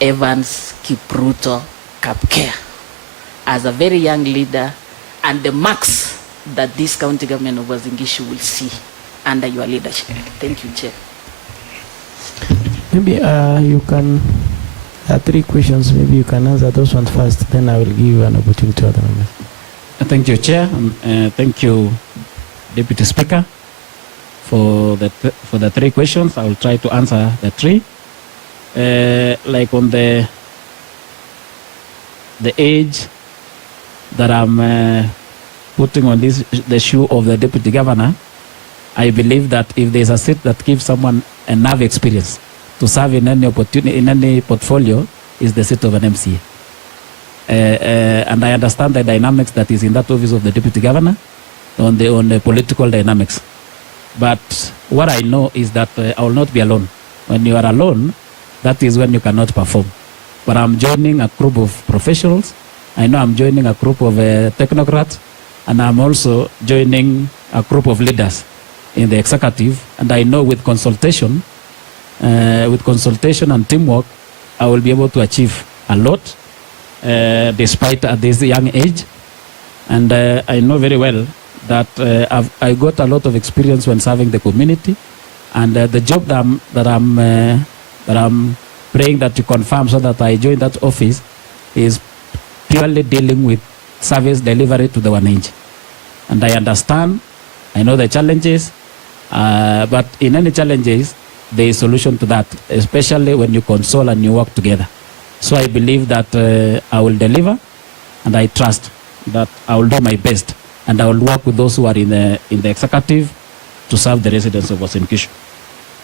Evans Kipruto Kapkea as a very young leader, and the marks that this county government of Uasin Gishu will see under your leadership. Thank you, Chair. Maybe you can, 3 questions, maybe you can answer those ones first, then I will give you an opportunity to other members. Thank you, Chair. Thank you, Deputy Speaker, for the 3 questions. I will try to answer the 3. Like on the age that I'm putting on the shoe of the Deputy Governor, I believe that if there's a seat that gives someone enough experience to serve in any opportunity, in any portfolio, is the seat of an MCA. And I understand the dynamics that is in that office of the Deputy Governor on the political dynamics. But what I know is that I will not be alone. When you are alone, that is when you cannot perform. But I'm joining a group of professionals. I know I'm joining a group of technocrats, and I'm also joining a group of leaders in the executive. And I know with consultation and teamwork, I will be able to achieve a lot, despite at this young age. And I know very well that I got a lot of experience when serving the community, and the job that I'm praying that you confirm so that I join that office is purely dealing with service delivery to the wananchi. And I understand, I know the challenges, but in any challenges, there is solution to that, especially when you console and you work together. So I believe that I will deliver, and I trust that I will do my best, and I will work with those who are in the executive to serve the residents of Uasin Gishu.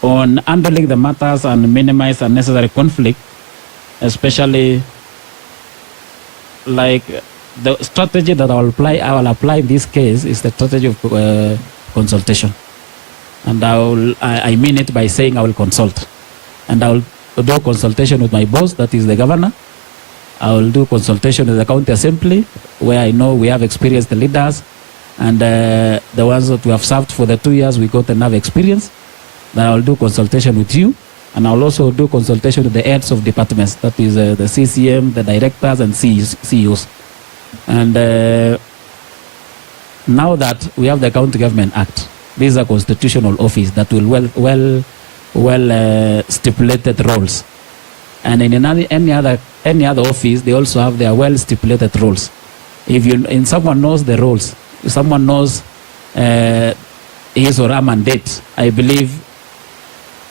On handling the matters and minimize unnecessary conflict, especially like the strategy that I will apply in this case is the strategy of consultation. And I mean it by saying I will consult. And I will do consultation with my boss, that is the governor. I will do consultation with the county assembly, where I know we have experienced leaders, and the ones that we have served for the 2 years, we got enough experience. Then I will do consultation with you, and I will also do consultation with the heads of departments, that is the CCM, the directors, and CEOs. And now that we have the County Government Act, this is a constitutional office that will well stipulated roles. And in any other office, they also have their well stipulated roles. If someone knows the roles, if someone knows his or her mandate, I believe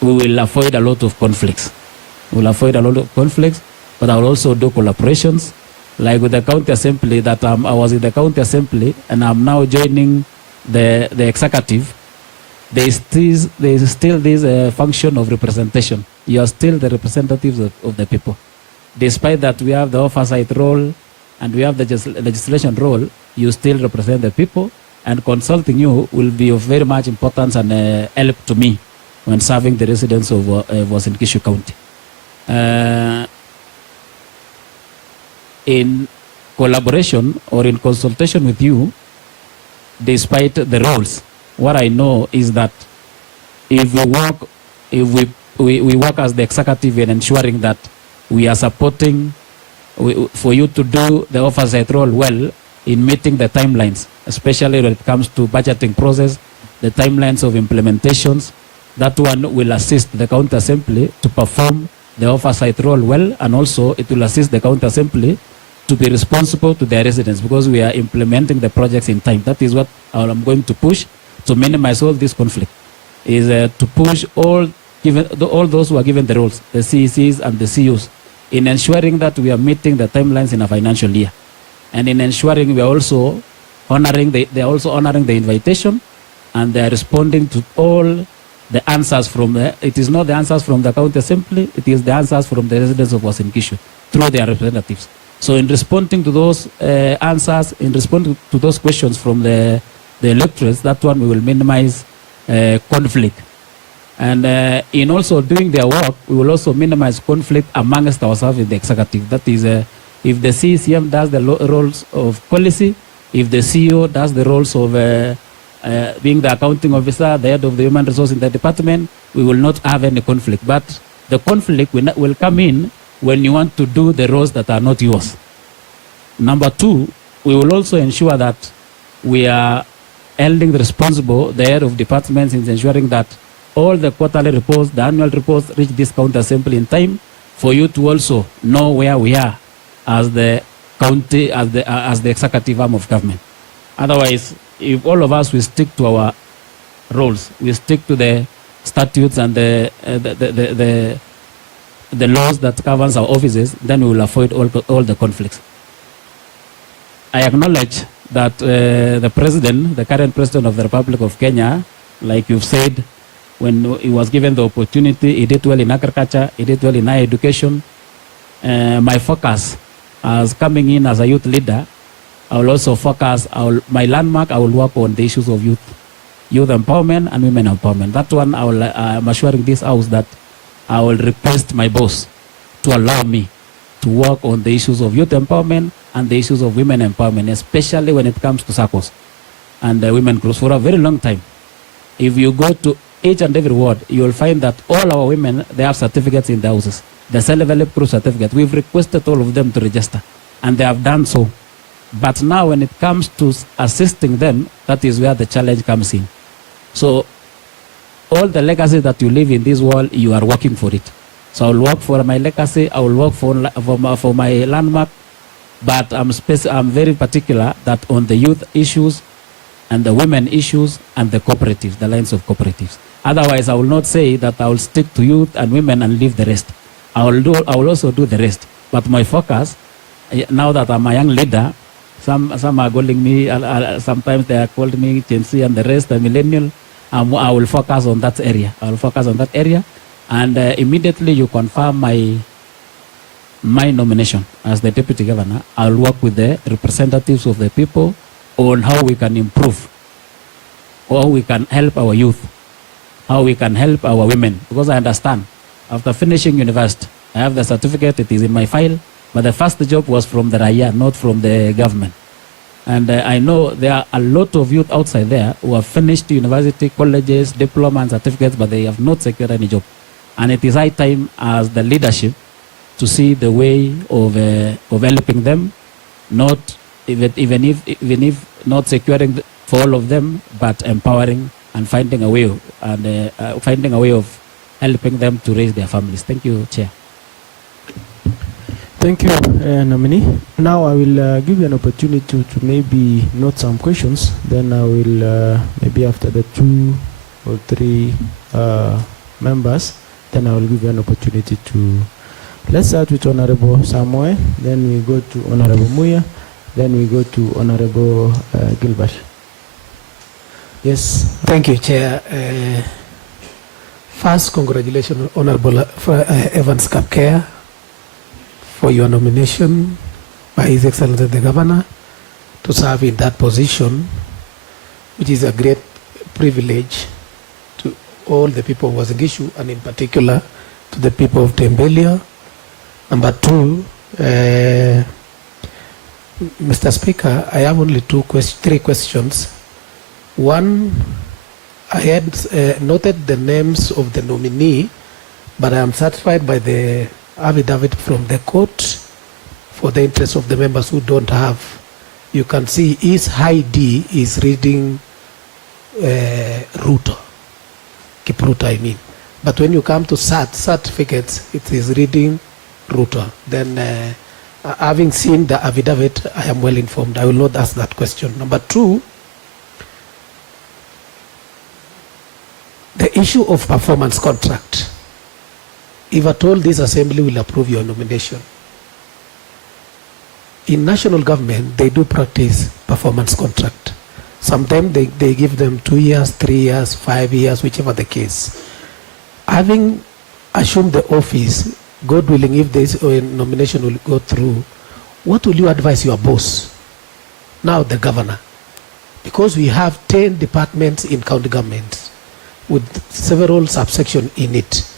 we will avoid a lot of conflicts. But I will also do collaborations, like with the county assembly, that I was in the county assembly and I'm now joining the executive. There is still this function of representation. You are still the representatives of the people. Despite that we have the oversight role and we have the legislation role, you still represent the people, and consulting you will be of very much importance and help to me when serving the residents of Uasin Gishu County. In collaboration or in consultation with you, despite the roles, what I know is that if we work as the executive in ensuring that we are supporting for you to do the oversight role well in meeting the timelines, especially when it comes to budgeting process, the timelines of implementations, that one will assist the county assembly to perform the oversight role well, and also it will assist the county assembly to be responsible to their residents, because we are implementing the projects in time. That is what I'm going to push to minimize all this conflict, is to push all those who are given the roles, the CECs and the CEOs, in ensuring that we are meeting the timelines in a financial year, and in ensuring we are also honoring they are also honoring the invitation, and they are responding to all the answers from it is not the answers from the county assembly, it is the answers from the residents of Uasin Gishu through their representatives. So in responding to those answers, in responding to those questions from the electorates, that one we will minimize conflict. And in also doing their work, we will also minimize conflict amongst ourselves in the executive. That is, if the CCM does the roles of policy, if the CEO does the roles of being the accounting officer, the head of the human resource in the department, we will not have any conflict. But the conflict will come in when you want to do the roles that are not yours. Number two, we will also ensure that we are holding responsible the head of departments in ensuring that all the quarterly reports, the annual reports reach this county assembly in time for you to also know where we are as the county, as the executive arm of government. Otherwise, if all of us will stick to our roles, we stick to the statutes and the laws that governs our offices, then we will avoid all the conflicts. I acknowledge that the president, the current president of the Republic of Kenya, like you've said, when he was given the opportunity, he did well in agriculture, he did well in higher education. My focus as coming in as a youth leader, I will also focus, my landmark, I will work on the issues of youth empowerment and women empowerment. That one, I'm assuring this house that I will request my boss to allow me to work on the issues of youth empowerment and the issues of women empowerment, especially when it comes to SACCOs and women groups for a very long time. If you go to each and every ward, you will find that all our women, they have certificates in the houses. The self-help group certificate. We've requested all of them to register, and they have done so. But now when it comes to assisting them, that is where the challenge comes in. So all the legacy that you live in this world, you are working for it. So I will work for my legacy, I will work for my landmark, but I'm very particular that on the youth issues and the women issues and the cooperatives, the lines of cooperatives. Otherwise, I will not say that I will stick to youth and women and leave the rest. I will also do the rest. But my focus, now that I'm a young leader, some are calling me, sometimes they are called me Gen Z and the rest, the millennial. I will focus on that area. I will focus on that area. And immediately you confirm my nomination as the deputy governor, I'll work with the representatives of the people on how we can improve, how we can help our youth, how we can help our women. Because I understand, after finishing university, I have the certificate, it is in my file, but the first job was from the Raya, not from the government. And I know there are a lot of youth outside there who have finished university, colleges, diploma and certificates, but they have not secured any job. And it is high time as the leadership to see the way of helping them, not even if not securing for all of them, but empowering and finding a way of helping them to raise their families. Thank you, Chair. Thank you, nominee. Now I will give you an opportunity to maybe note some questions. Then I will maybe after the 2 or 3 members, then I will give you an opportunity to. Let's start with Honorable Samoe, then we go to Honorable Muya, then we go to Honorable Gilbert. Yes. Thank you, Chair. First, congratulations, Honorable Evans Kapkea, for your nomination by His Excellency the Governor to serve in that position, which is a great privilege to all the people of Uasin Gishu, and in particular to the people of Tembelia. Number 2, Mr. Speaker, I have only 3 questions. One, I had noted the names of the nominee, but I am satisfied by the affidavit from the court for the interest of the members who don't have. You can see his ID is reading Ruto, Kipruto I mean. But when you come to certificates, it is reading Ruto. Then having seen the affidavit, I am well informed. I will not ask that question. Number 2, the issue of performance contract. If at all this assembly will approve your nomination, in national government, they do practice performance contract. Sometimes they give them 2 years, 3 years, 5 years, whichever the case. Having assumed the office, God willing, if this nomination will go through, what will you advise your boss, now the governor? Because we have 10 departments in county government with several subsections in it.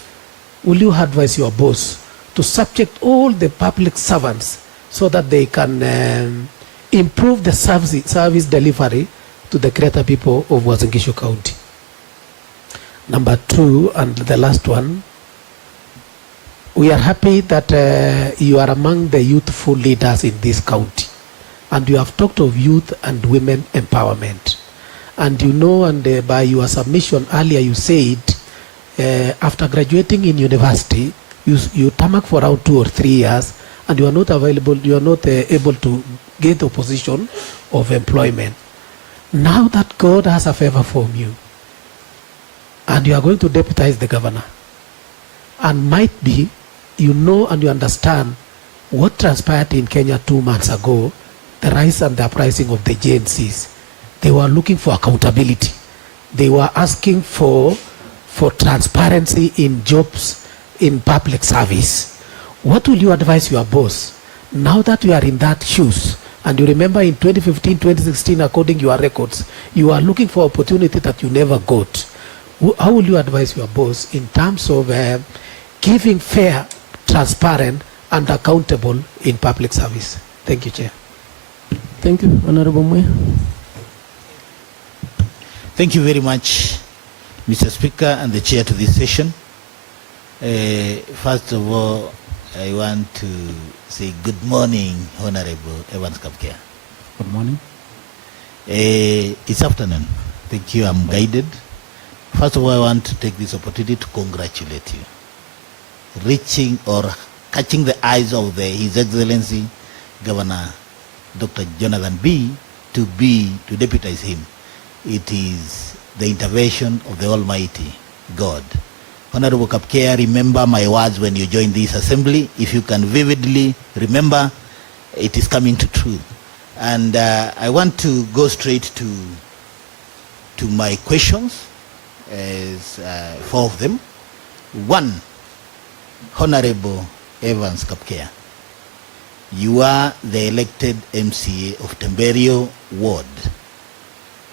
Will you advise your boss to subject all the public servants so that they can improve the service delivery to the greater people of Uasin Gishu County? Number 2, and the last one, we are happy that you are among the youthful leaders in this county. And you have talked of youth and women empowerment. And you know, and by your submission earlier, you said after graduating in university, you tamak for around 2 or 3 years, and you are not available, you are not able to get the position of employment. Now that God has a favor for you, and you are going to deputize the governor, and might be, you know and you understand what transpired in Kenya 2 months ago, the rise and the uprising of the JNCs. They were looking for accountability. They were asking for transparency in jobs, in public service. What will you advise your boss now that you are in that shoes? And you remember in 2015, 2016, according to your records, you are looking for opportunity that you never got. How will you advise your boss in terms of giving fair, transparent, and accountable in public service? Thank you, Chair. Thank you, Honorable Mwe. Thank you very much, Mr. Speaker and the Chair to this session. First of all, I want to say good morning, Honorable Evans Kapkea. Good morning. It's afternoon. Thank you, I'm guided. First of all, I want to take this opportunity to congratulate you. Reaching or catching the eyes of His Excellency Governor Dr. Jonathan B. to deputize him. It is the intervention of the Almighty God. Honorable Kapkea, remember my words when you joined this assembly. If you can vividly remember, it is coming to truth. And I want to go straight to my questions, as 4 of them. 1, Honorable Evans Kapkea, you are the elected MCA of Temberio Ward,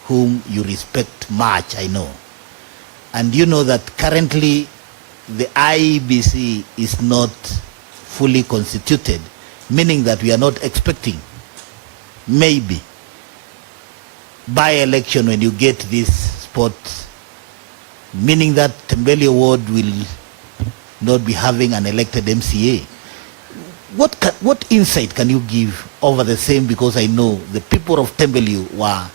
whom you respect much, I know. And you know that currently the IEBC is not fully constituted, meaning that we are not expecting maybe by-election when you get this spot, meaning that Temberio Ward will not be having an elected MCA. What insight can you give over the same? Because I know the people of Temberio were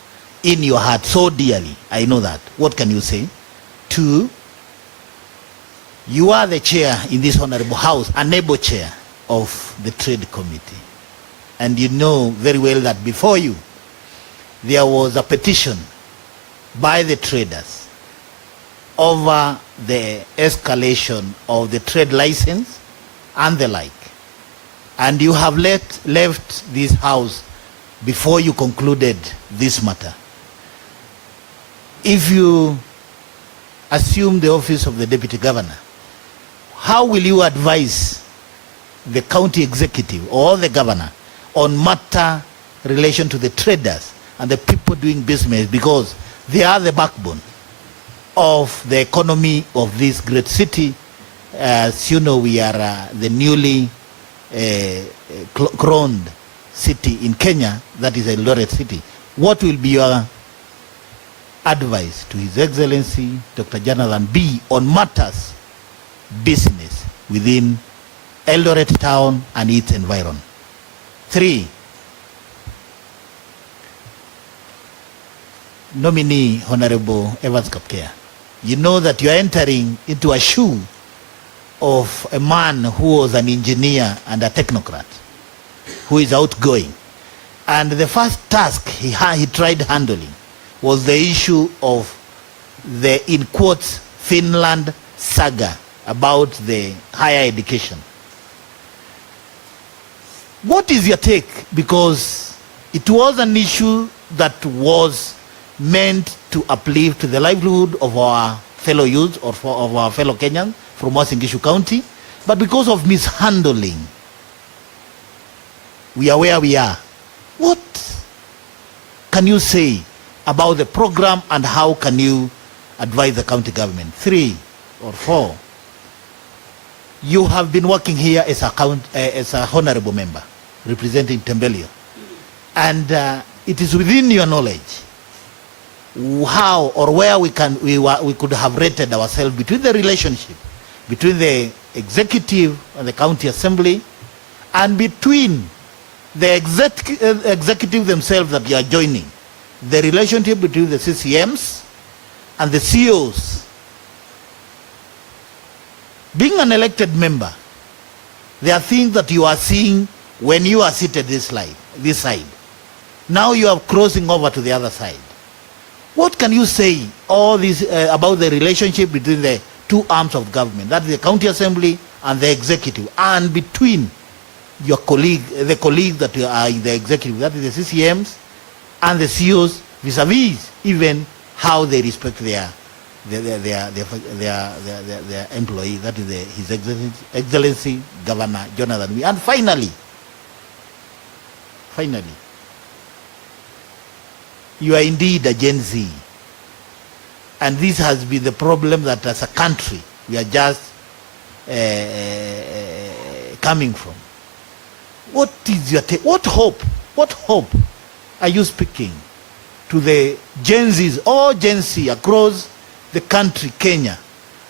in your heart so dearly. I know that. What can you say? 2, you are the chair in this honorable house, an able chair of the trade committee. And you know very well that before you, there was a petition by the traders over the escalation of the trade license and the like. And you have left this house before you concluded this matter. If you assume the office of the deputy governor, how will you advise the county executive or the governor on matter relation to the traders and the people doing business, because they are the backbone of the economy of this great city? As you know, we are the newly crowned city in Kenya, that is a Eldoret city. What will be your advice to His Excellency Dr. Jonathan B. on matters business within Eldoret town and its environment? 3, Nominee Honorable Evans Kapkea, you know that you are entering into a shoe of a man who was an engineer and a technocrat, who is outgoing. And the first task he tried handling was the issue of the, in quotes, Finland saga about the higher education. What is your take? Because it was an issue that was meant to uplift the livelihood of our fellow youth or of our fellow Kenyans from Uasin Gishu County, but because of mishandling, we are where we are. What can you say about the program and how can you advise the county government? 3 or 4, you have been working here as a honorable member representing Temberio, and it is within your knowledge how or where we could have rated ourselves between the relationship between the executive and the county assembly, and between the executive themselves that you are joining, the relationship between the CCMs and the COs. Being an elected member, there are things that you are seeing when you are seated this side. Now you are crossing over to the other side. What can you say all this about the relationship between the two arms of government, that is the county assembly and the executive, and between your colleague, the colleagues that are in the executive, that is the CCMs and the COs, vis-a-vis even how they respect their employee, that is His Excellency Governor Jonathan Wee. And finally, you are indeed a Gen Z. And this has been the problem that as a country we are just coming from. What is your what hope are you speaking to the Gen Zs or Gen Z across the country, Kenya,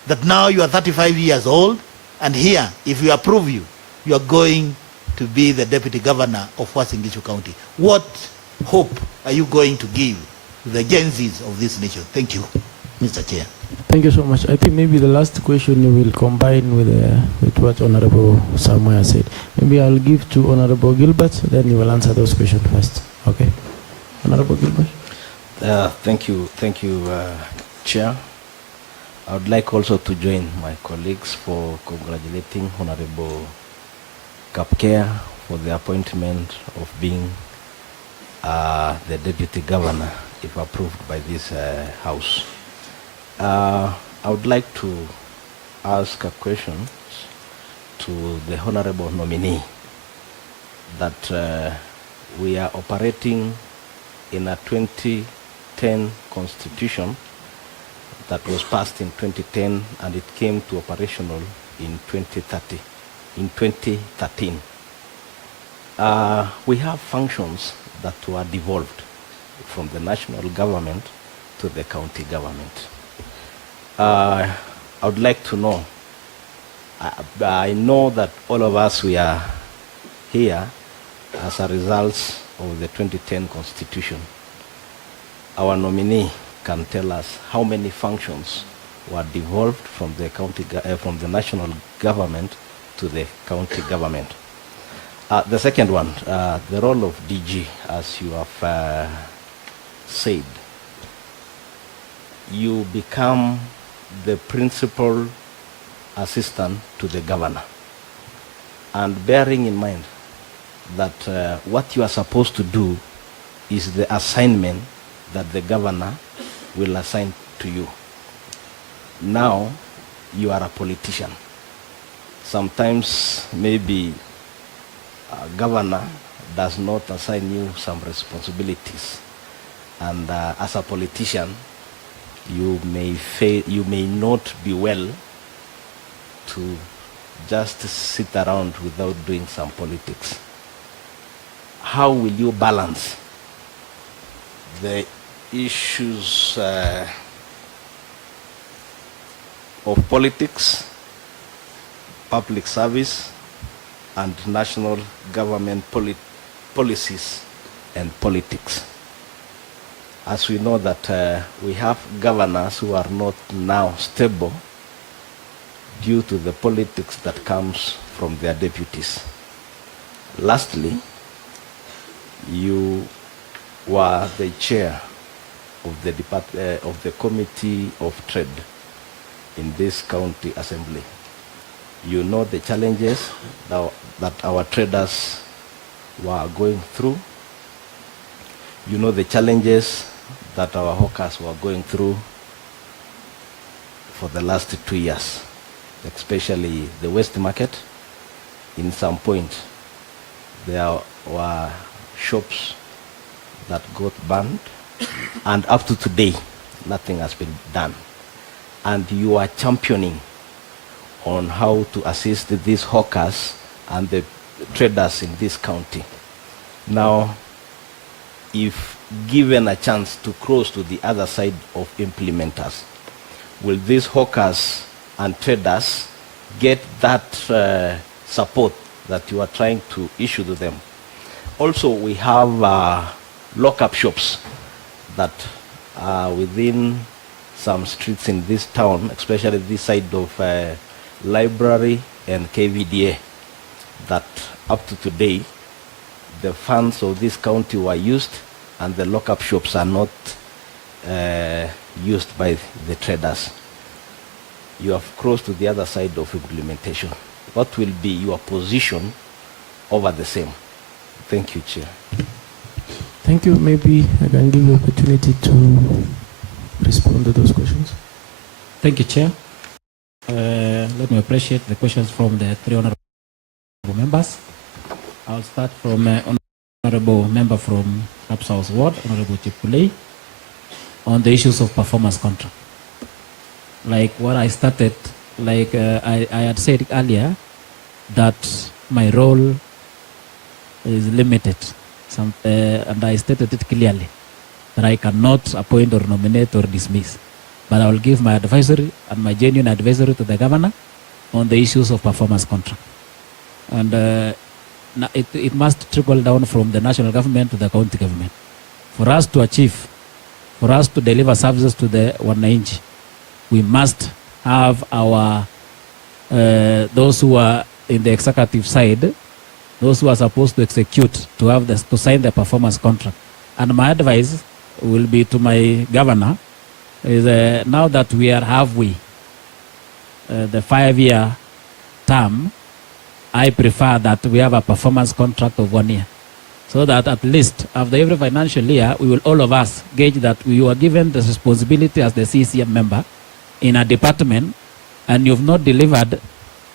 that now you are 35 years old, and here, if we approve you, you are going to be the deputy governor of Uasin Gishu County? What hope are you going to give to the Gen Zs of this nation? Thank you, Mr. Chair. Thank you so much. I think maybe the last question you will combine with what Honorable Samuel said. Maybe I'll give to Honorable Gilbert, then you will answer those questions first. Okay? Honorable Gilbert. Thank you, Chair. I would like also to join my colleagues for congratulating Honorable Kapkea for the appointment of being the Deputy Governor, if approved by this House. I would like to ask a question to the Honorable Nominee that we are operating in a 2010 Constitution that was passed in 2010, and it came to operational in 2013. We have functions that were devolved from the national government to the county government. I would like to know, I know that all of us, we are here as a result of the 2010 Constitution. Our nominee can tell us how many functions were devolved from the from the national government to the county government. The second one, the role of DG, as you have said, you become the principal assistant to the governor. And bearing in mind that what you are supposed to do is the assignment that the governor will assign to you. Now, you are a politician. Sometimes maybe a governor does not assign you some responsibilities. And as a politician, you may not be well to just sit around without doing some politics. How will you balance the issues of politics, public service, and national government policies and politics? As we know that we have governors who are not now stable due to the politics that comes from their deputies. Lastly, you were the chair of the Committee of Trade in this county assembly. You know the challenges that our traders were going through. You know the challenges that our hawkers were going through for the last 2 years, especially the West Market. In some point, there were shops that got banned, and up to today, nothing has been done. And you are championing on how to assist these hawkers and the traders in this county. Now, if given a chance to cross to the other side of implementers, will these hawkers and traders get that support that you are trying to issue to them. Also, we have lock-up shops that are within some streets in this town, especially this side of library and KVDA, that up to today, the funds of this county were used and the lock-up shops are not used by the traders. You have crossed to the other side of implementation. What will be your position over the same? Thank you, Chair. Thank you. Maybe I can give you opportunity to respond to those questions. Thank you, Chair. Let me appreciate the questions from the three honorable members. I'll start from honorable member from Caps House Ward, Honorable Chipulei, on the issues of performance contract. Like what I started, like I had said earlier, that my role is limited, and I stated it clearly, that I cannot appoint or nominate or dismiss. But I will give my advisory and my genuine advisory to the governor on the issues of performance contract. And it must trickle down from the national government to the county government. For us to achieve, for us to deliver services to the wananchi, we must have our, those who are in the executive side, those who are supposed to execute, to have this, to sign the performance contract. And my advice will be to my governor, is now that we are halfway, the 5-year term, I prefer that we have a performance contract of 1 year. So that at least after every financial year, we will all of us gauge that we were given the responsibility as the CCM member in a department and you've not delivered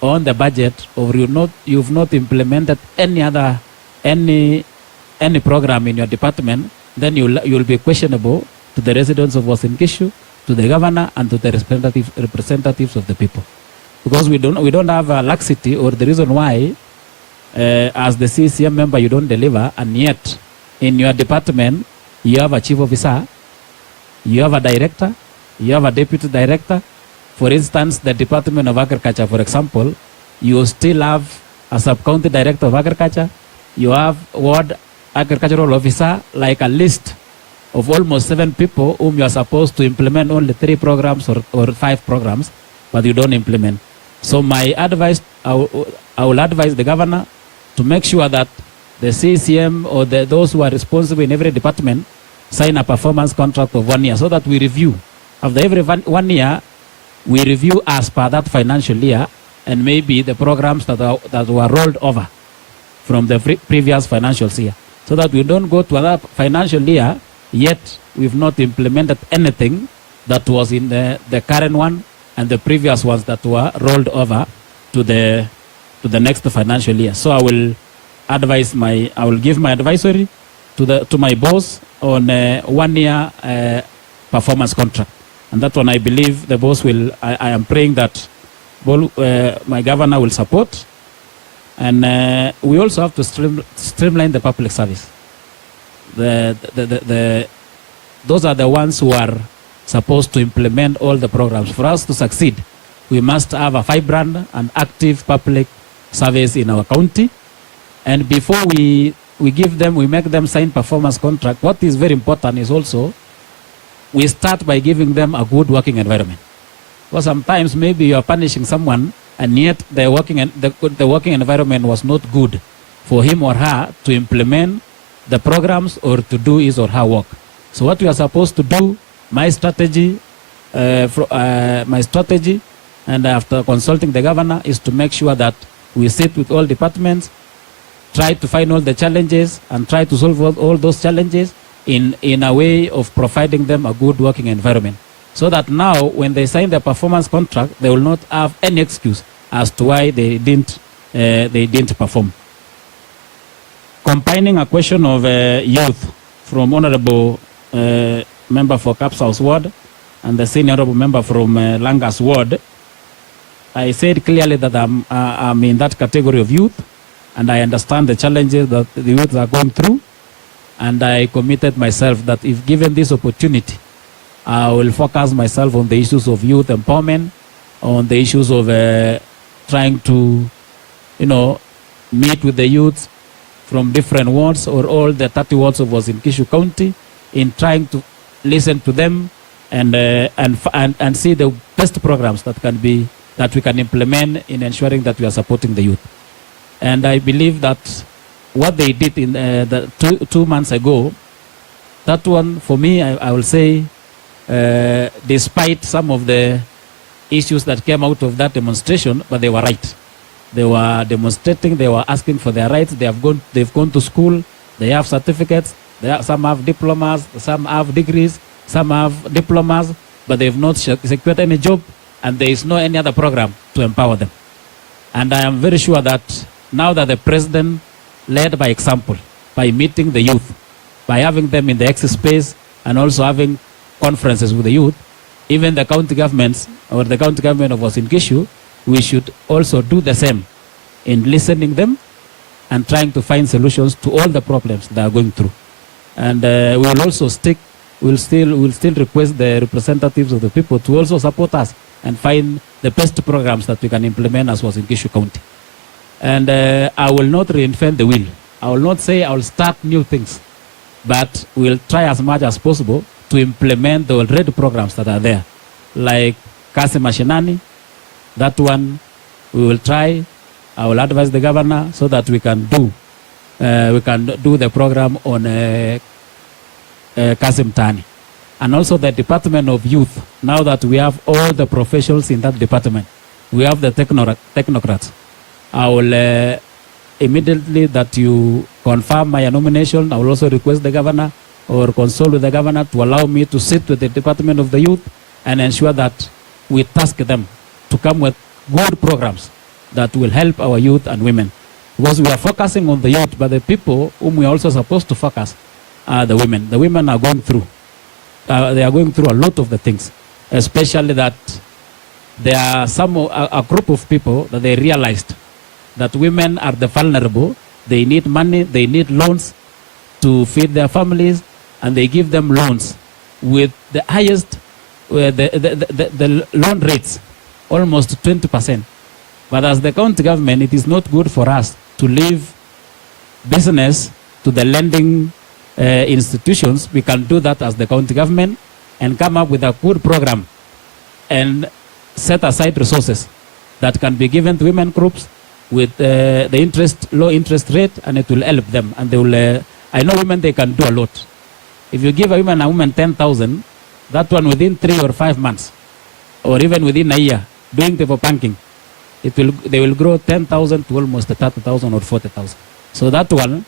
on the budget, or you've not implemented any other, any program in your department, then you'll be questionable to the residents of Uasin Gishu, to the governor, and to the representatives of the people. Because we don't have a laxity, or the reason why, as the CCM member, you don't deliver, and yet in your department, you have a chief officer, you have a director, you have a deputy director. For instance, the Department of Agriculture, for example, you still have a sub-county director of agriculture, you have ward agricultural officer, like a list of almost 7 people whom you are supposed to implement only 3 programs or 5 programs, but you don't implement. So my advice, I will advise the governor to make sure that the CCM or those who are responsible in every department sign a performance contract of 1 year, so that we review. After every 1 year, we review as per that financial year, and maybe the programs that were rolled over from the previous financial year, so that we don't go to another financial year, yet we've not implemented anything that was in the current one and the previous ones that were rolled over to the next financial year. So I will give my advisory to my boss on a 1 year performance contract. And that one, I believe the boss will, I am praying that my governor will support. And we also have to streamline the public service. Those are the ones who are supposed to implement all the programs. For us to succeed, we must have a vibrant and active public service in our county. And before we make them sign performance contract, what is very important is also we start by giving them a good working environment. Because sometimes maybe you are punishing someone and yet the working environment was not good for him or her to implement the programs or to do his or her work. So what we are supposed to do, my strategy, and after consulting the governor, is to make sure that we sit with all departments, try to find all the challenges and try to solve all those challenges in a way of providing them a good working environment. So that now when they sign the performance contract, they will not have any excuse as to why they didn't perform. Combining a question of youth from Honorable Member for Caps House Ward and the Senior Honorable Member from Langas Ward, I said clearly that I'm in that category of youth, and I understand the challenges that the youth are going through, and I committed myself that if given this opportunity, I will focus myself on the issues of youth empowerment, on the issues of trying to, meet with the youth from different wards or all the 30 wards of Uasin Gishu County in trying to listen to them and see the best programs that we can implement in ensuring that we are supporting the youth. And I believe that what they did in the 2 months ago, that one for me, I will say, despite some of the issues that came out of that demonstration, but they were right. They were demonstrating, they were asking for their rights, they've gone to school, they have certificates, some have diplomas, some have degrees, some have diplomas, but they've not secured any job, and there is no any other program to empower them. And I am very sure that now that the president led by example, by meeting the youth, by having them in the exit space and also having conferences with the youth, even the county governments or the county government of Uasin Gishu, we should also do the same in listening them and trying to find solutions to all the problems they are going through. And we will also we'll still request the representatives of the people to also support us and find the best programs that we can implement as Uasin Gishu County. And I will not reinvent the wheel. I will not say I will start new things, but we'll try as much as possible to implement the already programs that are there, like Kasi Mashinani. That one we will try. I will advise the governor so that we can do the program on Kasim Tani. And also the Department of Youth. Now that we have all the professionals in that department, we have the technocrats. I will immediately that you confirm my nomination. I will also request the governor or consult with the governor to allow me to sit with the Department of the Youth and ensure that we task them to come with good programs that will help our youth and women. Because we are focusing on the youth, but the people whom we are also supposed to focus are the women. The women are going through. They are going through a lot of the things, especially that there are a group of people that they realized that women are the vulnerable. They need money, they need loans to feed their families, and they give them loans with the highest, the loan rates, almost 20%. But as the county government, it is not good for us to leave business to the lending institutions. We can do that as the county government and come up with a good program and set aside resources that can be given to women groups with the low interest rate, and it will help them. And they will. I know women, they can do a lot. If you give a woman 10,000, that one within 3 or 5 months, or even within a year, doing paper banking, they will grow 10,000 to almost 30,000 or 40,000. So that one,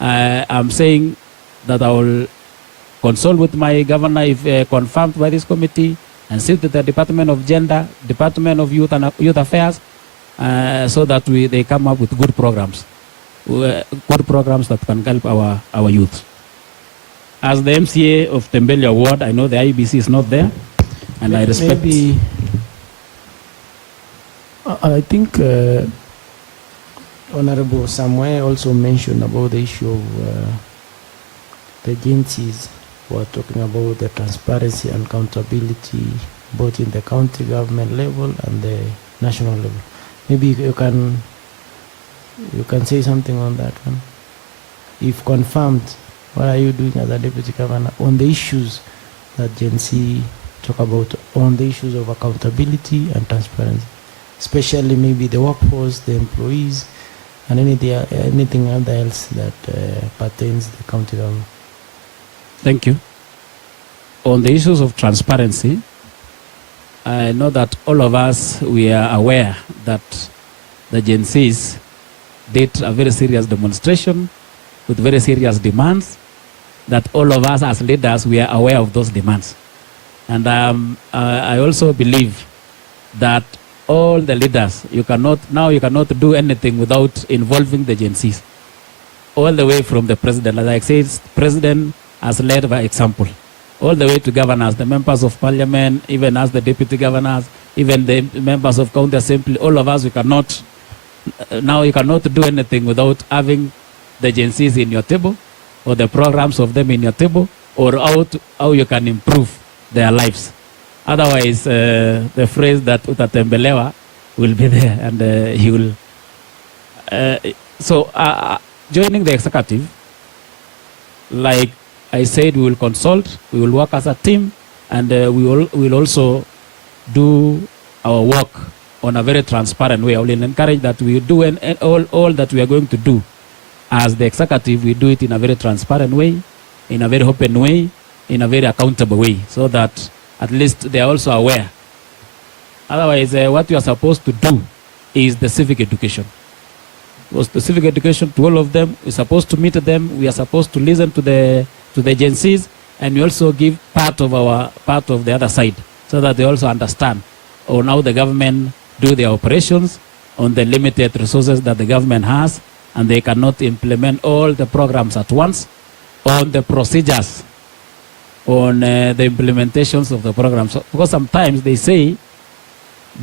I'm saying that I will consult with my governor if confirmed by this committee, and sit with the Department of Gender, Department of Youth and Youth Affairs, so that they come up with good programs that can help our youth. As the MCA of Tembelio Ward, I know the IBC is not there, and I respect. Maybe, I think Honorable Samuel also mentioned about the issue of the agencies who are talking about the transparency and accountability both in the county government level and the national level. Maybe you can say something on that one. If confirmed, what are you doing as a deputy governor on the issues that Gen Z talk about, on the issues of accountability and transparency, especially maybe the workforce, the employees, and anything else that pertains to the county government? Thank you. On the issues of transparency, I know that all of us, we are aware that the Gen Zs did a very serious demonstration with very serious demands, that all of us as leaders, we are aware of those demands. And I also believe that all the leaders, you cannot do anything without involving the Gen Zs. All the way from the president, as I said, president has led by example. All the way to governors, the members of parliament, even as the deputy governors, even the members of county assembly, all of us, you cannot do anything without having the Gen Zs in your table, or the programs of them in your table, or how you can improve their lives. Otherwise, the phrase that utatembelewa will be there, and he will. Joining the executive, like I said, we will consult, we will work as a team, and we will also do our work on a very transparent way. I will encourage that we do all that we are going to do as the executive, we do it in a very transparent way, in a very open way, in a very accountable way, so that at least they are also aware. Otherwise, what you are supposed to do is the civic education. Was the civic education to all of them. We're supposed to meet them. We are supposed to listen to the agencies, and we also give part of the other side, so that they also understand on how the government do their operations, on the limited resources that the government has, and they cannot implement all the programs at once, on the procedures, on the implementations of the programs. Because sometimes they say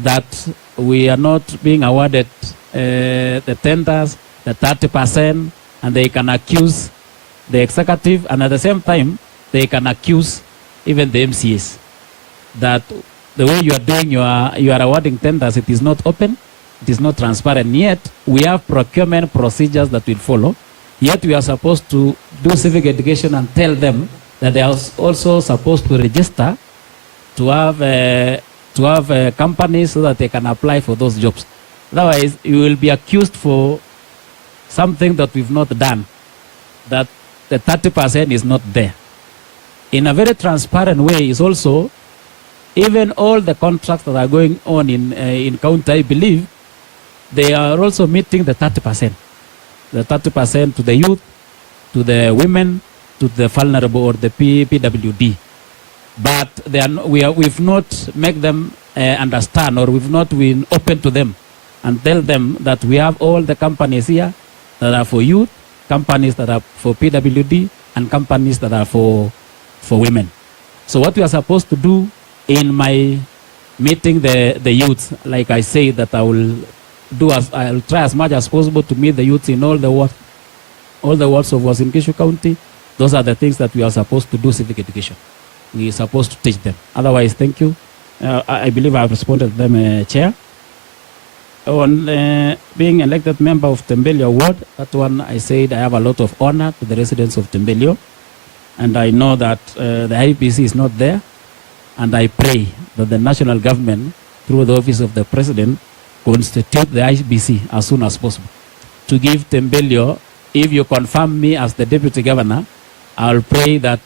that we are not being awarded the tenders, the 30%, and they can accuse the executive, and at the same time, they can accuse even the MCAs that the way you are doing, you are awarding tenders, it is not open, it is not transparent. Yet, we have procurement procedures that will follow. Yet, we are supposed to do civic education and tell them that they are also supposed to register to have companies so that they can apply for those jobs. Otherwise, you will be accused for something that we've not done, that the 30% is not there. In a very transparent way is also, even all the contracts that are going on in county, I believe, they are also meeting the 30%. The 30% to the youth, to the women, to the vulnerable or the PWD. But we've not made them understand, or we've not been open to them and tell them that we have all the companies here that are for youth, companies that are for PWD, and companies that are for women. So what we are supposed to do in my meeting the youth, like I say, that I'll try as much as possible to meet the youths in all the wards of Uasin Gishu County. Those are the things that we are supposed to do civic education. We are supposed to teach them. Otherwise, thank you. I believe I have responded to them, Chair. On being elected member of Tembelio Ward, that one I said I have a lot of honor to the residents of Tembelio. And I know that the IBC is not there. And I pray that the national government, through the office of the president, constitute the IBC as soon as possible. To give Tembelio, if you confirm me as the deputy governor, I'll pray that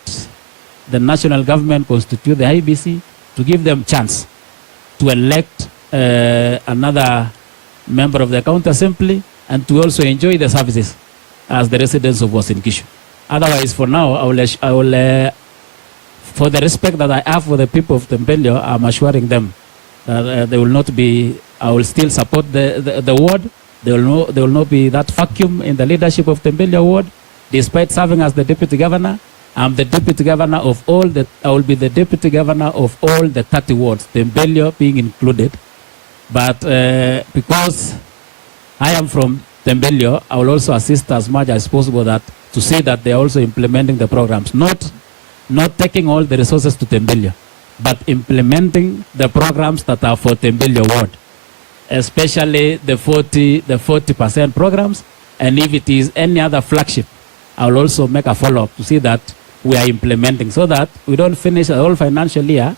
the national government constitute the IBC to give them chance to elect another member of the county assembly and to also enjoy the services as the residents of Uasin Gishu. Otherwise, for now, I will for the respect that I have for the people of Tembelio, I'm assuring them that they will not be. I will still support the ward. There will not be that vacuum in the leadership of Tembelio ward, despite serving as the deputy governor. I'm the deputy governor of all I will be the deputy governor of all the 30 wards, Tembelio being included. But because I am from Tembelio, I will also assist as much as possible to see that they are also implementing the programs, not taking all the resources to Tembelio, but implementing the programs that are for Tembelio ward, especially the 40% programs. And if it is any other flagship, I will also make a follow-up to see that we are implementing, so that we don't finish the whole financial year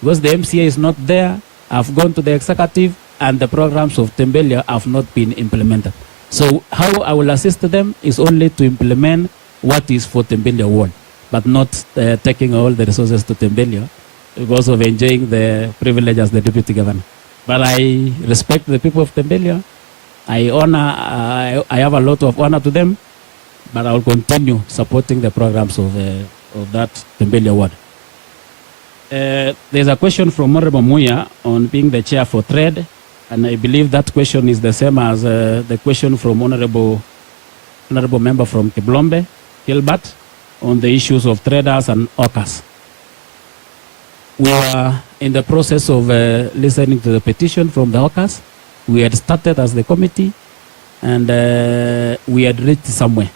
because the MCA is not there. I've gone to the executive and the programs of Tembelio have not been implemented. So how I will assist them is only to implement what is for Tembelio ward, but not taking all the resources to Tembelio because of enjoying the privilege as the deputy governor. But I respect the people of Tembelio. I have a lot of honor to them, but I will continue supporting the programs of that Tembelio ward. There's a question from Honorable Muya on being the chair for trade, and I believe that question is the same as the question from Honorable Member from Kiblombe, Gilbert, on the issues of traders and hawkers. We were in the process of listening to the petition from the hawkers. We had started as the committee, and we had reached somewhere.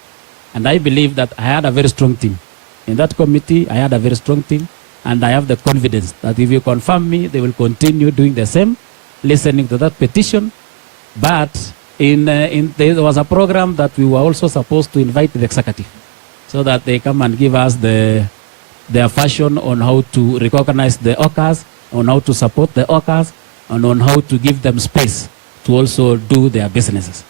And I believe that I had a very strong team. In that committee, I had a very strong team, and I have the confidence that if you confirm me, they will continue doing the same, listening to that petition. But there was a program that we were also supposed to invite the executive so that they come and give us their version on how to recognize the OCAs, on how to support the OCAs, and on how to give them space to also do their businesses.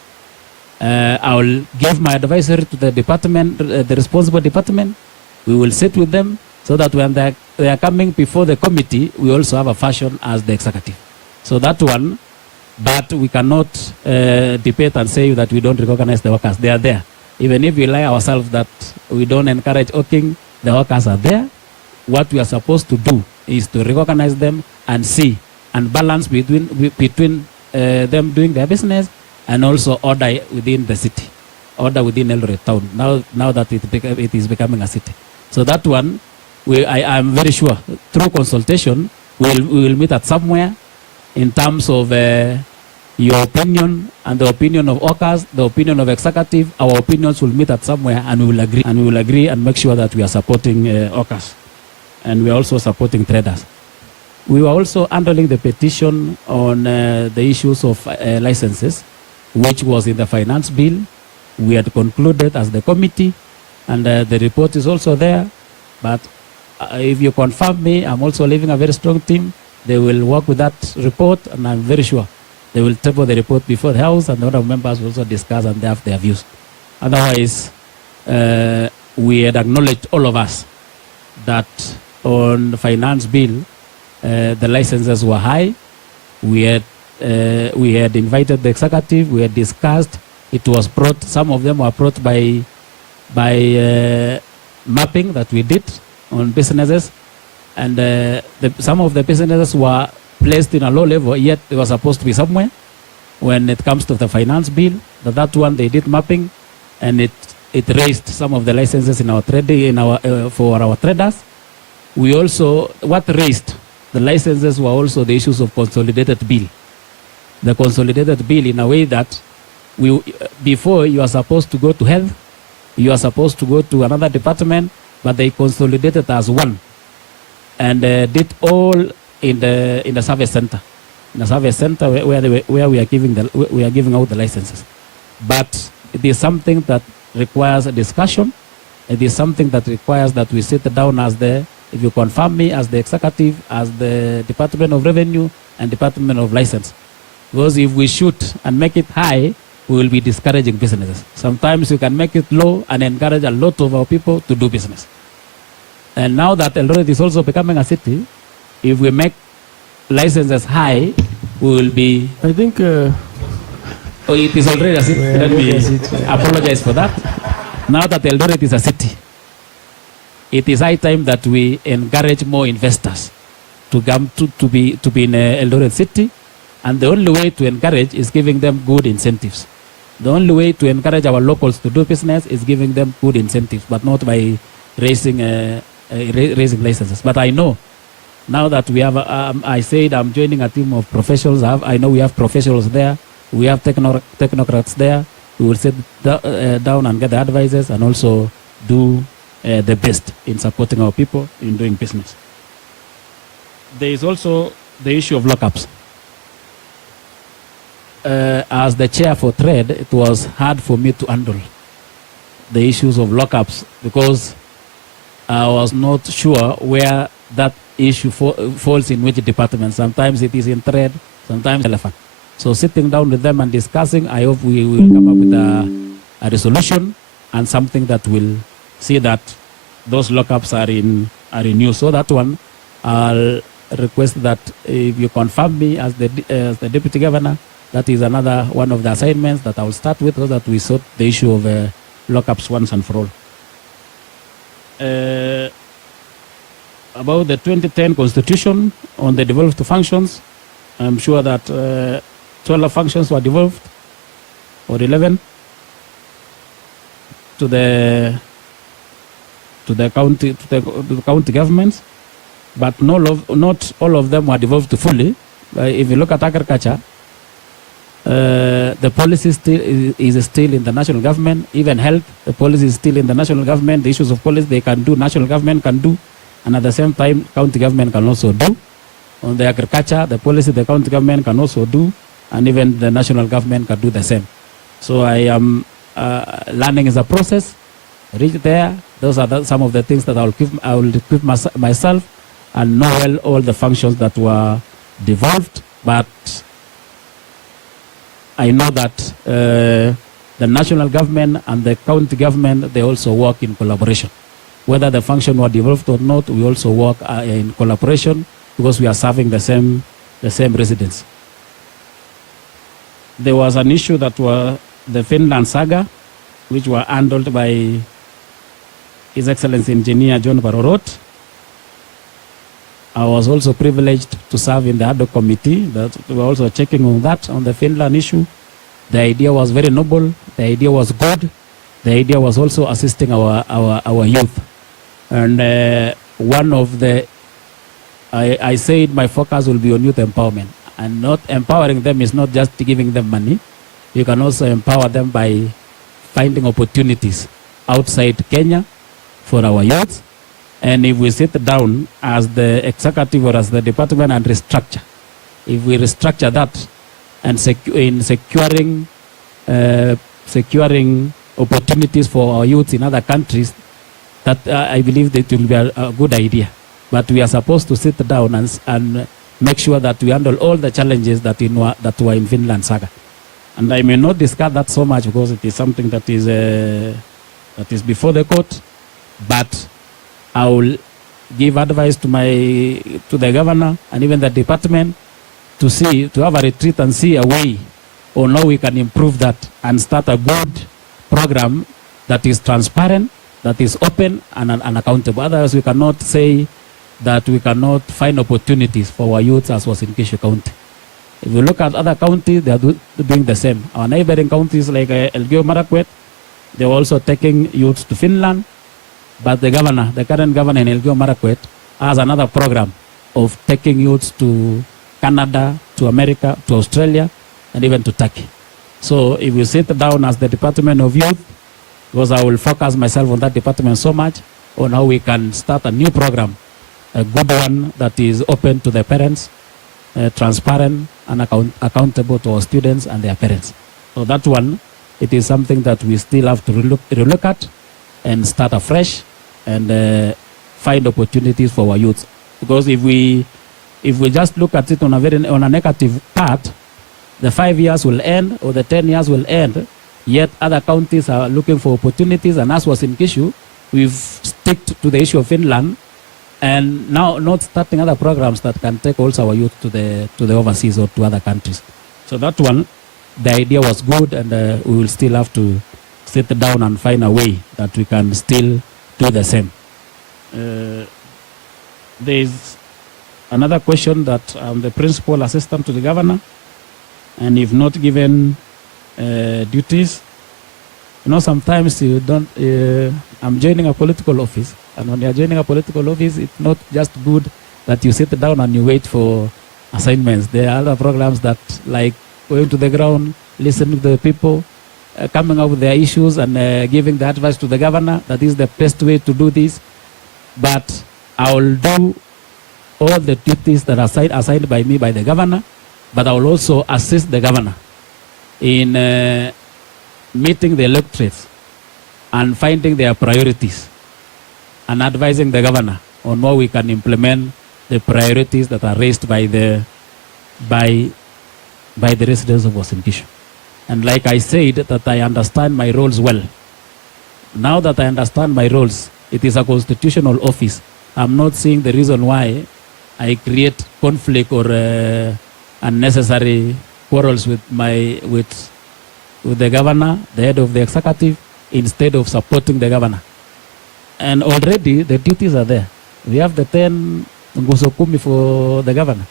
I will give my advisory to the department, the responsible department. We will sit with them so that when they are coming before the committee, we also have a fashion as the executive. So that one, but we cannot debate and say that we don't recognize the workers. They are there. Even if we lie ourselves that we don't encourage working, the workers are there. What we are supposed to do is to recognize them and see and balance between them doing their business and also order within the city, order within Eldoret town, now that it is becoming a city. So that one, I am very sure, through consultation, we will meet at somewhere in terms of your opinion and the opinion of OCAS, the opinion of executive. Our opinions will meet at somewhere and we will agree. And we will agree and make sure that we are supporting OCAS. And we are also supporting traders. We were also handling the petition on the issues of licenses, which was in the finance bill. We had concluded as the committee, and the report is also there. But if you confirm me, I'm also leaving a very strong team. They will work with that report, and I'm very sure they will table the report before the House, and the other members will also discuss and they have their views. Otherwise, we had acknowledged, all of us, that on the finance bill, the licenses were high. We had invited the executive. We had discussed. It was brought. Some of them were brought by mapping that we did on businesses, and some of the businesses were placed in a low level. Yet they were supposed to be somewhere. When it comes to the finance bill, that one they did mapping, and it raised some of the licenses in our trading for our traders. We also what raised the licenses were also the issues of consolidated bill. The consolidated bill in a way that before you are supposed to go to health, you are supposed to go to another department, but they consolidated as one, and did all in the service center. In the service center where we are giving out the licenses. But it is something that requires a discussion. It is something that requires that we sit down if you confirm me, as the executive, as the Department of Revenue and Department of License. Because if we shoot and make it high, we will be discouraging businesses. Sometimes you can make it low and encourage a lot of our people to do business. And now that Eldoret is also becoming a city, if we make licenses high, we will be... I think... it is already a city. Let me apologize for that. Now that Eldoret is a city, it is high time that we encourage more investors to come to be in Eldoret city. And the only way to encourage is giving them good incentives. The only way to encourage our locals to do business is giving them good incentives, but not by raising licenses. But I know, now that we have, I said I'm joining a team of professionals. I know we have professionals there. We have technocrats there. We will sit down and get the advices and also do the best in supporting our people in doing business. There is also the issue of lockups. As the chair for trade, it was hard for me to handle the issues of lockups because I was not sure where that issue falls in which department. Sometimes it is in trade, sometimes elephant. So sitting down with them and discussing, I hope we will come up with a resolution and something that will see that those lockups are in use. So that one, I'll request that if you confirm me as the deputy governor, that is another one of the assignments that I will start with, so that we sort the issue of lockups once and for all. About the 2010 Constitution on the devolved functions, I'm sure that 12 functions were devolved, or 11, to the county governments, but not all of them were devolved fully. If you look at agriculture, the policy is still in the national government. Even health, the policy is still in the national government. The issues of policy they can do, national government can do, and at the same time, county government can also do. On the agriculture, the policy the county government can also do, and even the national government can do the same. So I am learning is a process. Reach there. Those are some of the things that I will equip myself and know well all the functions that were devolved. But I know that the national government and the county government, they also work in collaboration. Whether the function were devolved or not, we also work in collaboration because we are serving the same residents. There was an issue that was the Finland saga, which were handled by His Excellency Engineer John Barorot. I was also privileged to serve in the ad hoc committee that we were also checking on that, on the Finland issue. The idea was very noble. The idea was good. The idea was also assisting our youth. And one of the, I said my focus will be on youth empowerment. And not empowering them is not just giving them money. You can also empower them by finding opportunities outside Kenya for our youth. And if we sit down as the executive or as the department and restructure, if we restructure that and securing opportunities for our youth in other countries, that I believe that will be a good idea. But we are supposed to sit down and make sure that we handle all the challenges that were in Finland saga. And I may not discuss that so much because it is something that is before the court, but I will give advice to the governor and even the department to have a retreat and see a way on how we can improve that and start a good program that is transparent, that is open and accountable. Otherwise, we cannot say that we cannot find opportunities for our youth as was in Gishu County. If you look at other counties, they are doing the same. Our neighboring counties like Elgeyo Marakwet, they are also taking youths to Finland. But the current governor in Elgeyo Marakwet has another program of taking youths to Canada, to America, to Australia, and even to Turkey. So if we sit down as the Department of Youth, because I will focus myself on that department so much, on how we can start a new program, a good one that is open to the parents, transparent and accountable to our students and their parents. So that one, it is something that we still have to relook at and start afresh and find opportunities for our youth. Because if we just look at it on a negative part, the 5 years will end or the 10 years will end, yet other counties are looking for opportunities, and as was in Gishu, we've stuck to the issue of Finland and now not starting other programs that can take also our youth to the overseas or to other countries. So that one, the idea was good, and we will still have to sit down and find a way that we can still do the same. There is another question that I'm the principal assistant to the governor, and if not given duties, sometimes you don't. I'm joining a political office, and when you're joining a political office, it's not just good that you sit down and you wait for assignments. There are other programs that, like going to the ground, listening to the people, coming up with their issues and giving the advice to the governor. That is the best way to do this. But I will do all the duties that are assigned by me by the governor, but I will also assist the governor in meeting the electorates and finding their priorities and advising the governor on how we can implement the priorities that are raised by the residents of Uasin Gishu. And like I said, that I understand my roles well. Now that I understand my roles, it is a constitutional office. I'm not seeing the reason why I create conflict or unnecessary quarrels with the governor, the head of the executive, instead of supporting the governor. And already the duties are there. We have the 10 ngusokumi for the governor.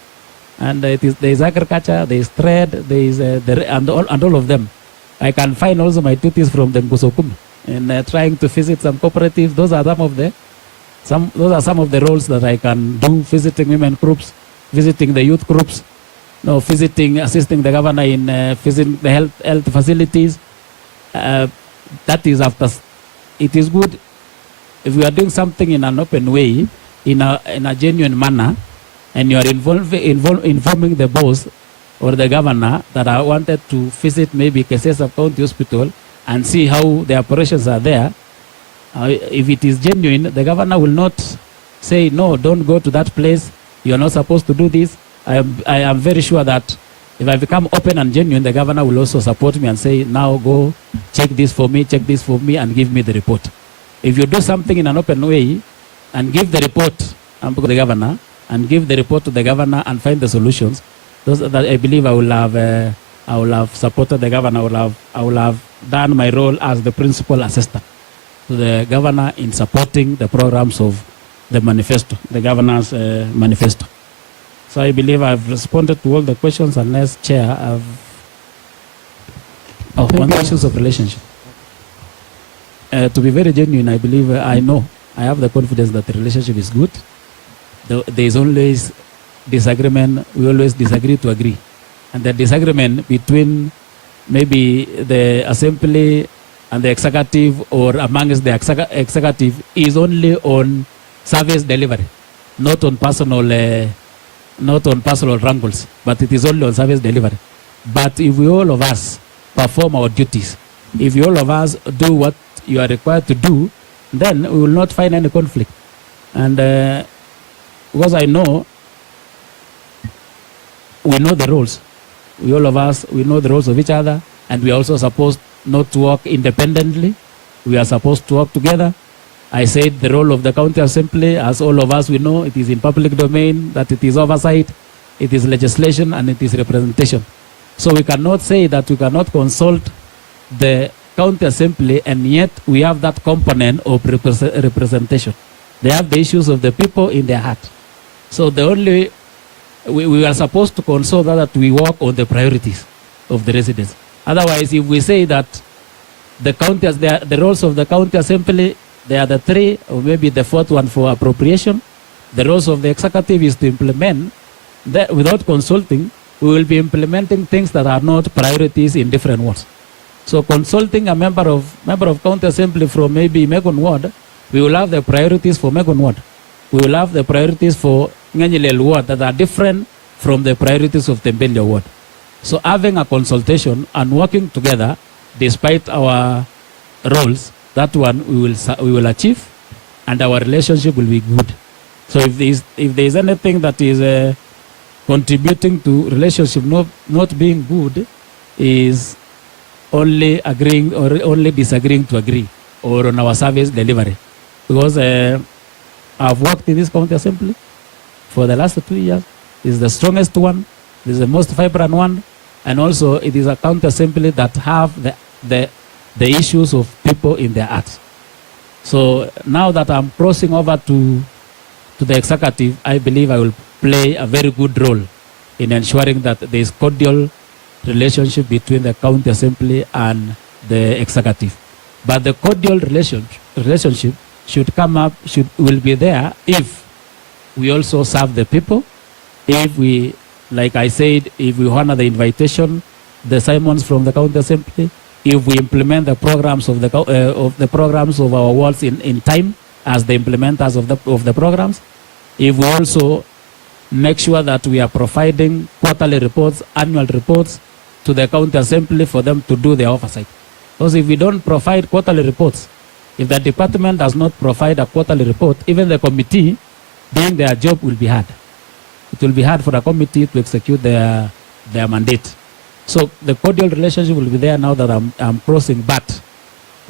And there is agriculture, there is trade, there is and all of them. I can find also my duties from the ngusokumi. And trying to visit some cooperatives, those are some of the roles that I can do, visiting women groups, visiting the youth groups, assisting the governor in visiting the health facilities. That is after. It is good if we are doing something in an open way, in a genuine manner, and you are informing the boss or the governor that I wanted to visit maybe Kesesa County Hospital and see how the operations are there, if it is genuine, the governor will not say, no, don't go to that place. You are not supposed to do this. I am very sure that if I become open and genuine, the governor will also support me and say, now go check this for me, and give me the report. If you do something in an open way and give the report to the governor, and give the report to the governor and find the solutions, those that I believe I will have supported the governor. I will have done my role as the principal assistant to the governor in supporting the programs of the manifesto, the governor's manifesto. So I believe I've responded to all the questions, unless Chair have on the issues of relationship. To be very genuine, I believe I have the confidence that the relationship is good. There is always disagreement. We always disagree to agree, and the disagreement between maybe the assembly and the executive, or amongst the executive, is only on service delivery, not on personal wrangles, but it is only on service delivery. But if we all of us perform our duties, if you all of us do what you are required to do, then we will not find any conflict. And because I know, we know the roles. We all of us, we know the roles of each other, and we are also supposed not to work independently. We are supposed to work together. I said the role of the county assembly, as all of us we know, it is in public domain, that it is oversight, it is legislation, and it is representation. So we cannot say that we cannot consult the county assembly, and yet we have that component of representation. They have the issues of the people in their heart. So the only, we are supposed to consult that we work on the priorities of the residents. Otherwise, if we say that the roles of the county assembly, they are the three, or maybe the fourth one for appropriation. The roles of the executive is to implement. That without consulting, we will be implementing things that are not priorities in different wards. So consulting a member of county assembly from maybe Megon ward, we will have the priorities for Megon ward. We will have the priorities for Nganyelel ward that are different from the priorities of Tembelio ward. So having a consultation and working together, despite our roles, that one we will achieve, and our relationship will be good. So if there is anything that is contributing to relationship not being good, is only agreeing or only disagreeing to agree, or on our service delivery. Because I've worked in this county assembly for the last 2 years. It's the strongest one, it's the most vibrant one, and also it is a county assembly that have the issues of people in their hearts. So now that I'm crossing over to the executive, I believe I will play a very good role in ensuring that there is cordial relationship between the county assembly and the executive. But the cordial relationship will be there if we also serve the people. If we, like I said, if we honor the invitation, the Simons from the county assembly, if we implement the programs of the programs of our wards in time as the implementers of the programs, if we also make sure that we are providing quarterly reports, annual reports to the county assembly for them to do their oversight. Because if we don't provide quarterly reports, if the department does not provide a quarterly report, even the committee doing their job will be hard. It will be hard for the committee to execute their mandate. So the cordial relationship will be there now that I'm crossing, but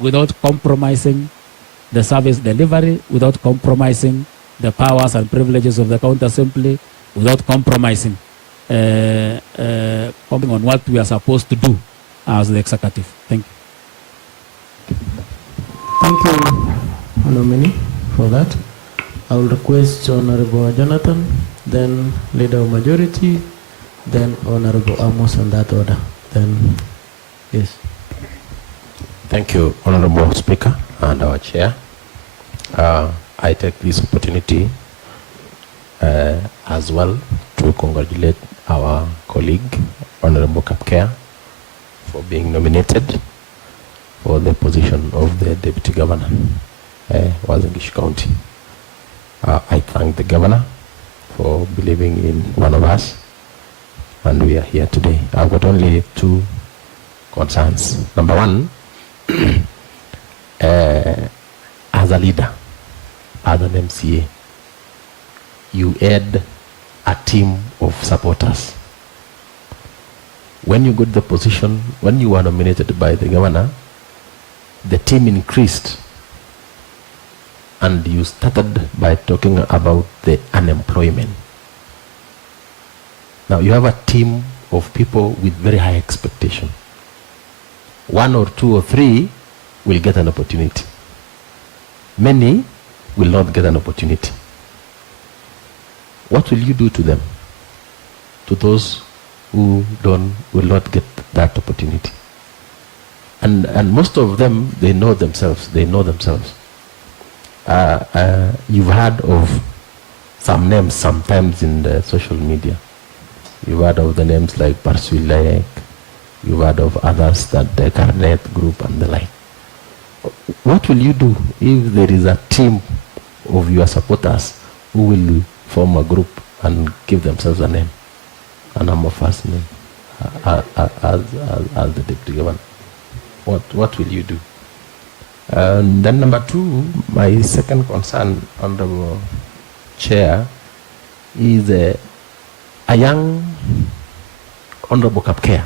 without compromising the service delivery, without compromising the powers and privileges of the county assembly, without compromising on what we are supposed to do as the executive. Thank you. Thank you, Nominee, for that. I will request Honorable Jonathan, then Leader of Majority, then Honorable Amos in that order. Then, yes. Thank you, Honorable Speaker and our Chair. I take this opportunity as well to congratulate our colleague, Honorable Kapkea, for being nominated for the position of the Deputy Governor, Uasin Gishu County. I thank the Governor for believing in one of us, and we are here today. I've got only two concerns. Number one, as a leader, as an MCA, you had a team of supporters. When you got the position, when you were nominated by the governor, the team increased, and you started by talking about the unemployment. Now you have a team of people with very high expectation. One or two or three will get an opportunity. Many will not get an opportunity. What will you do to them? To those who will not get that opportunity? And most of them, they know themselves. You've heard of some names sometimes in the social media. You've heard of the names like Parsuilek. You've heard of others, that the Carnet group and the like. What will you do if there is a team of your supporters who will form a group and give themselves a name, a number first name, as the deputy governor? What will you do? And then number two, my second concern, Honorable Chair, is a young Honorable Kapkea,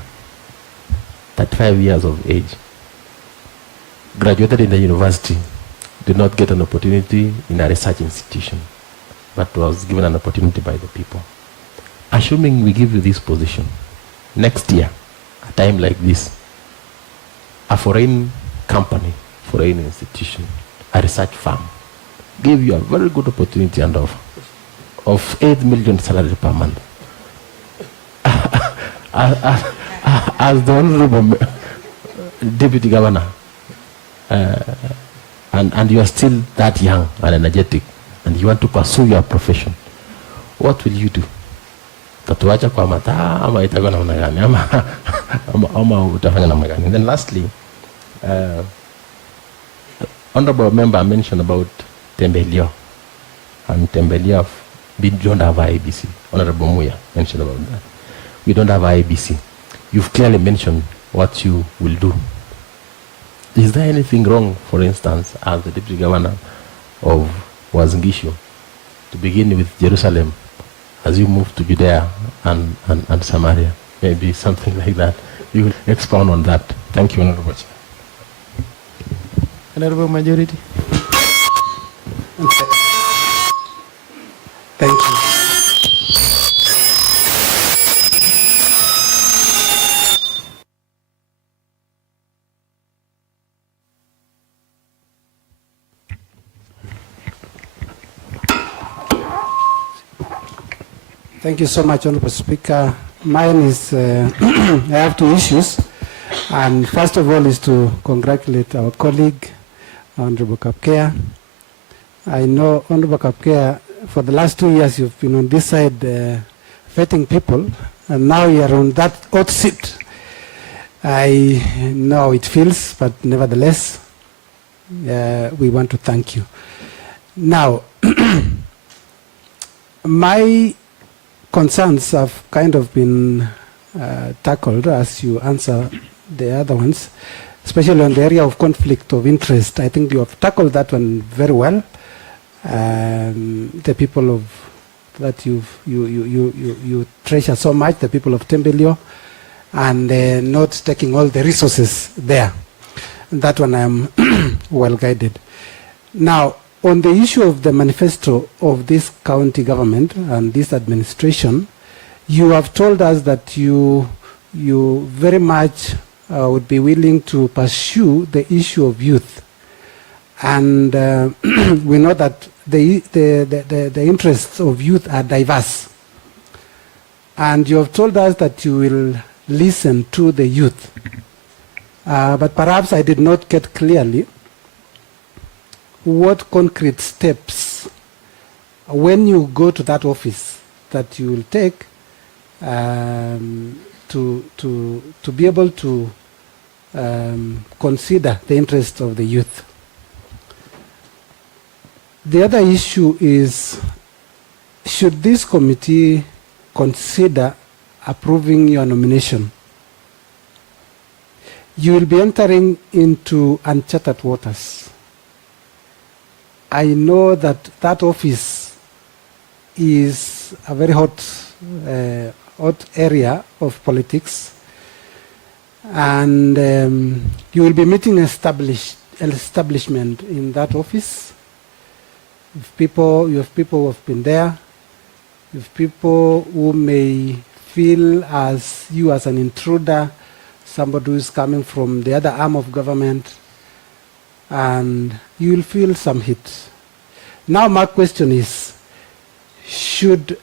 35 years of age, graduated in the university, did not get an opportunity in a research institution, but was given an opportunity by the people. Assuming we give you this position, next year, a time like this, a foreign company, foreign institution, a research firm, give you a very good opportunity and offer of 8 million salary per month. As the Honorable Deputy Governor, and you are still that young and energetic, and you want to pursue your profession, what will you do? Tatuacha kwa mata ama itakuwa namna gani ama utafanya namna gani? And then lastly, Honorable Member mentioned about Tembelio, and Tembelio, we don't have IBC. Honorable Muya mentioned about that. We don't have IBC. You've clearly mentioned what you will do. Is there anything wrong, for instance, as the Deputy Governor of Uasin Gishu, to begin with Jerusalem, as you move to Judea and Samaria? Maybe something like that. You will expound on that. Thank you, Honorable Chair. Honorable Majority. Thank you. Thank you so much, Honorable Speaker. Mine is, I have two issues. And first of all is to congratulate our colleague, Honorable Kapkea. I know, Honorable Kapkea, for the last 2 years you've been on this side vetting people, and now you're on that hot seat. I know how it feels, but nevertheless, we want to thank you. Now, my concerns have kind of been tackled as you answer the other ones, especially on the area of conflict of interest. I think you have tackled that one very well. The people of that you treasure so much, the people of Tembelio, and not taking all the resources there. That one I am well guided. Now, on the issue of the manifesto of this county government and this administration, you have told us that you very much would be willing to pursue the issue of youth. And we know that the interests of youth are diverse. And you have told us that you will listen to the youth. But perhaps I did not get clearly what concrete steps, when you go to that office, that you will take to be able to consider the interests of the youth. The other issue is should this committee consider approving your nomination, you will be entering into uncharted waters. I know that that office is a very hot area of politics, and you will be meeting establishment in that office. If people, you have people who have been there, if people who may feel as you as an intruder, somebody who is coming from the other arm of government, and you will feel some hit. Now my question is, should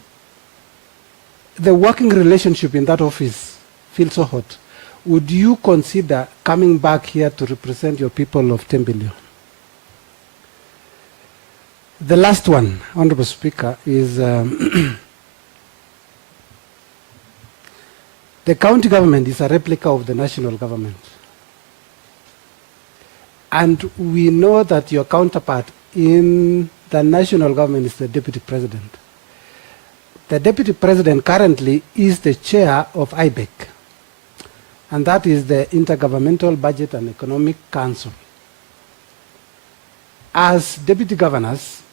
the working relationship in that office feel so hot, would you consider coming back here to represent your people of 10 billion? The last one, Honorable Speaker, is the county government is a replica of the national government. And we know that your counterpart in the national government is the deputy president. The deputy president currently is the chair of IBEC, and that is the Intergovernmental Budget and Economic Council. As deputy governors,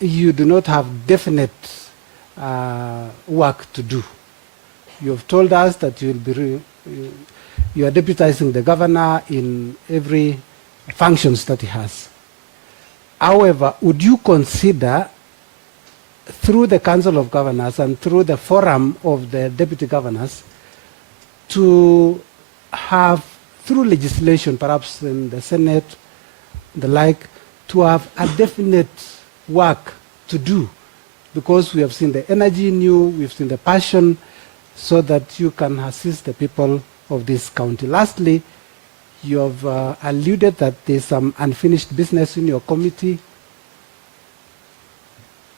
you do not have definite work to do. You have told us that you will be you are deputizing the governor in every functions that he has. However, would you consider, through the Council of Governors and through the forum of the deputy governors, to have, through legislation, perhaps in the Senate, the like, to have a definite work to do? Because we have seen the energy in you, we've seen the passion, so that you can assist the people of this county. Lastly, you have alluded that there's some unfinished business in your committee.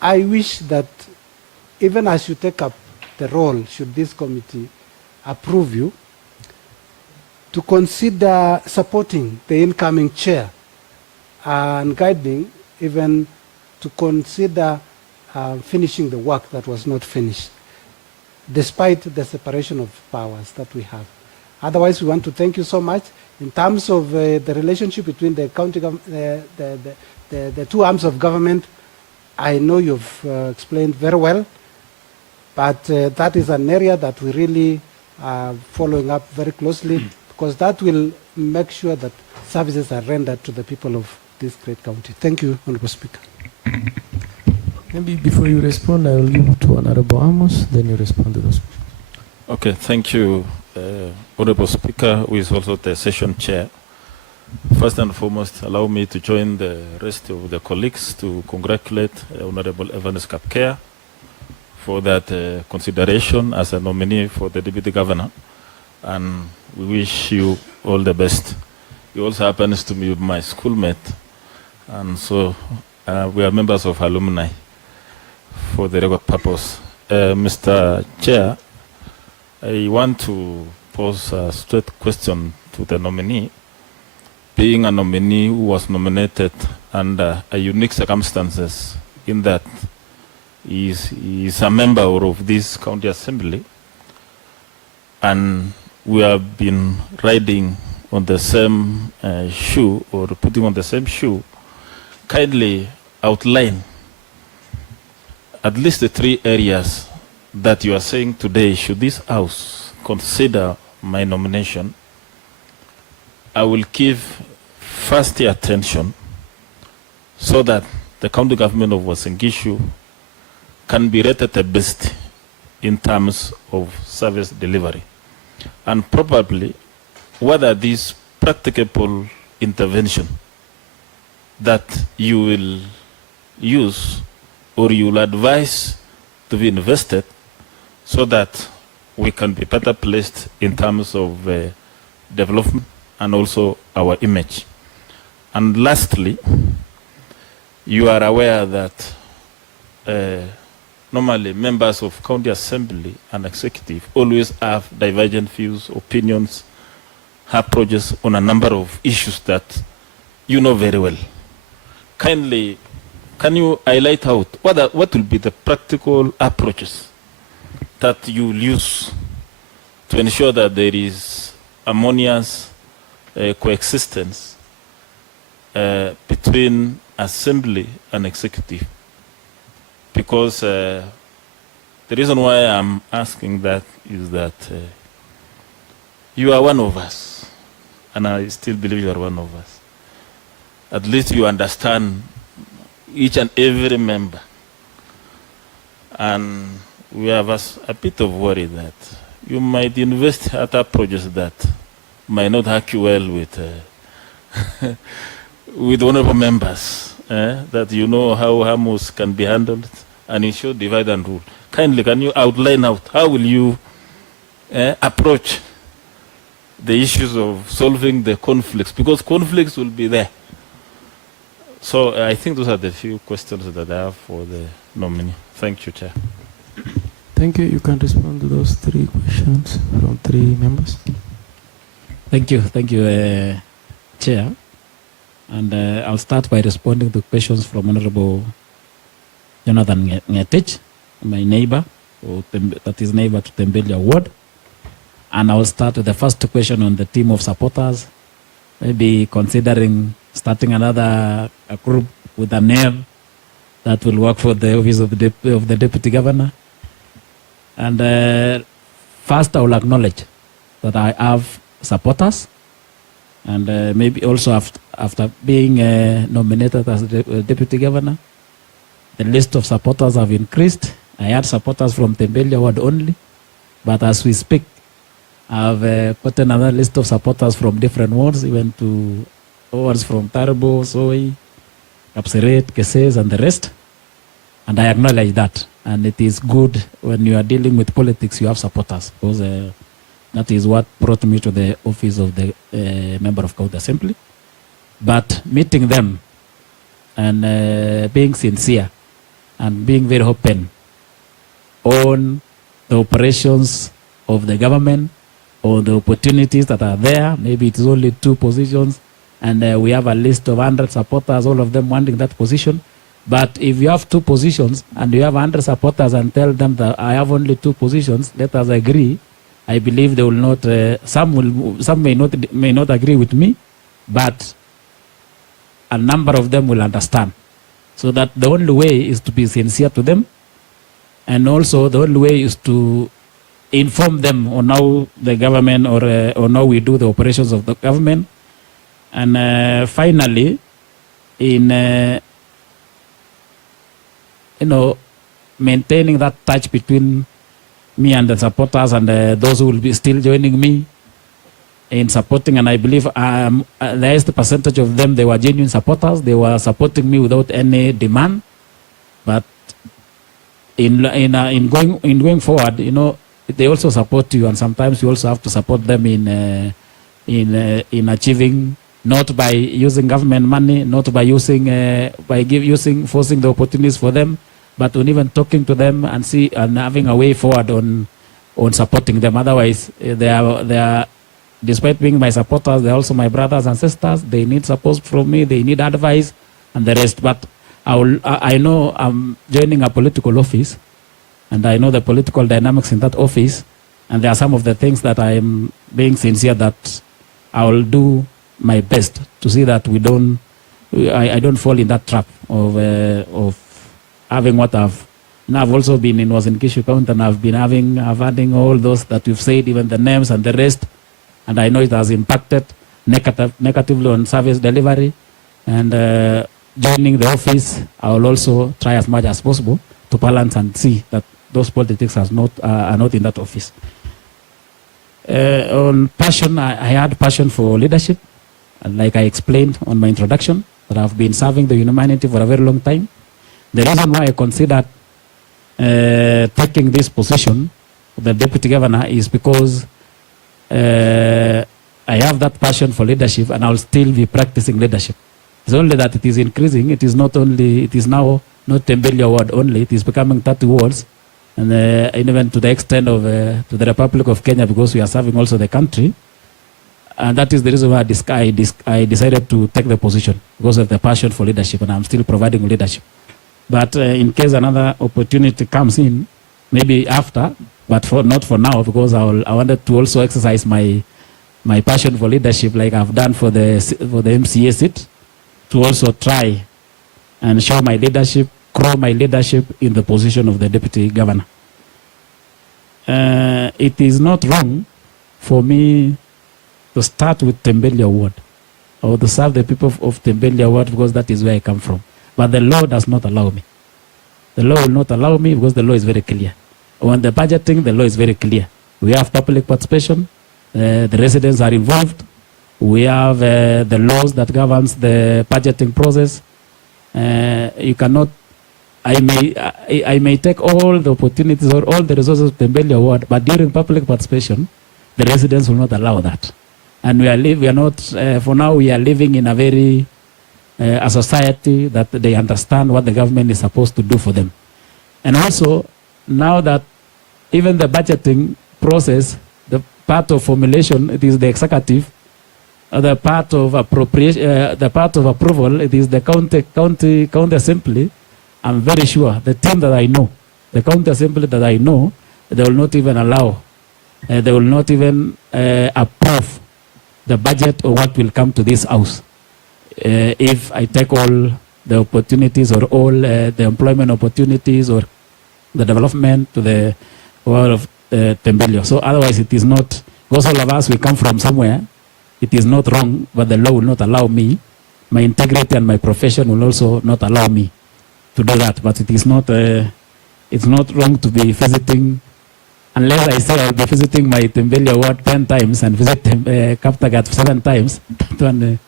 I wish that even as you take up the role, should this committee approve you, to consider supporting the incoming chair and guiding, even to consider finishing the work that was not finished, despite the separation of powers that we have. Otherwise, we want to thank you so much. In terms of the relationship between the county, the two arms of government, I know you've explained very well, but that is an area that we really are following up very closely, because that will make sure that services are rendered to the people of this great county. Thank you, Honorable Speaker. Maybe before you respond, I will give it to Honorable Amos, then you respond to those. Okay, thank you, Honorable Speaker, who is also the session chair. First and foremost, allow me to join the rest of the colleagues to congratulate Honorable Evans Kapkea for that consideration as a nominee for the Deputy Governor, and we wish you all the best. He also happens to be my schoolmate, and so we are members of alumni for the record purpose. Mr. Chair, I want to pose a straight question to the nominee. Being a nominee who was nominated under a unique circumstances, in that he is a member of this county assembly, and we have been riding on the same shoe, or putting on the same shoe. Kindly outline at least the 3 areas that you are saying today, should this House consider my nomination. I will give first attention so that the county government of Uasin Gishu can be rated the best in terms of service delivery, and probably whether this practicable intervention that you will use or you will advise to be invested so that we can be better placed in terms of development and also our image. And lastly, you are aware that normally members of county assembly and executive always have divergent views, opinions, approaches on a number of issues that you know very well. Kindly can you highlight out what will be the practical approaches that you will use to ensure that there is harmonious coexistence between assembly and executive? Because the reason why I'm asking that is that you are one of us, and I still believe you are one of us. At least you understand each and every member. And we have a bit of worry that you might invest other projects that might not work well with with honorable members, that you know how HAMUS can be handled and ensure divide and rule. Kindly, can you outline out how will you approach the issues of solving the conflicts? Because conflicts will be there. So I think those are the few questions that I have for the nominee. Thank you, Chair. Thank you. You can respond to those 3 questions from 3 members. Thank you, Chair. And I'll start by responding to questions from Honorable Jonathan Ngetich, my neighbor, that is neighbor to Tembelia Ward. And I'll start with the first question on the team of supporters, maybe considering starting another group with a name that will work for the office of the Deputy Governor. And first, I will acknowledge that I have supporters, and maybe also after being nominated as Deputy Governor, the list of supporters have increased. I had supporters from Tembelia Ward only, but as we speak, I've put another list of supporters from different wards, even to wards from Tarbo, Soi, Kapseret, Keses, and the rest. And I acknowledge that. And it is good when you are dealing with politics, you have supporters, because that is what brought me to the office of the Member of County Assembly. But meeting them and being sincere and being very open on the operations of the government or the opportunities that are there. Maybe it is only 2 positions, and we have a list of 100 supporters, all of them wanting that position. But if you have 2 positions and you have 100 supporters and tell them that I have only 2 positions, let us agree. I believe they will not. Some may not agree with me, but a number of them will understand. So that the only way is to be sincere to them, and also the only way is to inform them on how the government or how we do the operations of the government. And finally, in maintaining that touch between me and the supporters and those who will be still joining me in supporting. And I believe the highest percentage of them, they were genuine supporters. They were supporting me without any demand. But in going forward, they also support you, and sometimes you also have to support them in achieving, not by using government money, not by using forcing the opportunities for them, but on even talking to them and having a way forward on supporting them. Otherwise, they are, despite being my supporters, they're also my brothers and sisters. They need support from me. They need advice and the rest. But I know I'm joining a political office, and I know the political dynamics in that office. And there are some of the things that I am being sincere that I will do my best to see that I don't fall in that trap of having what I've also been in Uasin Gishu County, and I've adding all those that you've said, even the names and the rest. And I know it has impacted negatively on service delivery. And joining the office, I will also try as much as possible to balance and see that those politics are not in that office. On passion, I had passion for leadership. And like I explained on my introduction, that I've been serving the humanity for a very long time. The reason why I considered taking this position, the Deputy Governor, is because I have that passion for leadership, and I'll still be practicing leadership. It's only that it is increasing. It is now not Tembelia Ward only. It is becoming 30 wards, and even to the extent of to the Republic of Kenya, because we are serving also the country. And that is the reason why I decided to take the position, because of the passion for leadership, and I'm still providing leadership. But in case another opportunity comes in, maybe after, but not for now, because I wanted to also exercise my passion for leadership, like I've done for the MCA seat, to also try and show my leadership, grow my leadership in the position of the deputy governor. It is not wrong for me to start with Tembele Ward or to serve the people of Tembele Ward, because that is where I come from. But the law does not allow me. The law will not allow me because the law is very clear. On the budgeting, the law is very clear. We have public participation. The residents are involved. We have the laws that governs the budgeting process. You cannot. I may take all the opportunities or all the resources of the Tembele Award, but during public participation, the residents will not allow that. And we are not. For now, we are living in a society that they understand what the government is supposed to do for them. And also, now that even the budgeting process, the part of formulation, it is the executive, the part of appropriation, the part of approval, it is the county assembly. I'm very sure the team that I know, the county assembly that I know, they will not even allow, they will not even approve the budget or what will come to this house. If I take all the opportunities or all the employment opportunities or the development to the world of Tembele. So otherwise it is not, because all of us, we come from somewhere, it is not wrong, but the law will not allow me. My integrity and my profession will also not allow me to do that. But it is not, it's not wrong to be visiting, unless I say I'll be visiting my Tembele Award 10 times and visit Kaptagat 7 times. That one,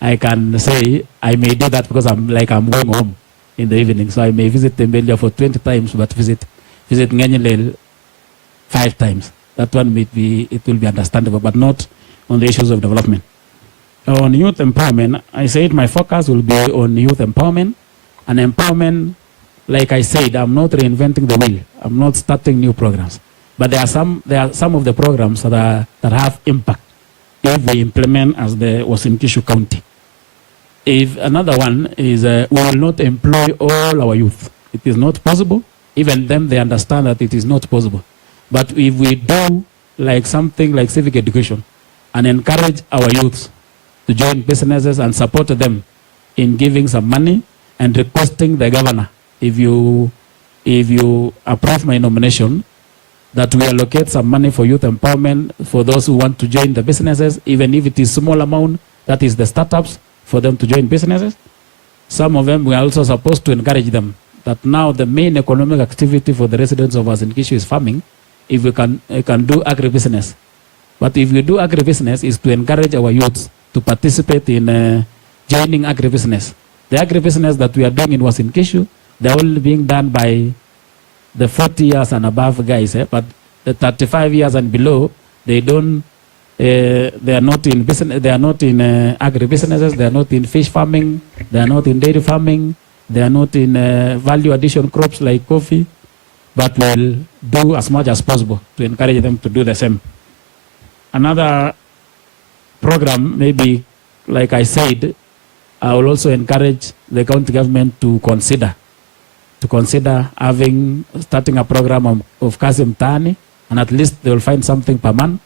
I can say I may do that because I'm going home in the evening. So I may visit Tembele for 20 times, but visit Nganyelel 5 times. That one it will be understandable, but not on the issues of development. On youth empowerment, I said my focus will be on youth empowerment. And empowerment, like I said, I'm not reinventing the wheel. I'm not starting new programs. But there are some of the programs that have impact if we implement as the Uasin Gishu County. If another one is we will not employ all our youth. It is not possible. Even them, they understand that it is not possible. But if we do like something like civic education and encourage our youth to join businesses and support them in giving some money and requesting the governor, if you approve my nomination, that we allocate some money for youth empowerment for those who want to join the businesses, even if it is small amount, that is the startups, for them to join businesses. Some of them, we are also supposed to encourage them that now the main economic activity for the residents of Uasin Gishu is farming. If we can do agribusiness. But if we do agribusiness, is to encourage our youths to participate in joining agribusiness. The agribusiness that we are doing in Uasin Gishu, they're only being done by the 40 years and above guys, but the 35 years and below, they don't. They are not in business. They are not in agribusinesses. They are not in fish farming. They are not in dairy farming. They are not in value addition crops like coffee. But we'll do as much as possible to encourage them to do the same. Another program, maybe, like I said, I will also encourage the county government to consider starting a program of Kasi Mtaani, and at least they will find something per month.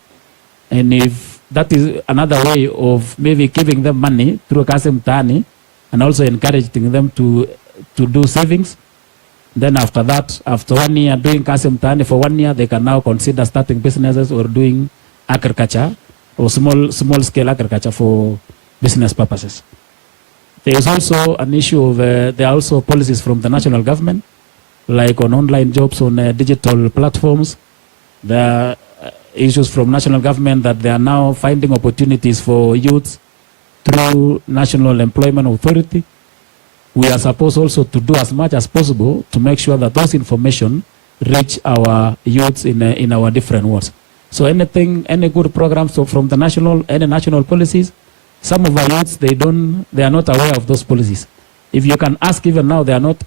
And if that is another way of maybe giving them money through Kasi Mtaani and also encouraging them to do savings, then after that, after 1 year doing Kasi Mtaani for 1 year, they can now consider starting businesses or doing agriculture or small scale agriculture for business purposes. There is also an issue of, there are also policies from the national government, like on online jobs on digital platforms. There are issues from national government that they are now finding opportunities for youths through National Employment Authority. We are supposed also to do as much as possible to make sure that those information reach our youths in our different wards. So any good programs from the national policies, some of our youths, they are not aware of those policies. If you can ask even now,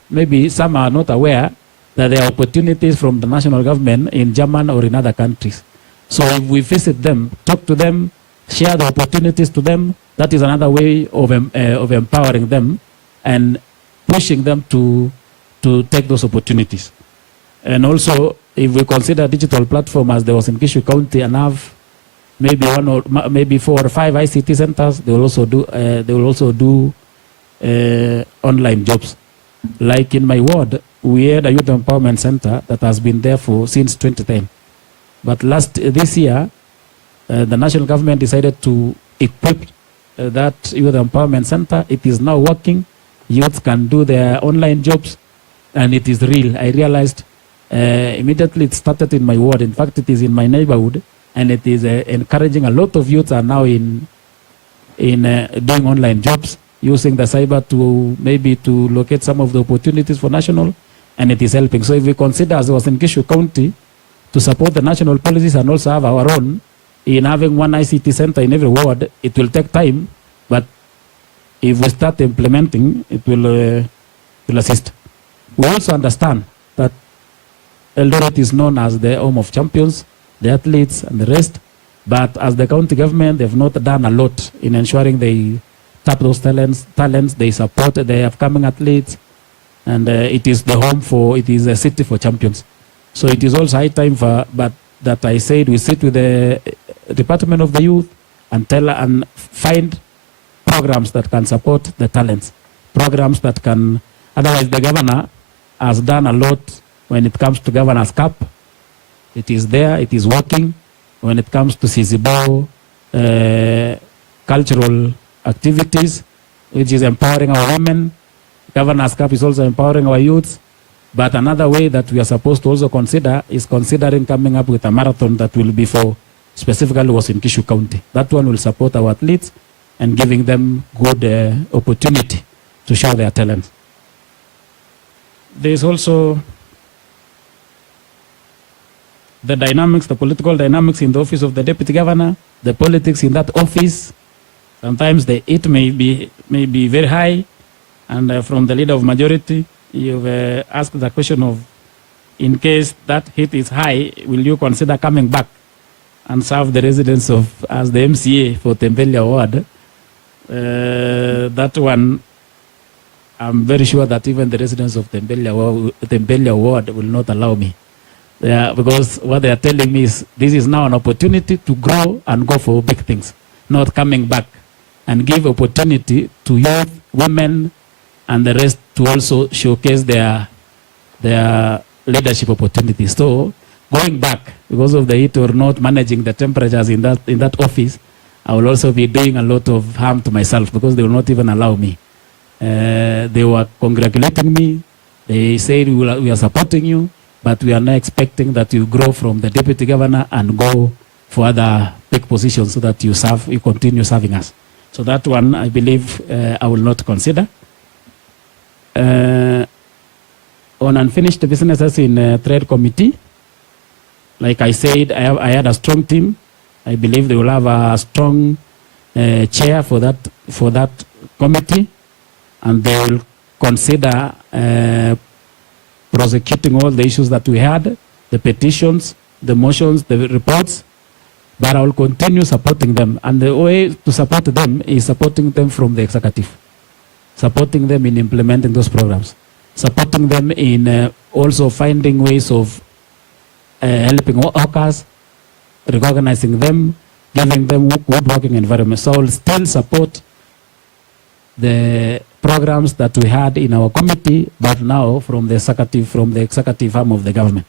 maybe some are not aware that there are opportunities from the national government in German or in other countries. So if we visit them, talk to them, share the opportunities to them, that is another way of empowering them and pushing them to to take those opportunities. And also, if we consider digital platform as there was in Gishu County and have maybe maybe 4 or 5 ICT centers, they will also do online jobs. Like in my ward, we had a youth empowerment center that has been there since 2010. But this year, the national government decided to equip that youth empowerment center. It is now working. Youth can do their online jobs, and it is real. I realized immediately it started in my ward. In fact, it is in my neighborhood, and it is encouraging. A lot of youth are now in doing online jobs, using the cyber to locate some of the opportunities for national, and it is helping. So if we consider, as was in Gishu County, to support the national policies and also have our own, in having one ICT center in every ward, it will take time, but if we start implementing, it will assist. We also understand that Eldoret is known as the home of champions, the athletes and the rest, but as the county government, they've not done a lot in ensuring they tap those talents, they support the upcoming athletes, and it is a city for champions. So it is also high time that I said we sit with the Department of the Youth and find programs that can support the talents, programs that can, otherwise the governor has done a lot when it comes to Governor's Cup. It is there, it is working. When it comes to CCBO, cultural activities, which is empowering our women, Governor's Cup is also empowering our youths. But another way that we are supposed to also consider is considering coming up with a marathon that will be for specifically was in Gishu County. That one will support our athletes and giving them good opportunity to show their talents. There is also the dynamics, the political dynamics in the office of the deputy governor, the politics in that office. Sometimes the heat may be very high, and from the leader of majority, you've asked the question of, in case that heat is high, will you consider coming back and serve the residents as the MCA for Tembelia Ward? That one, I'm very sure that even the residents of Tembelia Ward will not allow me. Because what they are telling me is this is now an opportunity to grow and go for big things, not coming back and give opportunity to youth, women, and the rest to also showcase their leadership opportunities. So going back because of the heat or not managing the temperatures in that office, I will also be doing a lot of harm to myself because they will not even allow me. They were congratulating me. They said we are supporting you, but we are now expecting that you grow from the deputy governor and go for other big positions so that you continue serving us. So that one, I believe, I will not consider. On unfinished businesses in trade committee, like I said, I had a strong team. I believe they will have a strong chair for that committee, and they will consider prosecuting all the issues that we had, the petitions, the motions, the reports, but I will continue supporting them. And the way to support them is supporting them from the executive, supporting them in implementing those programs, supporting them in also finding ways of helping workers, recognizing them, giving them good working environment. So I will still support the programs that we had in our committee, but now from the executive arm of the government.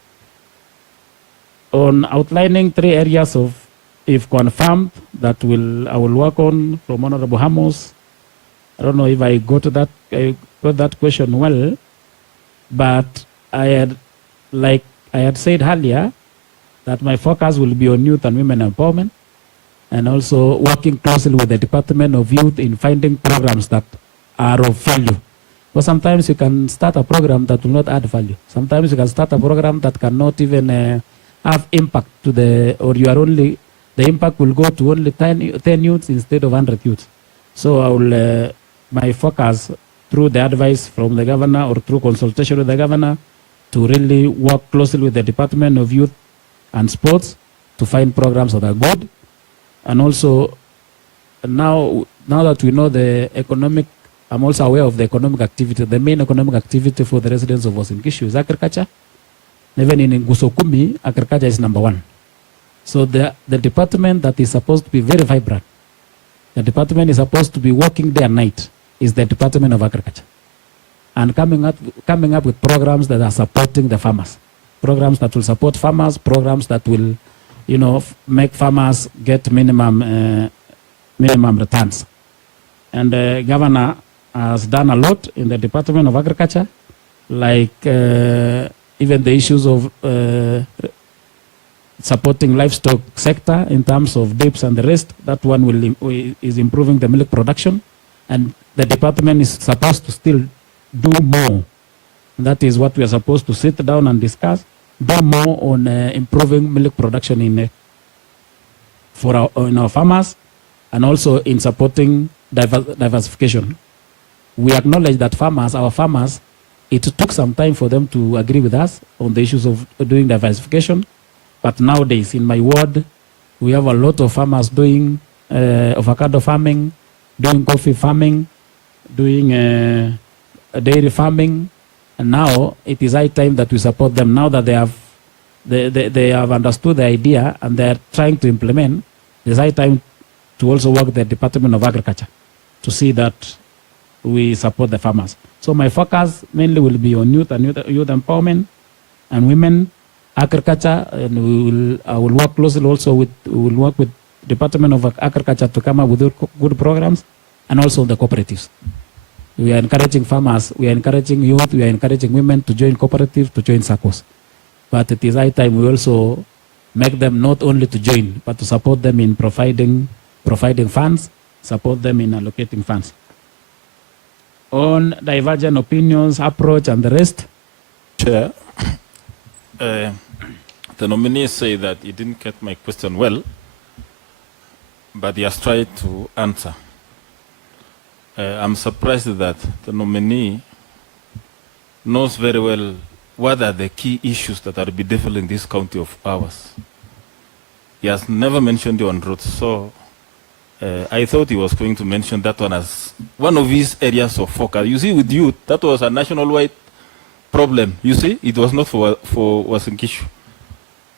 On outlining 3 areas of, if confirmed, that I will work on from Honorable Hamos. I don't know if I got that question well, but I had said earlier that my focus will be on youth and women empowerment, and also working closely with the Department of Youth in finding programs that are of value. But sometimes you can start a program that will not add value. Sometimes you can start a program that cannot even have impact the impact will go to only 10 youths instead of 100 youths. So I will, my focus through the advice from the governor or through consultation with the governor to really work closely with the Department of Youth and Sports to find programs that are good. And also now that we know the economic I'm also aware of the economic activity. The main economic activity for the residents of Uasin Gishu is agriculture. Even in Ngusokumi, agriculture is number one. So the department that is supposed to be very vibrant, the department is supposed to be working day and night, is the Department of Agriculture. And coming up with programs that are supporting the farmers. Programs that will support farmers, programs that will, make farmers get minimum returns. And the governor has done a lot in the Department of Agriculture, like even the issues of supporting livestock sector in terms of dips and the rest. That one is improving the milk production, and the department is supposed to still do more. That is what we are supposed to sit down and discuss. Do more on improving milk production in our farmers, and also in supporting diversification. We acknowledge that our farmers, it took some time for them to agree with us on the issues of doing diversification. But nowadays, in my ward, we have a lot of farmers doing avocado farming, doing coffee farming, doing dairy farming. And now it is high time that we support them. Now that they have understood the idea and they are trying to implement, it is high time to also work with the Department of Agriculture to see that we support the farmers. So my focus mainly will be on youth and youth empowerment and women, agriculture, and I will work closely also with Department of Agriculture to come up with good programs, and also the cooperatives. We are encouraging farmers, we are encouraging youth, we are encouraging women to join cooperatives, to join SACCOs. But it is high time we also make them not only to join, but to support them in providing funds, support them in allocating funds. On divergent opinions, approach, and the rest. Chair, the nominee say that he didn't get my question well, but he has tried to answer. I'm surprised that the nominee knows very well what are the key issues that are bedeviling this county of ours. He has never mentioned it on roads, so I thought he was going to mention that one as one of his areas of focus. You see, with youth, that was a national-wide problem. You see, it was not for Uasin Gishu.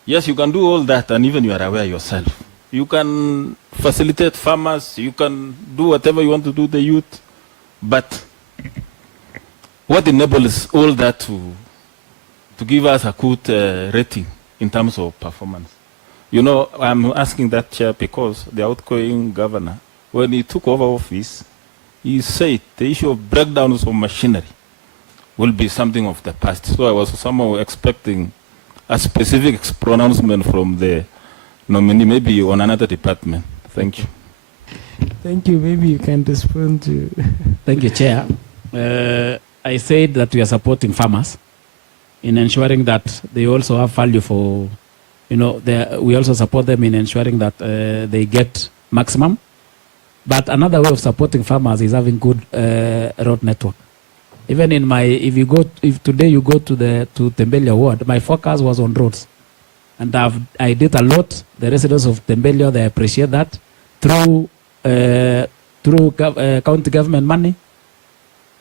Yes, you can do all that, and even you are aware yourself. You can facilitate farmers, you can do whatever you want to do the youth, but what enables all that to give us a good rating in terms of performance? You know, I'm asking that, Chair, because the outgoing governor, when he took over office, he said the issue of breakdowns of machinery will be something of the past. So I was somehow expecting a specific pronouncement from the nominee, maybe on another department. Thank you. Thank you. Maybe you can respond to... Thank you, Chair. I said that we are supporting farmers in ensuring that they also have value for... we also support them in ensuring that they get maximum. But another way of supporting farmers is having good road network. Even in if today you go to Tembelia ward, my focus was on roads. And I did a lot. The residents of Tembelia, they appreciate that through county government money,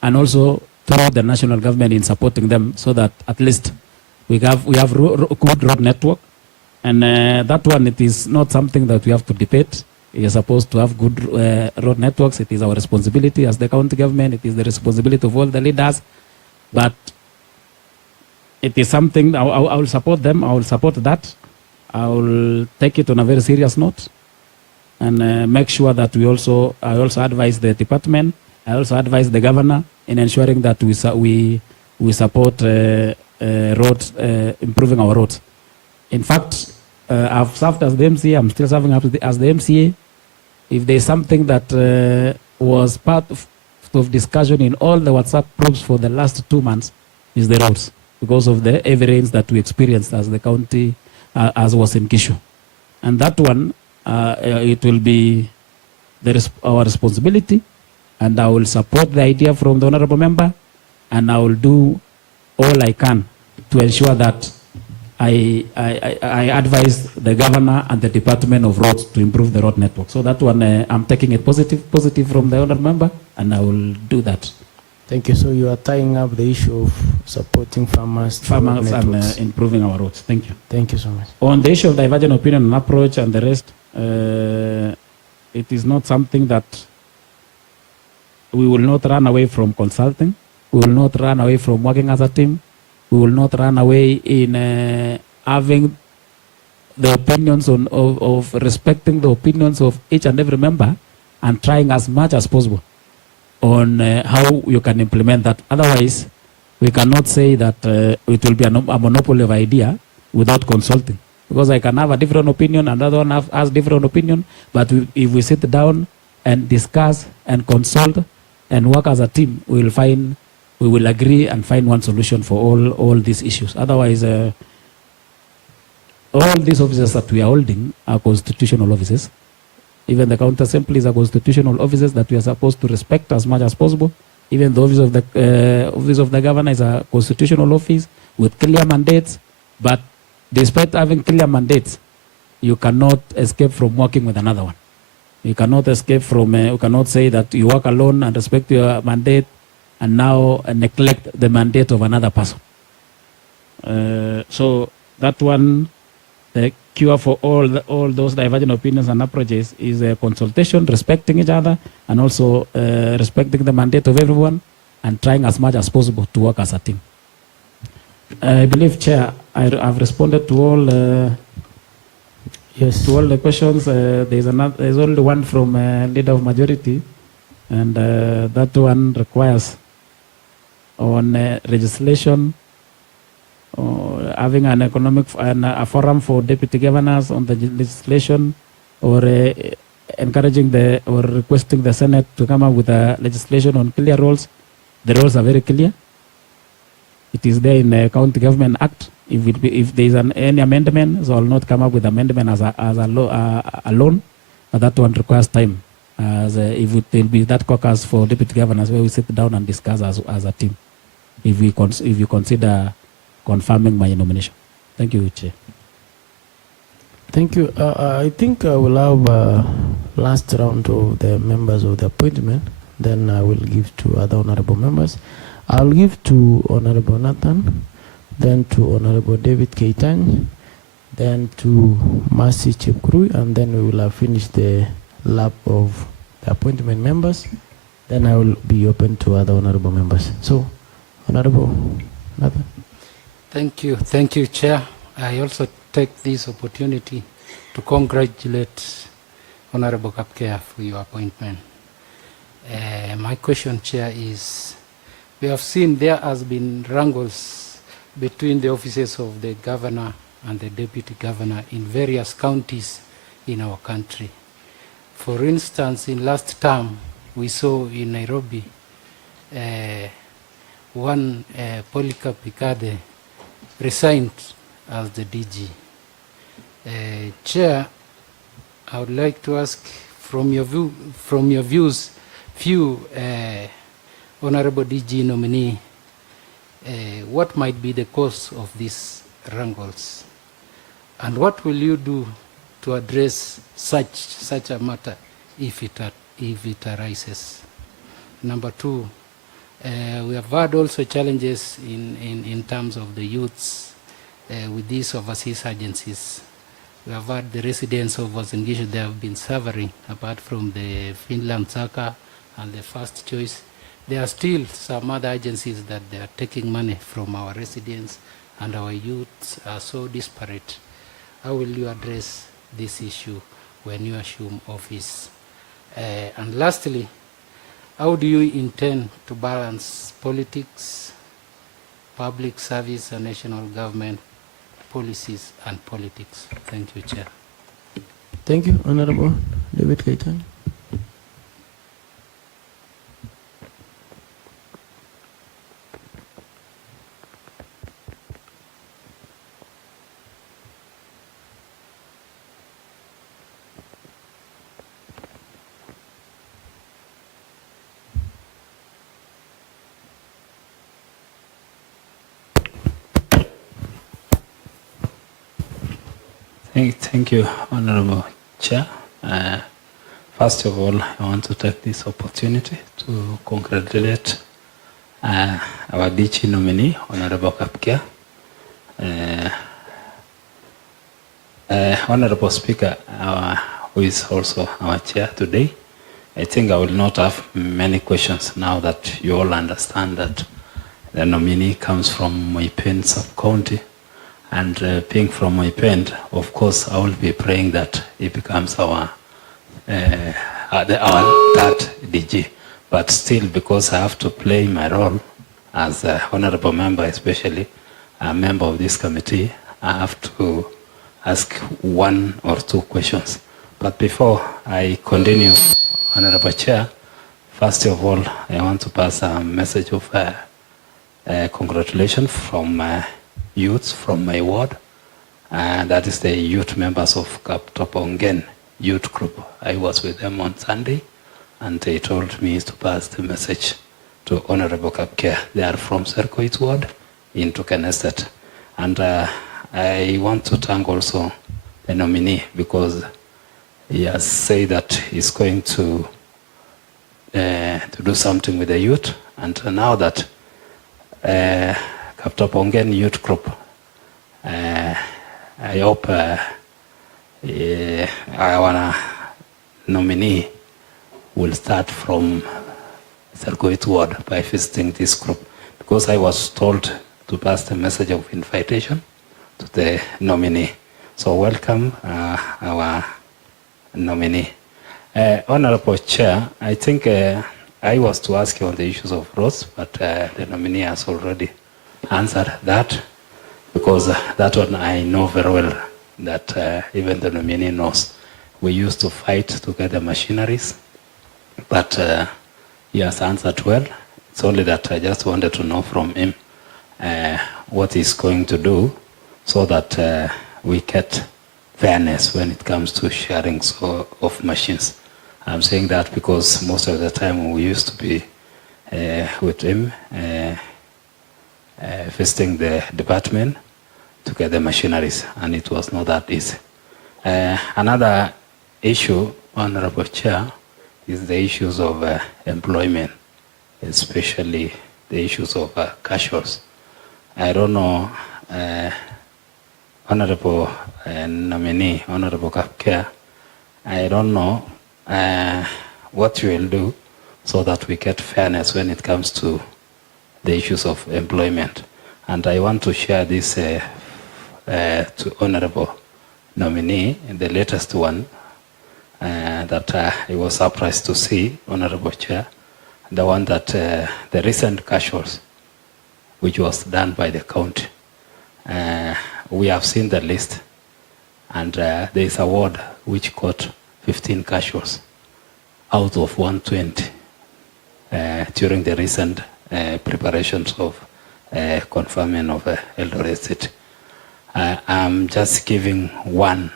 and also through the national government in supporting them, so that at least we have good road network. And that one, it is not something that we have to debate. We are supposed to have good road networks. It is our responsibility as the county government. It is the responsibility of all the leaders. But it is something, I will support them. I will support that. I will take it on a very serious note, and make sure that I also advise the department. I also advise the governor in ensuring that we support roads, improving our roads. In fact, I've served as the MCA. I'm still serving as the MCA. If there's something that was part of discussion in all the WhatsApp groups for the last 2 months, is the roads, because of the heavy rains that we experienced as the county, as was in Gishu. And that one, it will be our responsibility, and I will support the idea from the honorable member, and I will do all I can to ensure that I advise the governor and the Department of Roads to improve the road network. So that one, I'm taking it positive from the honourable member, and I will do that. Thank you. So you are tying up the issue of supporting farmers And improving our roads. Thank you. Thank you so much. On the issue of divergent opinion and approach and the rest, it is not something that we will not run away from consulting. We will not run away from working as a team. We will not run away in having the opinions of respecting the opinions of each and every member and trying as much as possible on how you can implement that. Otherwise, we cannot say that it will be a monopoly of idea without consulting. Because I can have a different opinion, another one has different opinion, but if we sit down and discuss and consult and work as a team, we will agree and find one solution for all these issues. Otherwise, all these offices that we are holding are constitutional offices. Even the county assemblies are constitutional offices that we are supposed to respect as much as possible. Even the office of the governor is a constitutional office with clear mandates. But despite having clear mandates, you cannot escape from working with another one. You cannot escape from. You cannot say that you work alone and respect your mandate, and now neglect the mandate of another person. So that one, the cure for all those divergent opinions and approaches is a consultation, respecting each other, and also respecting the mandate of everyone, and trying as much as possible to work as a team. I believe, Chair, I've responded to all. Yes. To all the questions. There's only one from Leader of Majority, and that one requires on legislation, or having an economic a forum for deputy governors on the legislation, or encouraging or requesting the Senate to come up with a legislation on clear roles. The roles are very clear. It is there in the County Government Act. If there is any amendment, so I will not come up with amendment as alone. But that one requires time. If it will be that caucus for deputy governors where we sit down and discuss as a team. If you consider confirming my nomination. Thank you, Chair. Thank you. I think I will have last round of the members of the appointment. Then I will give to other honorable members. I'll give to Honorable Nathan, then to Honorable David Keitany, then to Mercy Chepkurui, and then we will have finished the lap of the appointment members. Then I will be open to other honorable members. So, Honorable Nathan. Thank you, Chair. I also take this opportunity to congratulate Honorable Kapkea for your appointment. My question, Chair, is we have seen there has been wrangles between the offices of the governor and the deputy governor in various counties in our country. For instance, in last term, we saw in Nairobi, one Polycarp Ikade resigned as the DG. Chair, I would like to ask from your views, Honorable DG nominee, what might be the cause of these wrangles, and what will you do to address such a matter if it arises? Number two, we have had also challenges in terms of the youths with these overseas agencies. We have had the residents of Uasin Gishu, they have been suffering, apart from the Finland Saka and the First Choice. There are still some other agencies that they are taking money from our residents, and our youths are so disparate. How will you address this issue when you assume office? And lastly, how do you intend to balance politics, public service, and national government policies and politics? Thank you, Chair. Thank you, Honorable David Keitany. Thank you, Honorable Chair. First of all, I want to take this opportunity to congratulate our DG nominee, Honorable Kapkia. Honorable Speaker, who is also our chair today, I think I will not have many questions now that you all understand that the nominee comes from Moipen sub-county. And being from Moipen, of course, I will be praying that he becomes our third DG. But still, because I have to play my role as an honorable member, especially a member of this committee, I have to ask one or two questions. But before I continue, Honorable Chair, first of all, I want to pass a message of congratulations from youths from my ward. That is the youth members of Kaptopongen youth group. I was with them on Sunday, and they told me to pass the message to Honorable Kapkia. They are from Serkoit ward in Tuken Estate. And I want to thank also the nominee because he has said that he's going to do something with the youth. And now that Kaptopongen youth group, I hope our nominee will start from Serkoit ward by visiting this group, because I was told to pass the message of invitation to the nominee. So welcome our nominee. Honorable Chair, I think I was to ask you on the issues of roads, but the nominee has already answered that, because that one I know very well, that even the nominee knows. We used to fight to get the machineries, but he has answered well. It's only that I just wanted to know from him what he's going to do so that we get fairness when it comes to sharing of machines. I'm saying that because most of the time we used to be with him visiting the department to get the machineries, and it was not that easy. Another issue, Honorable Chair, is the issues of employment, especially the issues of casuals. I don't know, Honorable nominee, Honorable Kapkia, I don't know what you will do so that we get fairness when it comes to the issues of employment. And I want to share this to Honorable nominee, the latest one, that I was surprised to see, Honorable Chair, the one that the recent casuals, which was done by the county. We have seen the list, and there is a ward which got 15 casuals out of 120 during the recent preparations of confirming of Eldoret City. I'm just giving one,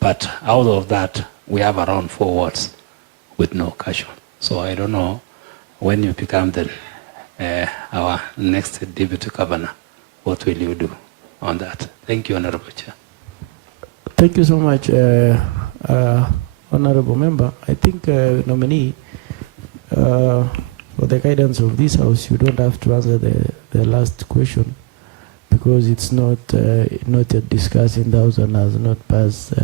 but out of that, we have around 4 wards with no casual. So I don't know when you become the our next deputy governor, what will you do on that? Thank you, Honorable Chair. Thank you so much, Honorable Member. I think, nominee, for the guidance of this House, you don't have to answer the last question, because it's not yet discussed in the House and has not passed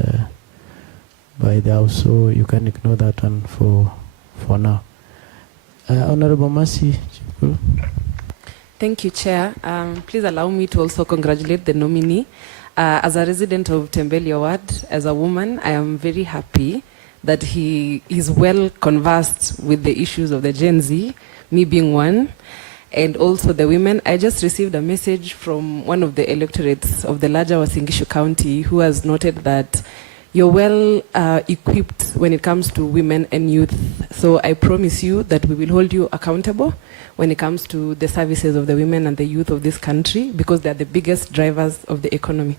by the House, so you can ignore that one for now. Honorable Mercy. Thank you, Chair. Please allow me to also congratulate the nominee. As a resident of Tembelio Ward, as a woman, I am very happy that he is well conversed with the issues of the Gen Z, me being one, and also the women. I just received a message from one of the electorates of the larger Uasin Gishu County, who has noted that you're well equipped when it comes to women and youth. So I promise you that we will hold you accountable when it comes to the services of the women and the youth of this country, because they're the biggest drivers of the economy.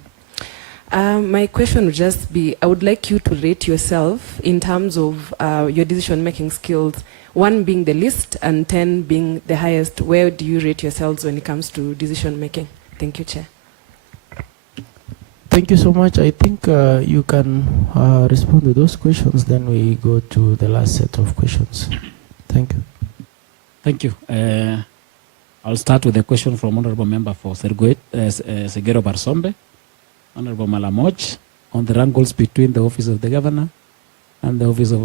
My question would just be, I would like you to rate yourself in terms of your decision-making skills, 1 being the least and 10 being the highest. Where do you rate yourselves when it comes to decision-making? Thank you, Chair. Thank you so much. I think you can respond to those questions. Then we go to the last set of questions. Thank you. Thank you. I'll start with a question from Honorable Member for Sergoet, Segero Barsombe, Honorable Malamoch, on the wrangles between the Office of the Governor and the Office of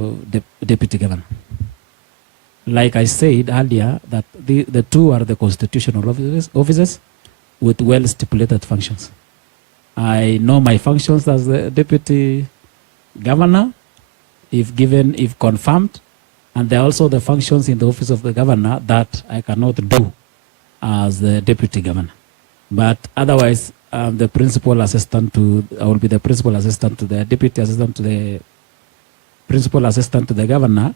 Deputy Governor. Like I said earlier, that the two are the constitutional offices with well-stipulated functions. I know my functions as the Deputy Governor, if given, if confirmed, and there are also the functions in the Office of the Governor that I cannot do as the Deputy Governor. But otherwise, I will be the principal assistant to the Deputy Assistant to the Principal Assistant to the Governor,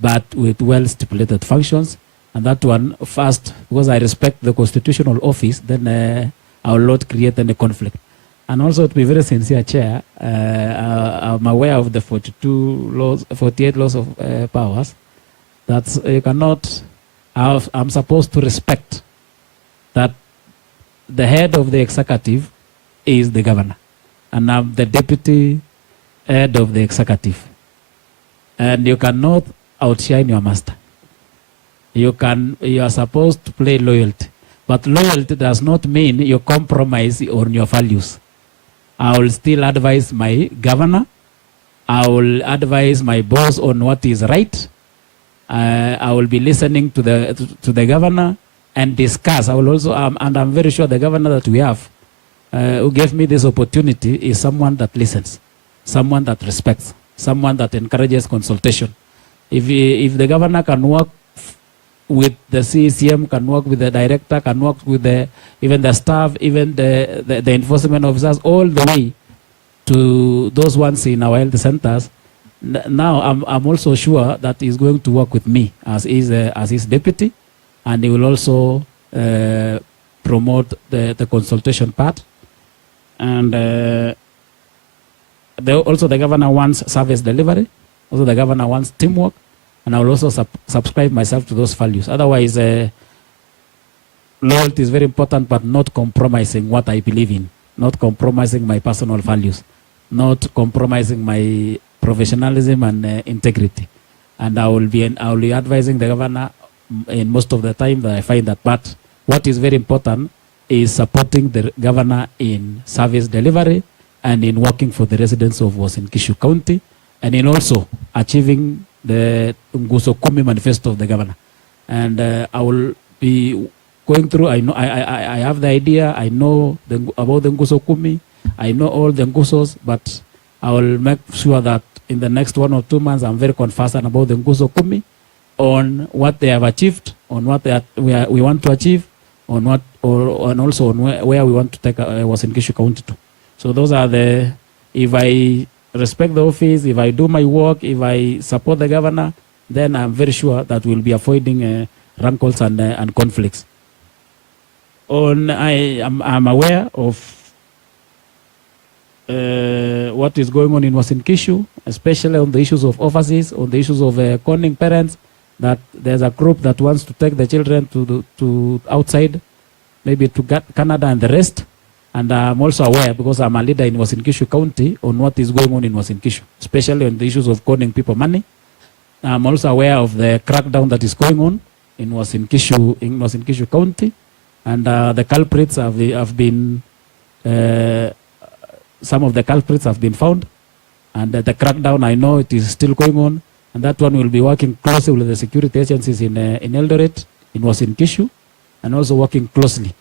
but with well-stipulated functions. And that one, first, because I respect the constitutional office, then I will not create any conflict. And also, to be very sincere, Chair, I'm aware of the 48 laws of powers, that you cannot, I'm supposed to respect that the head of the executive is the governor, and I'm the deputy head of the executive. And you cannot outshine your master. You are supposed to play loyalty, but loyalty does not mean you compromise on your values. I will still advise my governor. I will advise my boss on what is right. I will be listening to the governor and discuss. I will also, and I'm very sure the governor that we have, who gave me this opportunity, is someone that listens, someone that respects, someone that encourages consultation. If the governor can work with the CCM, can work with the director, can work with even the staff, even the enforcement officers, all the way to those ones in our health centers. Now I'm also sure that he's going to work with me as his deputy, and he will also promote the consultation part. And also the governor wants service delivery. Also the governor wants teamwork. And I will also subscribe myself to those values. Otherwise, loyalty is very important, but not compromising what I believe in, not compromising my personal values, not compromising my professionalism and integrity. And I will be advising the governor in most of the time that I find that. But what is very important is supporting the governor in service delivery and in working for the residents of Uasin Gishu County, and in also achieving the Nguso Kumi manifesto of the governor. And I will be going through, I have the idea, I know about the Nguso Kumi, I know all the Ngusos, but I will make sure that in the next 1 or 2 months, I'm very conversant about the Nguso Kumi, on what they have achieved, on what we want to achieve, on what, and also on where we want to take Uasin Gishu County to. So those are if I respect the office, if I do my work, if I support the governor, then I'm very sure that we'll be avoiding rankles and conflicts. I'm aware of what is going on in Uasin Gishu, especially on the issues of offices, on the issues of conning parents, that there's a group that wants to take the children to outside, maybe to Canada and the rest. And I'm also aware, because I'm a leader in Uasin Gishu County, on what is going on in Uasin Gishu, especially on the issues of conning people money. I'm also aware of the crackdown that is going on in Uasin Gishu County, and the culprits have been some of the culprits have been found, and the crackdown, I know it is still going on, and that one will be working closely with the security agencies in Eldoret, in Uasin Gishu, and also working closely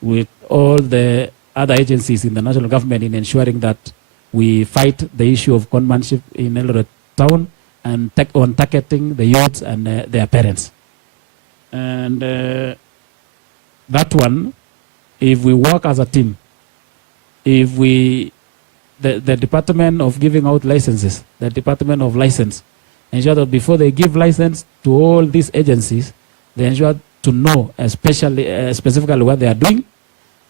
with all the other agencies in the national government in ensuring that we fight the issue of conmanship in Eldoret town and on targeting the youths and their parents. And that one, if we work as a team, if the Department of Giving Out Licenses, the Department of License, ensure that before they give license to all these agencies, they ensure to know specifically what they are doing,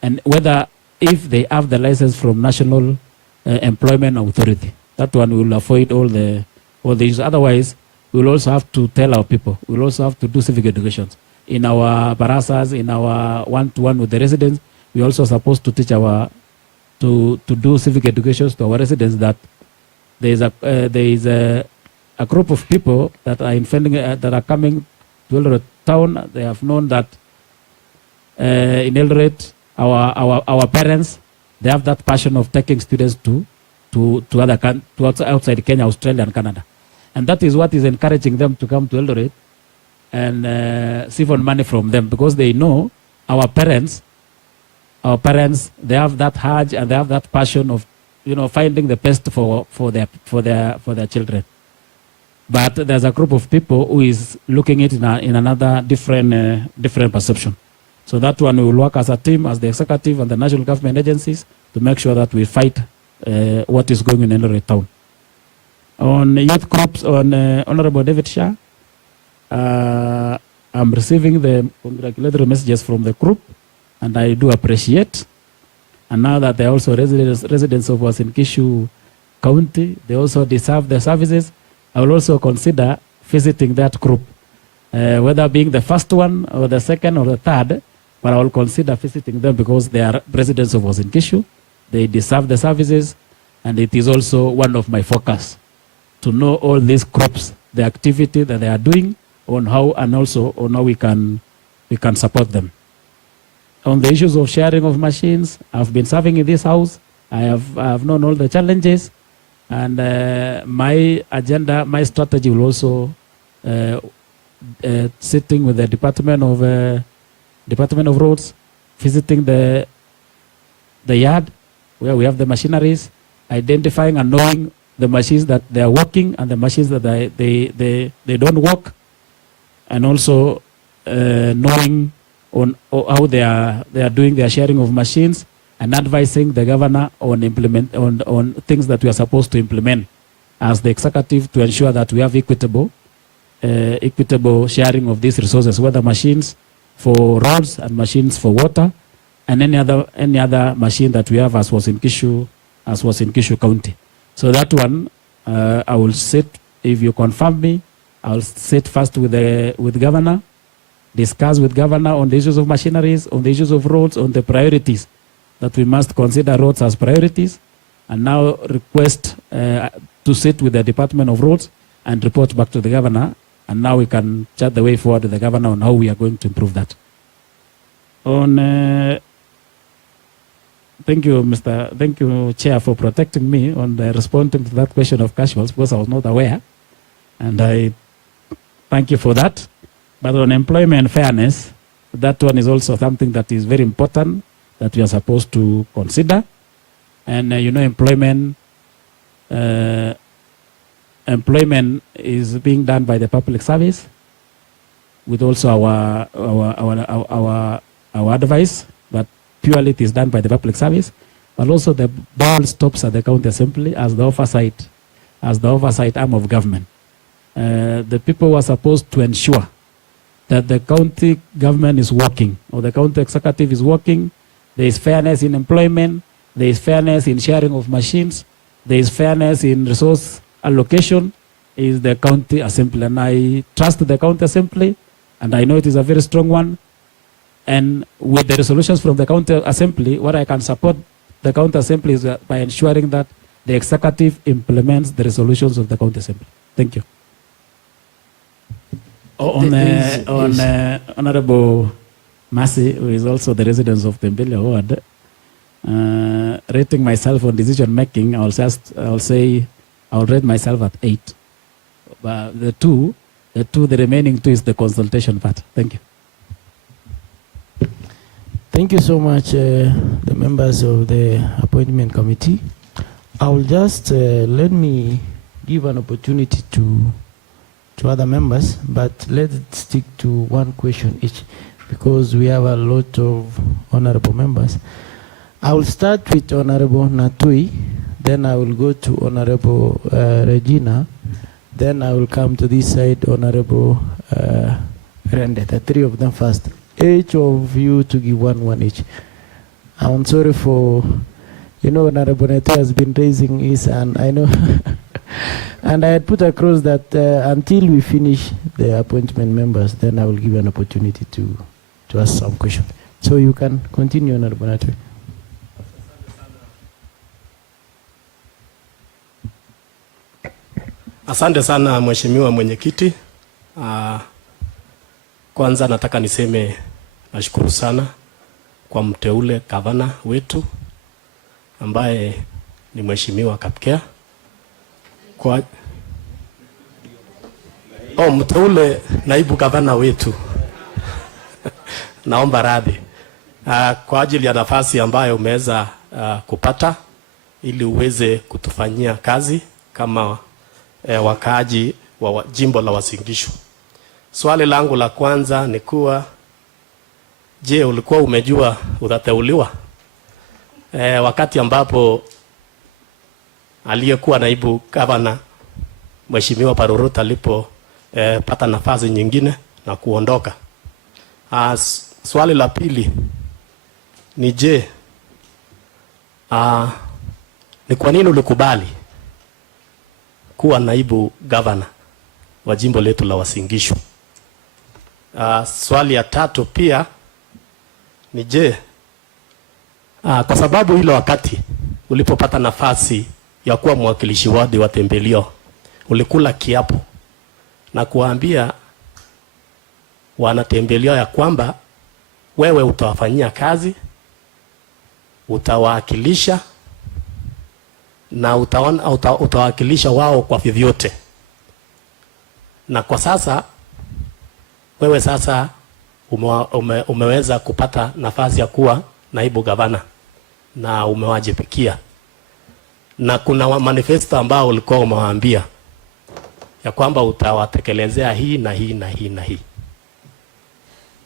and whether if they have the license from National Employment Authority. That one will avoid all the issues. Otherwise, we'll also have to tell our people. We'll also have to do civic education. In our barasas, in our one-to-one with the residents, we're also supposed to teach to do civic education to our residents that there is a group of people that are that are coming to Eldoret town. They have known that in Eldoret, our parents, they have that passion of taking students to outside Kenya, Australia, and Canada, and that is what is encouraging them to come to Eldoret and siphon money from them, because they know our parents, they have that urge and they have that passion of, finding the best for their children. But there's a group of people who is looking at it in another different perception. So that one, we will work as a team, as the executive and the national government agencies, to make sure that we fight what is going on in Eldoret town. On youth groups, on Honorable David Shah, I'm receiving the congratulatory messages from the group, and I do appreciate. And now that they're also residents of Uasin Gishu County, they also deserve the services. I will also consider visiting that group, whether being the first one or the second or the third, but I will consider visiting them because they are residents of Uasin Gishu. They deserve the services, and it is also one of my focus to know all these groups, the activity that they are doing, on how, and also on how we can support them. On the issues of sharing of machines, I've been serving in this house. I have known all the challenges, and my agenda, my strategy will also sitting with the Department of Roads, visiting the yard where we have the machineries, identifying and knowing the machines that they are working and the machines that they don't work, and also knowing on how they are doing their sharing of machines, and advising the governor on things that we are supposed to implement as the executive to ensure that we have equitable sharing of these resources, whether machines for roads and machines for water, and any other machine that we have as was in Gishu County. So that one, I will sit, if you confirm me, I'll sit first with governor, discuss with governor on the issues of machineries, on the issues of roads, on the priorities, that we must consider roads as priorities, and now request to sit with the Department of Roads and report back to the governor, and now we can chart the way forward with the governor on how we are going to improve that. Thank you, Chair, for protecting me on responding to that question of casuals, because I was not aware, and I thank you for that. But on employment fairness, that one is also something that is very important that we are supposed to consider. And employment is being done by the public service, with also our advice, but purely it is done by the public service. But also the ball stops at the county assembly as the oversight arm of government. The people who are supposed to ensure that the county government is working, or the county executive is working, there is fairness in employment, there is fairness in sharing of machines, there is fairness in resource allocation, is the county assembly. And I trust the county assembly, and I know it is a very strong one. And with the resolutions from the county assembly, what I can support the county assembly is by ensuring that the executive implements the resolutions of the county assembly. Thank you. Honorable Mercy, who is also the resident of Tembelia Ward, rating myself on decision making, I'll say I'll rate myself at 8. But the remaining 2 is the consultation part. Thank you. Thank you so much, the members of the appointment committee. I will just let me give an opportunity to other members, but let's stick to one question each, because we have a lot of honorable members. I will start with Honorable Natui, then I will go to Honorable Regina, then I will come to this side, Honorable Rende, the 3 of them first. Each of you to give one each. I'm sorry for, Honorable Natui has been raising his hand, I know. And I had put across that until we finish the appointment members, then I will give you an opportunity to ask some questions. So you can continue, Honorable Natui. Asante sana mheshimiwa mwenyekiti. Kwanza nataka niseme nashukuru sana kwa mteule gavana wetu ambaye ni mheshimiwa Kapkea. Mteule naibu gavana wetu. Naomba radhi. Kwa ajili ya nafasi ambayo umeweza kupata ili uweze kutufanyia kazi kama wakaaji wa jimbo la Uasin Gishu. Swali langu la kwanza ni kuwa, je, ulikuwa umejua utateuliwa? Wakati ambapo aliyekuwa naibu gavana mheshimiwa Parurut alipo pata nafasi nyingine na kuondoka. Swali la pili ni je, ni kwa nini ulikubali kuwa naibu gavana wa jimbo letu la Uasin Gishu? Swali ya tatu pia ni je, kwa sababu ile wakati ulipopata nafasi ya kuwa mwakilishi wadi wa Tembelio ulikula kiapo na kuambia wanatembeleo ya kwamba wewe utawafanyia kazi, utawakilisha na utawakilisha wao kwa vyovyote. Na kwa sasa wewe sasa umeweza kupata nafasi ya kuwa naibu gavana na umewajibikia, na kuna manifesto ambao ulikuwa umewaambia ya kwamba utawatekelezea hii na hii na hii na hii.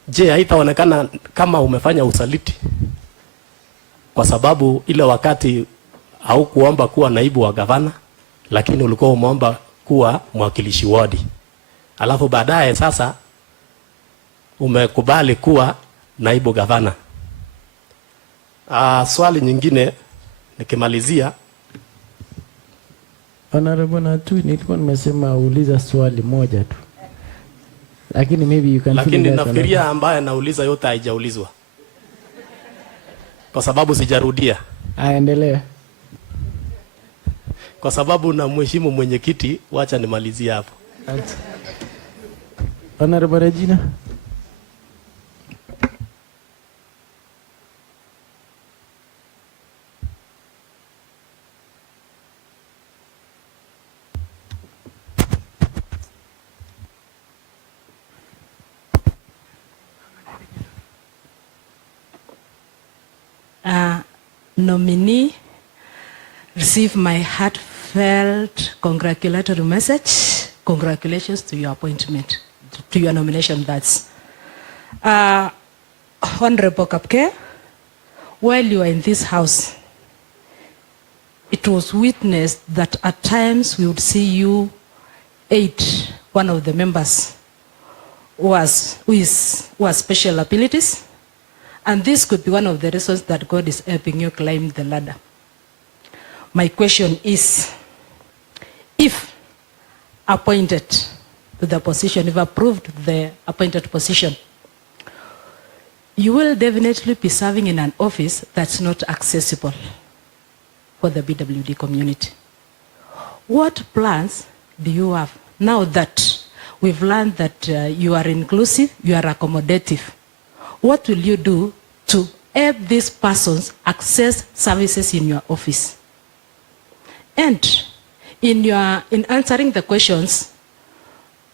Je, haitaonekana kama umefanya usaliti? Kwa sababu ile wakati haukuomba kuwa naibu wa gavana, lakini ulikuwa umeomba kuwa mwakilishi wadi. Alafu baadaye sasa umekubali kuwa naibu gavana. Swali nyingine nikimalizia. Honorable Natu, nilikuwa nimesema uliza swali moja tu. Lakini maybe you can. Lakini nafikiria ambaye nauliza yote haijaulizwa. Kwa sababu sijarudia. Aendelee. Kwa sababu na mheshimu mwenyekiti, wacha nimalizie hapo. Honorable Regina. Nominee, receive my heartfelt congratulatory message. Congratulations to your appointment, to your nomination. That's Honorable Kapkea, while you are in this house, it was witnessed that at times we would see you aid one of the members who has special abilities. And this could be one of the reasons that God is helping you climb the ladder. My question is, if appointed to the position, if approved the appointed position, you will definitely be serving in an office that's not accessible for the BWD community. What plans do you have now that we've learned that you are inclusive, you are accommodative? What will you do to help these persons access services in your office? And in answering the questions,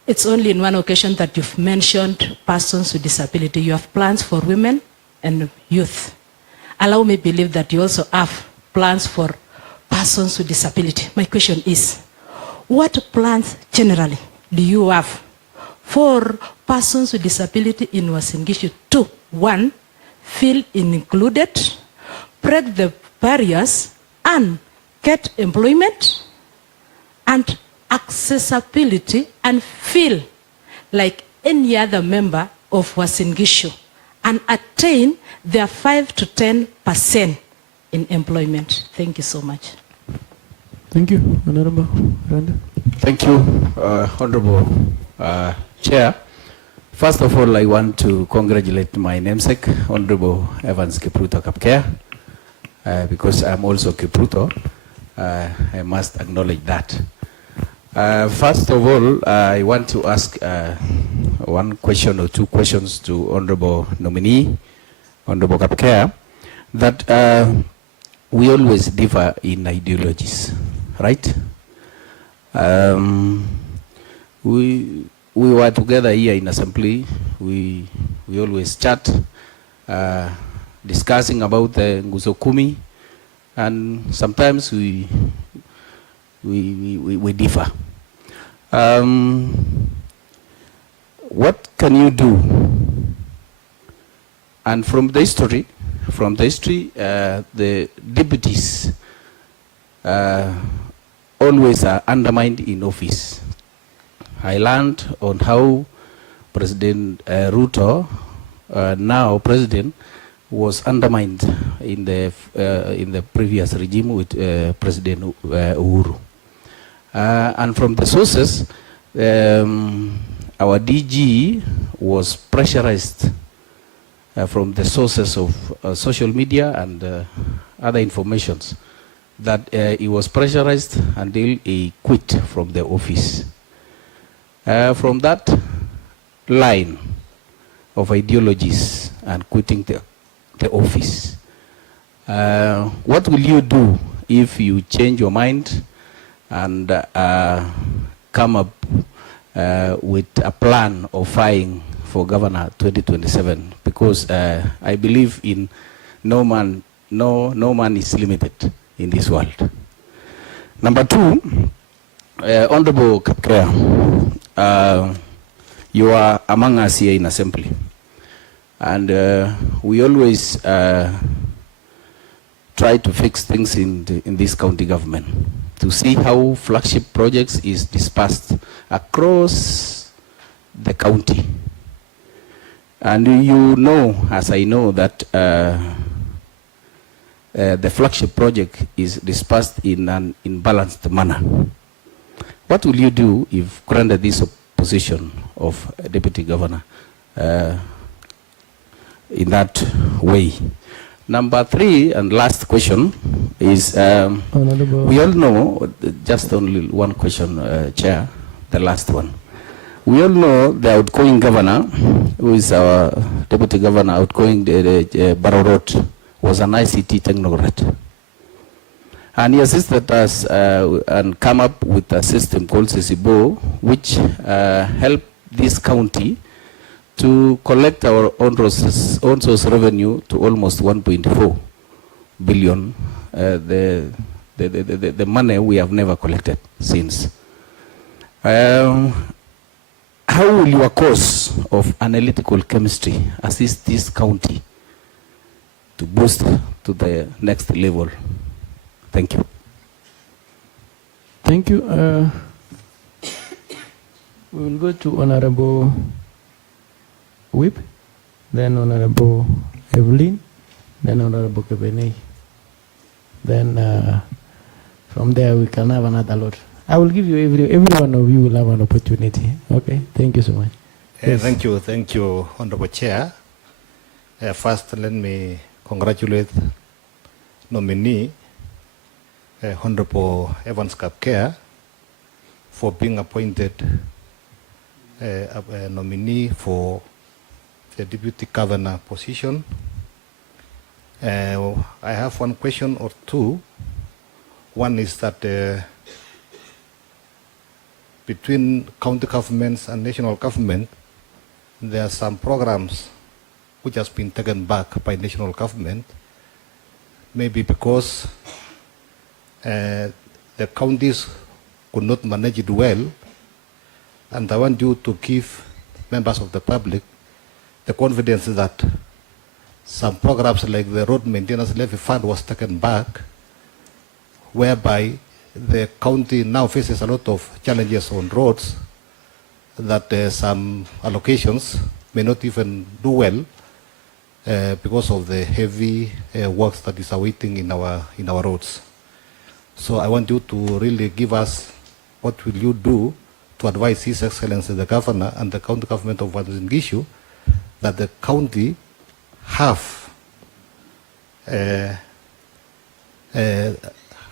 it's only in one occasion that you've mentioned persons with disability. You have plans for women and youth. Allow me to believe that you also have plans for persons with disability. My question is, what plans generally do you have for persons with disability in Uasin Gishu to, one, feel included, break the barriers, and get employment, and accessibility, and feel like any other member of Uasin Gishu, and attain their 5 to 10% in employment? Thank you so much. Thank you, Honorable Randa. Thank you, Honorable Chair. First of all, I want to congratulate my namesake, Honorable Evans Kipruto Kapkea, because I'm also Kipruto. I must acknowledge that. First of all, I want to ask one question or two questions to Honorable Nominee, Honorable Kapkea, that we always differ in ideologies, right? We were together here in assembly. We always chat, discussing about the Nguzo Kumi, and sometimes we differ. What can you do? And from the history, the deputies always are undermined in office. I learned on how President Ruto, now President, was undermined in the previous regime with President Uhuru. And from the sources, our DG was pressurized from the sources of social media and other informations that he was pressurized until he quit from the office. From that line of ideologies and quitting the office, what will you do if you change your mind and come up with a plan of vying for governor 2027? Because I believe in no man is limited in this world. Number two, Honorable Kapkea, you are among us here in assembly, and we always try to fix things in this county government, to see how flagship projects is dispersed across the county. And you know, as I know, that the flagship project is dispersed in an imbalanced manner. What will you do if granted this position of deputy governor in that way? Number three and last question is, we all know, just only one question, Chair, the last one. We all know the outgoing governor, who is our deputy governor, outgoing Barrow Road, was an ICT technocrat. And he assisted us and come up with a system called CCBO, which helped this county to collect our own source revenue to almost 1.4 billion, the money we have never collected since. How will your course of analytical chemistry assist this county to boost to the next level? Thank you. Thank you. We will go to Honorable Whip, then Honorable Evelyn, then Honorable Kebenei. Then from there we can have another lot. I will give you, every one of you will have an opportunity. Okay, thank you so much. Yes. Thank you, Honorable Chair. First, let me congratulate nominee, Honorable Evans Kapkea, for being appointed a nominee for the deputy governor position. I have one question or two. One is that between county governments and national government, there are some programs which has been taken back by national government, maybe because the counties could not manage it well. And I want you to give members of the public the confidence that some programs like the road maintenance levy fund was taken back, whereby the county now faces a lot of challenges on roads, that some allocations may not even do well because of the heavy works that is awaiting in our roads. So I want you to really give us what will you do to advise His Excellency the Governor and the county government of Uasin Gishu that the county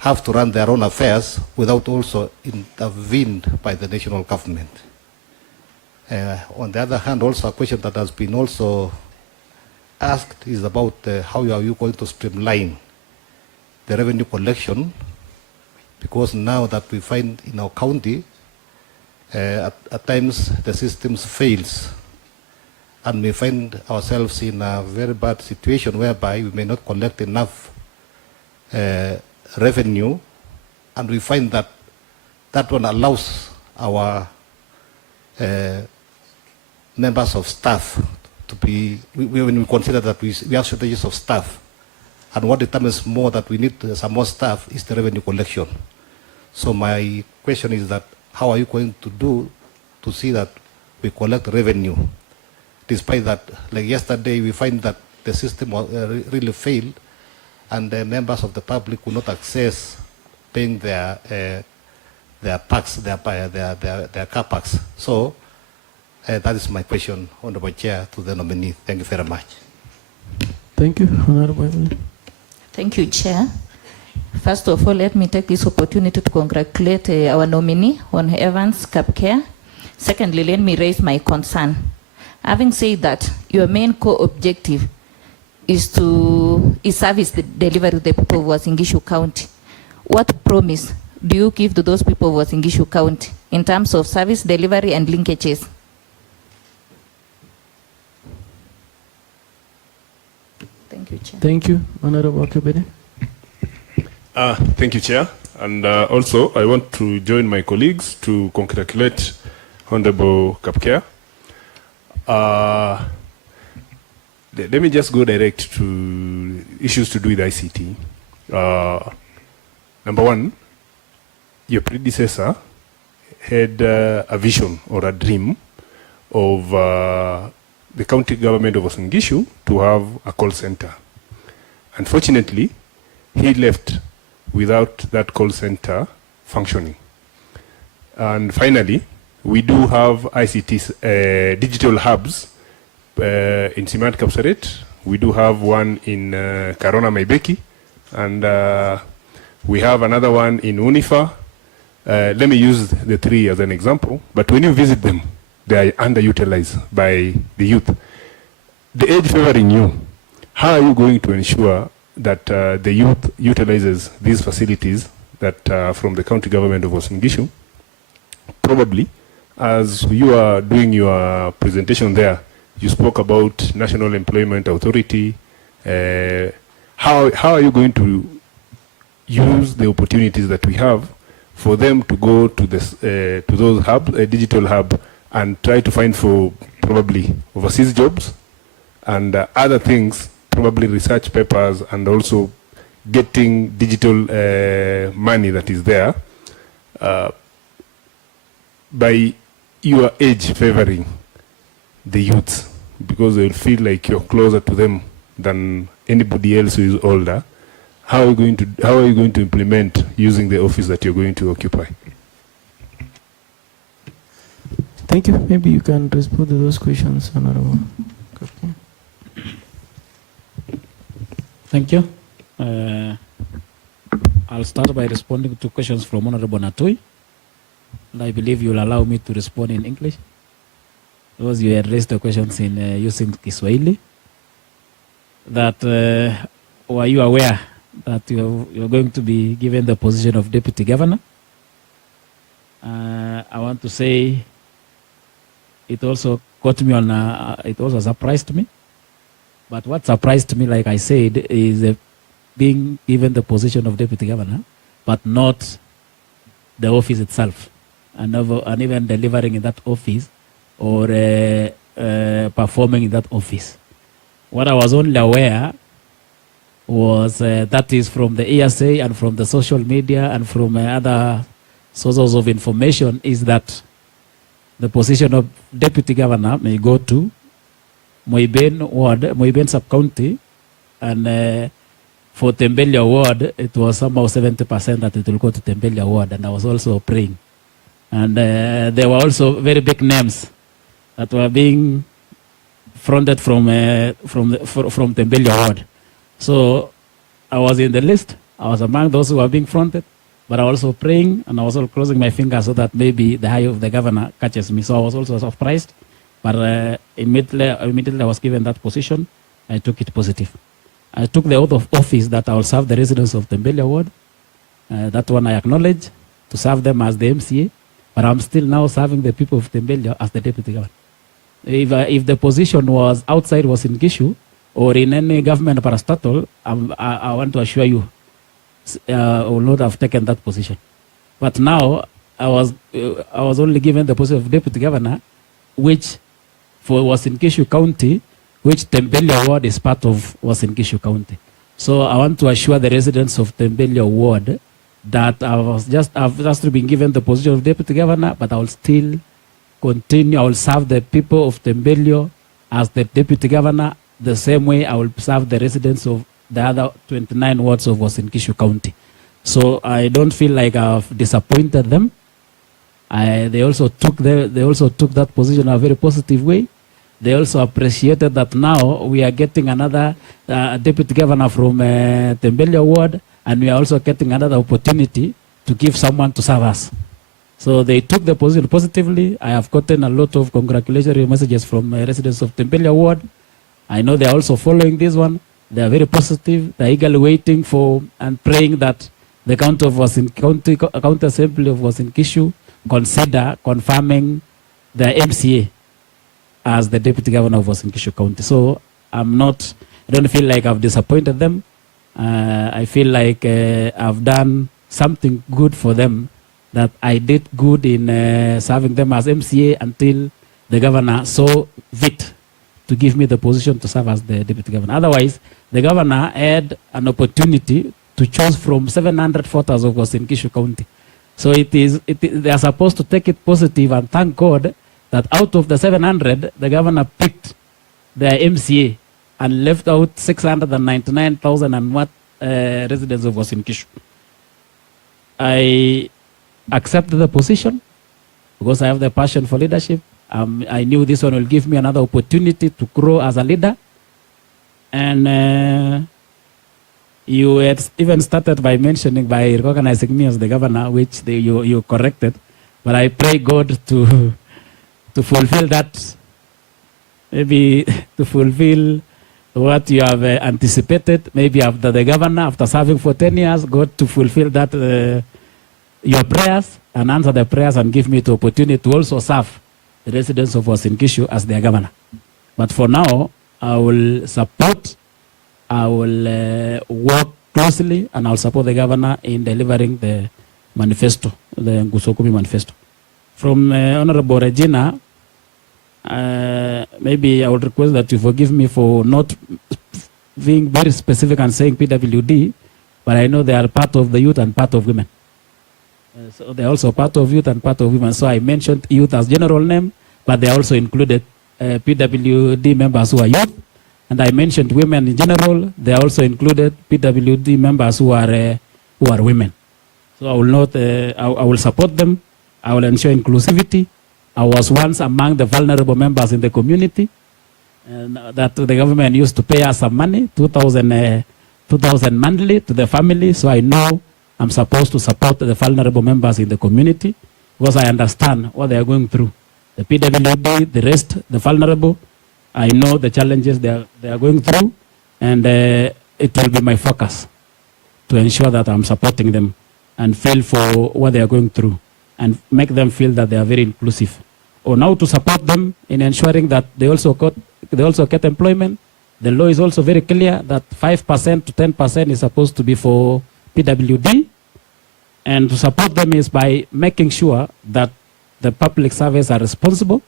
have to run their own affairs without also intervened by the national government. On the other hand, also a question that has been also asked is about how are you going to streamline the revenue collection, because now that we find in our county, at times the systems fails, and we find ourselves in a very bad situation whereby we may not collect enough revenue, and we find that that one allows our members of staff to be, when we consider that we have shortages of staff, and what determines more that we need some more staff is the revenue collection. So my question is that how are you going to do to see that we collect revenue, despite that, like yesterday, we find that the system really failed, and the members of the public could not access paying their tax, their car tax. So that is my question, Honorable Chair, to the nominee. Thank you very much. Thank you, Honorable. Thank you, Chair. First of all, let me take this opportunity to congratulate our nominee, Hon. Evans Kapkea. Secondly, let me raise my concern. Having said that, your main core objective is service the delivery to the people of Uasin Gishu County. What promise do you give to those people of Uasin Gishu County in terms of service delivery and linkages? Thank you, Chair. Thank you, Honorable Kebede. Thank you, Chair. And also, I want to join my colleagues to congratulate Honorable Kapkea. Let me just go direct to issues to do with ICT. Number one, your predecessor had a vision or a dream of the county government of Uasin Gishu to have a call center. Unfortunately, he left without that call center functioning. And finally, we do have ICT digital hubs in Simat Kapsaret. We do have one in Karona Maibeki, and we have another one in Unifa. Let me use the three as an example, but when you visit them, they are underutilized by the youth. The age favoring you, how are you going to ensure that the youth utilizes these facilities that from the county government of Uasin Gishu? Probably, as you are doing your presentation there, you spoke about National Employment Authority. How are you going to use the opportunities that we have for them to go to this to those hubs, a digital hub, and try to find for probably overseas jobs and other things, probably research papers, and also getting digital money that is there by your age favoring the youth, because they'll feel like you're closer to them than anybody else who is older. How are you going to implement using the office that you're going to occupy? Thank you. Maybe you can respond to those questions, Honorable. Thank you. I'll start by responding to questions from Honorable Natui. And I believe you'll allow me to respond in English, because you had raised the questions in using Kiswahili. That were you aware that you're going to be given the position of Deputy Governor? I want to say it also caught me on, it also surprised me. But what surprised me, like I said, is being given the position of Deputy Governor, but not the office itself, and even delivering in that office or performing in that office. What I was only aware was that is from the ESA and from the social media and from other sources of information, is that the position of Deputy Governor may go to Moiben Ward, Moiben Sub-County, and for Tembelia Ward, it was somehow 70% that it will go to Tembelia Ward, and I was also praying. And there were also very big names that were being fronted from Tembelia Ward. So I was in the list, I was among those who were being fronted, but I was also praying and I was also crossing my fingers so that maybe the eye of the governor catches me. So I was also surprised, but immediately I was given that position. I took it positive. I took the oath of office that I will serve the residents of Tembelia Ward. That one I acknowledge, to serve them as the MCA, but I'm still now serving the people of Tembelia as the deputy governor. If the position was outside, was in Gishu or in any government parastatal, I want to assure you, I will not have taken that position. But now I was only given the position of deputy governor, which was in Gishu County, which Tembelia Ward is part of, was in Gishu County. So I want to assure the residents of Tembelia Ward that I've just been given the position of deputy governor, but I will still continue. I will serve the people of Tembelia as the deputy governor the same way I will serve the residents of the other 29 wards of Uasin Gishu County. So I don't feel like I've disappointed them. They also took that position in a very positive way. They also appreciated that now we are getting another deputy governor from Tembelia Ward, and we are also getting another opportunity to give someone to serve us. So they took the position positively. I have gotten a lot of congratulatory messages from residents of Tembelia Ward. I know they are also following this one. They are very positive. They are eagerly waiting for and praying that the County Assembly of Uasin Gishu consider confirming the MCA as the deputy governor of Uasin Gishu County. So I don't feel like I've disappointed them. I feel like I've done something good for them, that I did good in serving them as MCA until the governor saw fit to give me the position to serve as the deputy governor. Otherwise, the governor had an opportunity to choose from 700 voters of Uasin Gishu County. So they are supposed to take it positive and thank God that out of the 700, the governor picked the MCA and left out 699,000 and what residents of Uasin Gishu. I accepted the position because I have the passion for leadership. I knew this one will give me another opportunity to grow as a leader. And you had even started by recognizing me as the governor, which you corrected. But I pray God to fulfill that, maybe to fulfill what you have anticipated, maybe after the governor, after serving for 10 years, God to fulfill that, your prayers, and answer the prayers and give me the opportunity to also serve the residents of Uasin Gishu as their governor. But for now, I will support, I will work closely, and I'll support the governor in delivering the manifesto, the Ngusokumi manifesto. From Honorable Regina, maybe I would request that you forgive me for not being very specific and saying PWD, but I know they are part of the youth and part of women. So they're also part of youth and part of women. So I mentioned youth as general name, but they also included PWD members who are youth. And I mentioned women in general. They also included PWD members who are women. So I will not. I will support them. I will ensure inclusivity. I was once among the vulnerable members in the community, and that the government used to pay us some money, 2,000 monthly to the family. So I know I'm supposed to support the vulnerable members in the community because I understand what they are going through. The PWD, the rest, the vulnerable, I know the challenges they are going through, and it will be my focus to ensure that I'm supporting them and feel for what they are going through and make them feel that they are very inclusive. Or now to support them in ensuring that they also get employment. The law is also very clear that 5% to 10% is supposed to be for PWD, and to support them is by making sure that the public service are responsible,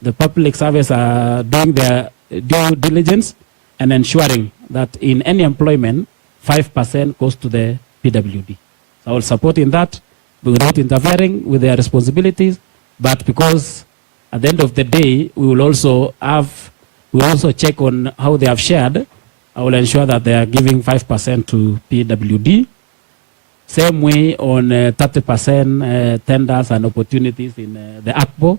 the public service are doing their due diligence, and ensuring that in any employment, 5% goes to the PWD. So I will support in that without interfering with their responsibilities, but because at the end of the day, we will also check on how they have shared. I will ensure that they are giving 5% to PWD. Same way on 30% tenders and opportunities in the ACBO,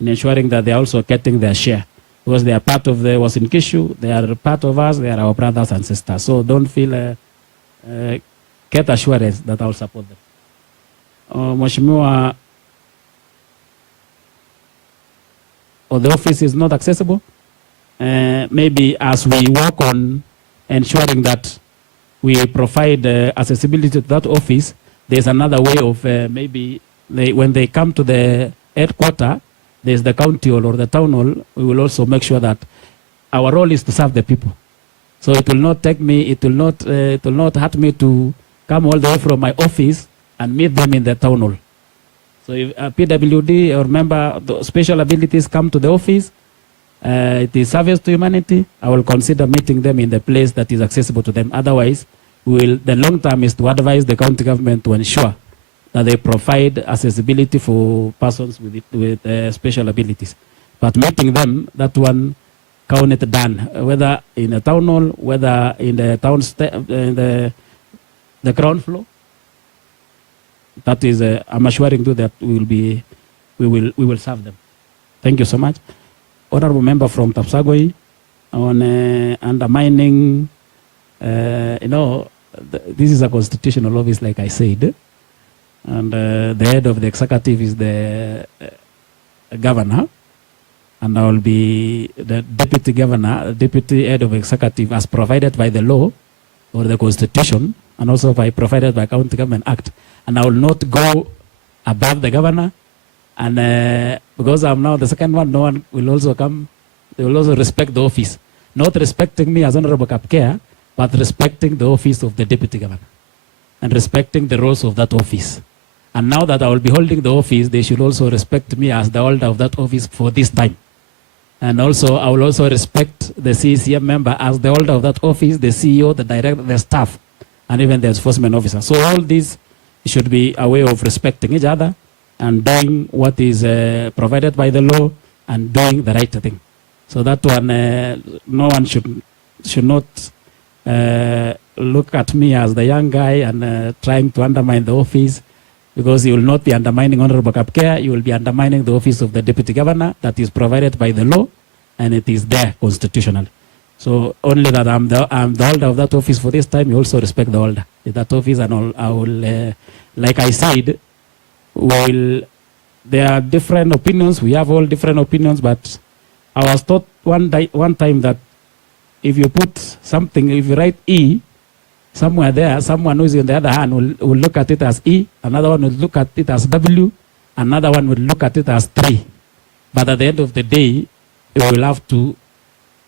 in ensuring that they are also getting their share. Because they are part of the Uasin Gishu, they are part of us, they are our brothers and sisters. So don't feel get assurance that I will support them. Mheshimiwa, or the office is not accessible, maybe as we work on ensuring that we provide accessibility to that office, there's another way of maybe when they come to the headquarter, there's the county hall or the town hall, we will also make sure that our role is to serve the people. So it will not take me, it will not hurt me to come all the way from my office and meet them in the town hall. So if a PWD or member of special abilities come to the office, it is service to humanity, I will consider meeting them in the place that is accessible to them. Otherwise, the long term is to advise the county government to ensure that they provide accessibility for persons with special abilities. But meeting them, that one, count it done, whether in a town hall, whether in the town in the ground floor. That is, I'm assuring you that we will serve them. Thank you so much. Honorable member from Tapsagoi on undermining, this is a constitutional office, like I said, and the head of the executive is the governor, and I will be the deputy governor, deputy head of executive as provided by the law or the constitution, and also provided by County Government Act. And I will not go above the governor. And because I'm now the second one, no one will also come. They will also respect the office. Not respecting me as Honorable Kapkea, but respecting the office of the deputy governor. And respecting the roles of that office. And now that I will be holding the office, they should also respect me as the holder of that office for this time. And also, I will also respect the CECM member as the holder of that office, the CEO, the director, the staff, and even the enforcement officer. So all these should be a way of respecting each other and doing what is provided by the law and doing the right thing. So that one, no one should not look at me as the young guy and trying to undermine the office, because you will not be undermining Honorable Kapkea, you will be undermining the office of the Deputy Governor that is provided by the law, and it is there constitutionally. So only that I'm the holder of that office for this time, you also respect the holder of that office, and I will, like I said, there are different opinions, we have all different opinions, but I was taught one time that if you put something, if you write E, somewhere there, someone who is on the other hand will look at it as E, another one will look at it as W, another one will look at it as 3. But at the end of the day, we will have to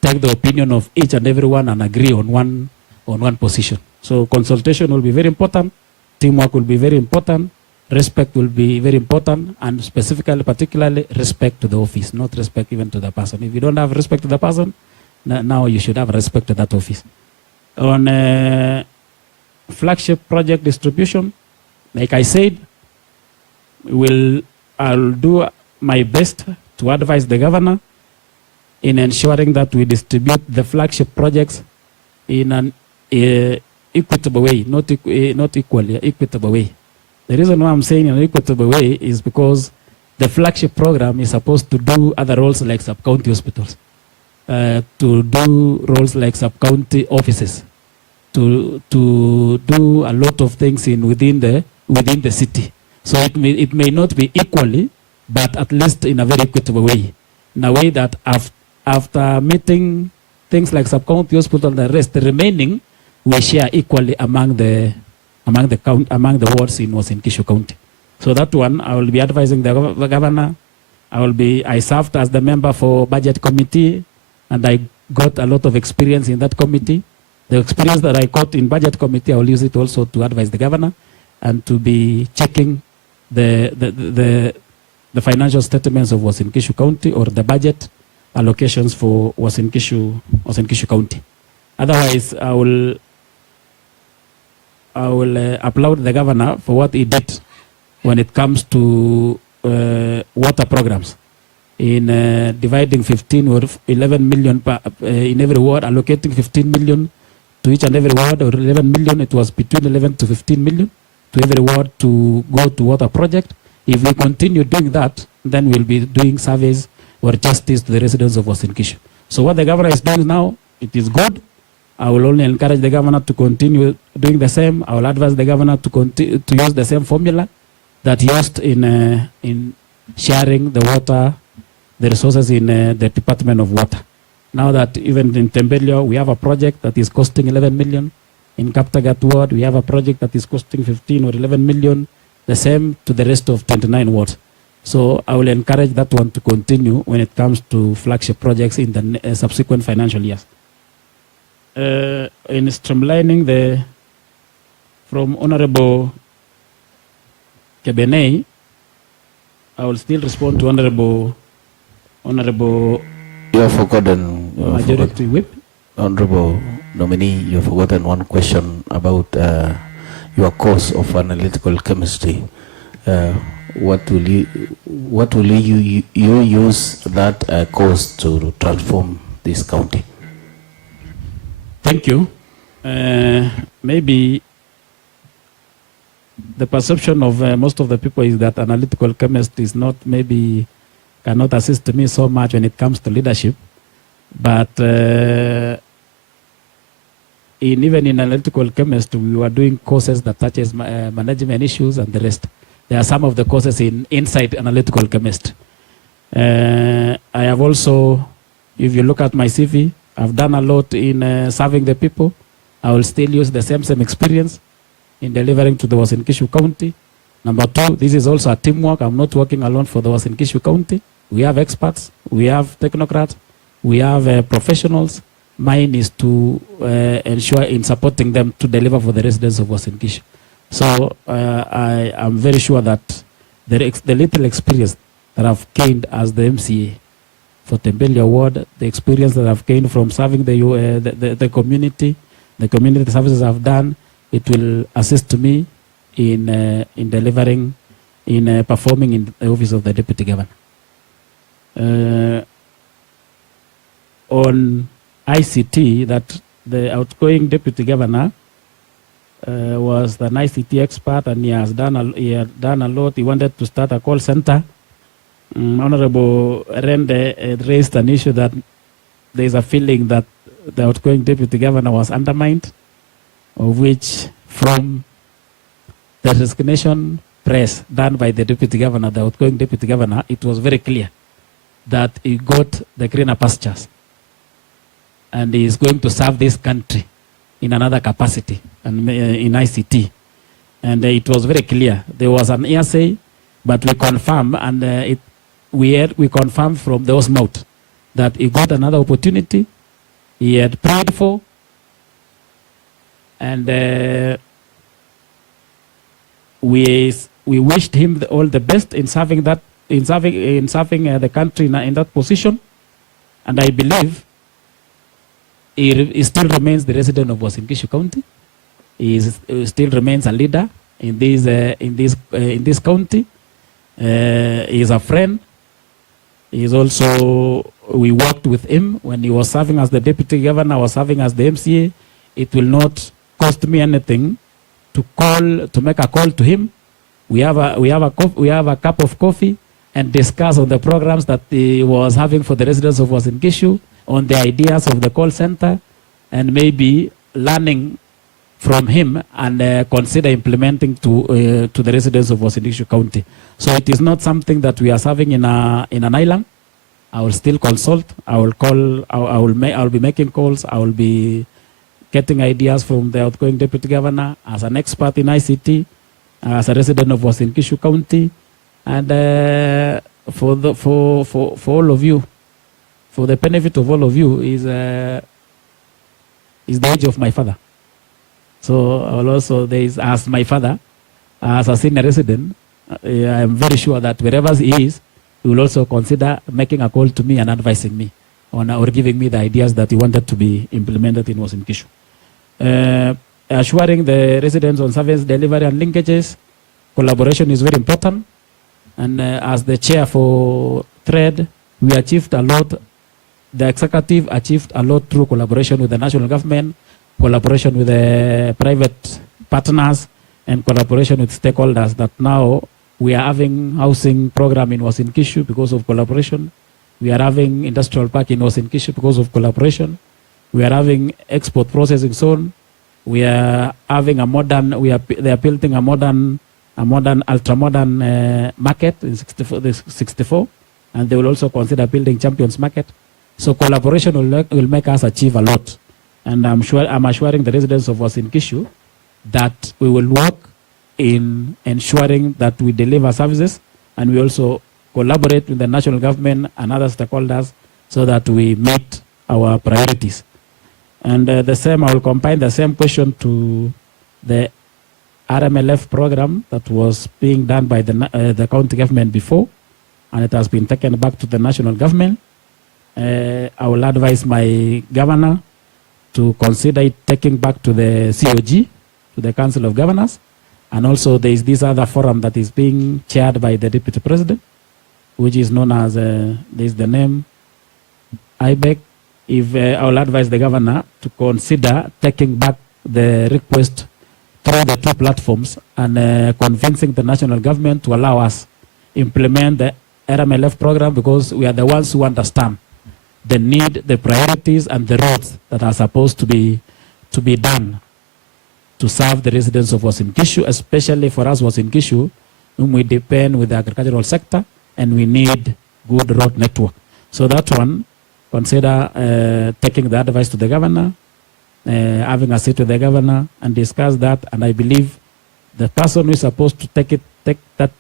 take the opinion of each and everyone and agree on one position. So consultation will be very important, teamwork will be very important, respect will be very important, and specifically, particularly, respect to the office, not respect even to the person. If you don't have respect to the person, now you should have respect to that office. On flagship project distribution, like I said, I'll do my best to advise the governor in ensuring that we distribute the flagship projects in an equitable way, not equally, equitable way. The reason why I'm saying in an equitable way is because the flagship program is supposed to do other roles like sub-county hospitals, to do roles like sub-county offices, to do a lot of things within the city. So it may not be equally, but at least in a very equitable way, in a way that after meeting things like sub-county hospital and the rest, the remaining we share equally among the wards in Uasin Gishu County. So that one, I will be advising the governor. I served as the member for budget committee, and I got a lot of experience in that committee. The experience that I got in budget committee, I will use it also to advise the governor and to be checking the financial statements of Uasin Gishu County or the budget allocations for Uasin Gishu County. Otherwise, I will applaud the governor for what he did when it comes to water programs in dividing 15 or 11 million in every ward, allocating 15 million to each and every ward, or 11 million, it was between 11 to 15 million to every ward to go to water project. If we continue doing that, then we'll be doing service or justice to the residents of Uasin Gishu. So what the governor is doing now, it is good, I will only encourage the governor to continue doing the same. I will advise the governor to continue to use the same formula that used in sharing the water, the resources in the Department of Water. Now that even in Tembelio, we have a project that is costing 11 million. In Kaptagat ward, we have a project that is costing 15 or 11 million. The same to the rest of 29 wards. So I will encourage that one to continue when it comes to flagship projects in the subsequent financial years. In streamlining from Honorable Kebenei, I will still respond to Honorable You have forgotten. Majority Whip. Honorable Nominee, you have forgotten one question about your course of analytical chemistry. What will you use that course to transform this county? Thank you. Maybe the perception of most of the people is that analytical chemistry is not, maybe cannot assist me so much when it comes to leadership. But even in analytical chemistry, we were doing courses that touches management issues and the rest. There are some of the courses inside analytical chemistry. I have also, if you look at my CV, I've done a lot in serving the people. I will still use the same experience in delivering to the Uasin Gishu County. Number two, this is also a teamwork. I'm not working alone for the Uasin Gishu County. We have experts, we have technocrats, we have professionals. Mine is to ensure in supporting them to deliver for the residents of Uasin Gishu. So I am very sure that the little experience that I've gained as the MCA for Tembelio Ward, the experience that I've gained from serving the community services I've done, it will assist me in delivering, in performing in the office of the Deputy Governor. On ICT, that the outgoing Deputy Governor was an ICT expert, and he had done a lot. He wanted to start a call center. Honorable Rende raised an issue that there is a feeling that the outgoing Deputy Governor was undermined, of which from the resignation press done by the Deputy Governor, the outgoing Deputy Governor, it was very clear that he got the greener pastures and he is going to serve this country in another capacity and in ICT. And it was very clear. There was an hearsay, but we confirmed, and we confirmed from those mouth that he got another opportunity he had prayed for, and we wished him all the best in serving that the country in that position. And I believe he still remains the resident of Uasin Gishu County. He still remains a leader in this county. He is a friend. He is also, we worked with him when he was serving as the Deputy Governor, was serving as the MCA. It will not cost me anything to make a call to him. We have a cup of coffee and discuss on the programs that he was having for the residents of Uasin Gishu, on the ideas of the call center, and maybe learning from him and consider implementing to the residents of Uasin Gishu County. So it is not something that we are serving in an island. I will still consult. I will be making calls. I will be getting ideas from the outgoing Deputy Governor as an expert in ICT, as a resident of Uasin Gishu County, and for all of you, for the benefit of all of you, is the age of my father. So I will also, as my father, as a senior resident, I am very sure that wherever he is, he will also consider making a call to me and advising me on or giving me the ideas that he wanted to be implemented in Uasin Gishu. Assuring the residents on service delivery and linkages, collaboration is very important. And as the chair for TRED, we achieved a lot. The executive achieved a lot through collaboration with the national government, collaboration with the private partners, and collaboration with stakeholders, that now we are having housing program in Uasin Gishu because of collaboration. We are having industrial park in Uasin Gishu because of collaboration. We are having export processing zone. We are having they are building a ultra-modern market in 64, and they will also consider building champions market. So collaboration will make us achieve a lot. And I'm assuring the residents of Uasin Gishu that we will work in ensuring that we deliver services, and we also collaborate with the national government and other stakeholders so that we meet our priorities. And the same, I will combine the same question to the RMLF program that was being done by the county government before, and it has been taken back to the national government. I will advise my governor to consider it taking back to the COG, to the Council of Governors. And also there is this other forum that is being chaired by the Deputy President, which is known as, there is the name, IBEC. I will advise the governor to consider taking back the request through the two platforms and convincing the national government to allow us implement the RMLF program, because we are the ones who understand the need, the priorities, and the roads that are supposed to be done to serve the residents of Uasin Gishu, especially for us Uasin Gishu, whom we depend with the agricultural sector, and we need good road network. So that one, consider taking the advice to the governor, having a seat with the governor and discuss that. And I believe the person who is supposed to take that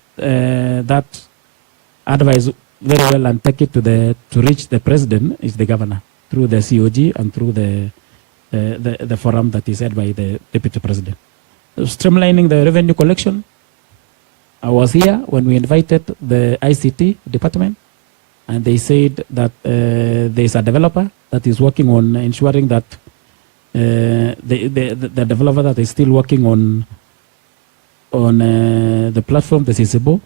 advice very well and take it to reach the president is the governor through the COG and through the forum that is led by the deputy president. So streamlining the revenue collection. I was here when we invited the ICT department, and they said that there is a developer that is working on ensuring that the developer that is still working on the platform, the CCBO,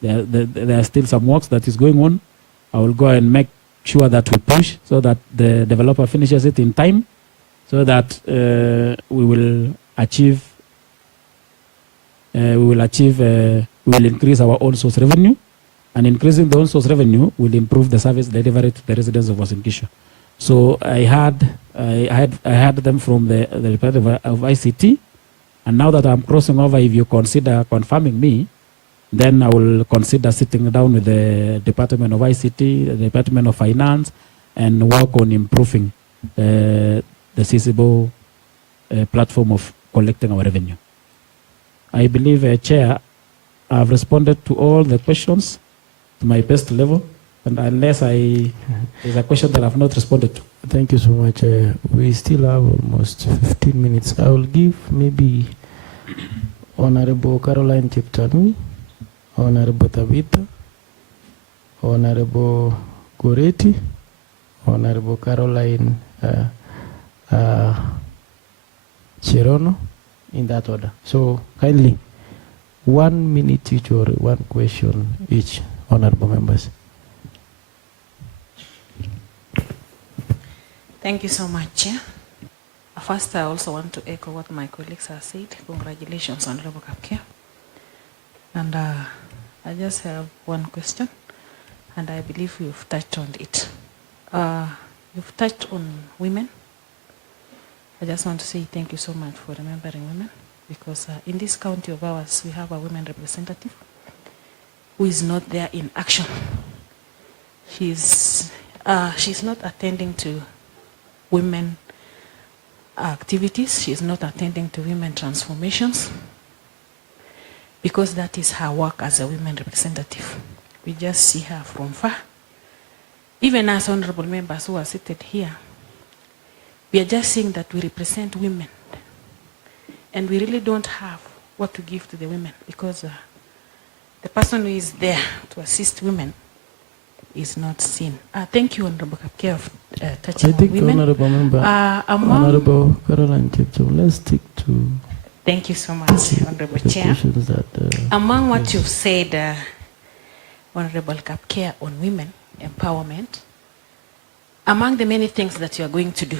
there are still some works that is going on. I will go and make sure that we push so that the developer finishes it in time, so that we will increase our own source revenue, and increasing the own source revenue will improve the service delivery to the residents of Uasin Gishu. So I had them from the Department of ICT, and now that I'm crossing over, if you consider confirming me, then I will consider sitting down with the Department of ICT, the Department of Finance, and work on improving the CCBO platform of collecting our revenue. I believe, Chair, I've responded to all the questions to my best level, and unless there's a question that I've not responded to. Thank you so much. We still have almost 15 minutes. I will give maybe Honorable Caroline Cheptanui, Honorable Tabitha, Honorable Goreti, Honorable Caroline Cherono, in that order. So kindly, 1 minute each or one question each, honorable members. Thank you so much, Chair. First, I also want to echo what my colleagues have said. Congratulations, Honorable Kapkia. And I just have one question, and I believe you've touched on it. You've touched on women. I just want to say thank you so much for remembering women, because in this county of ours, we have a women representative who is not there in action. She's not attending to women activities. She's not attending to women transformations, because that is her work as a women representative. We just see her from far. Even as honorable members who are seated here, we are just saying that we represent women, and we really don't have what to give to the women, because the person who is there to assist women is not seen. Thank you, Honorable Kapkia, of touching on women. Honorable Member, Honorable Caroline Cheptanui, let's stick to... Thank you so much, Honorable Chair. Among what you've said, Honorable Kapkia, on women empowerment, among the many things that you are going to do,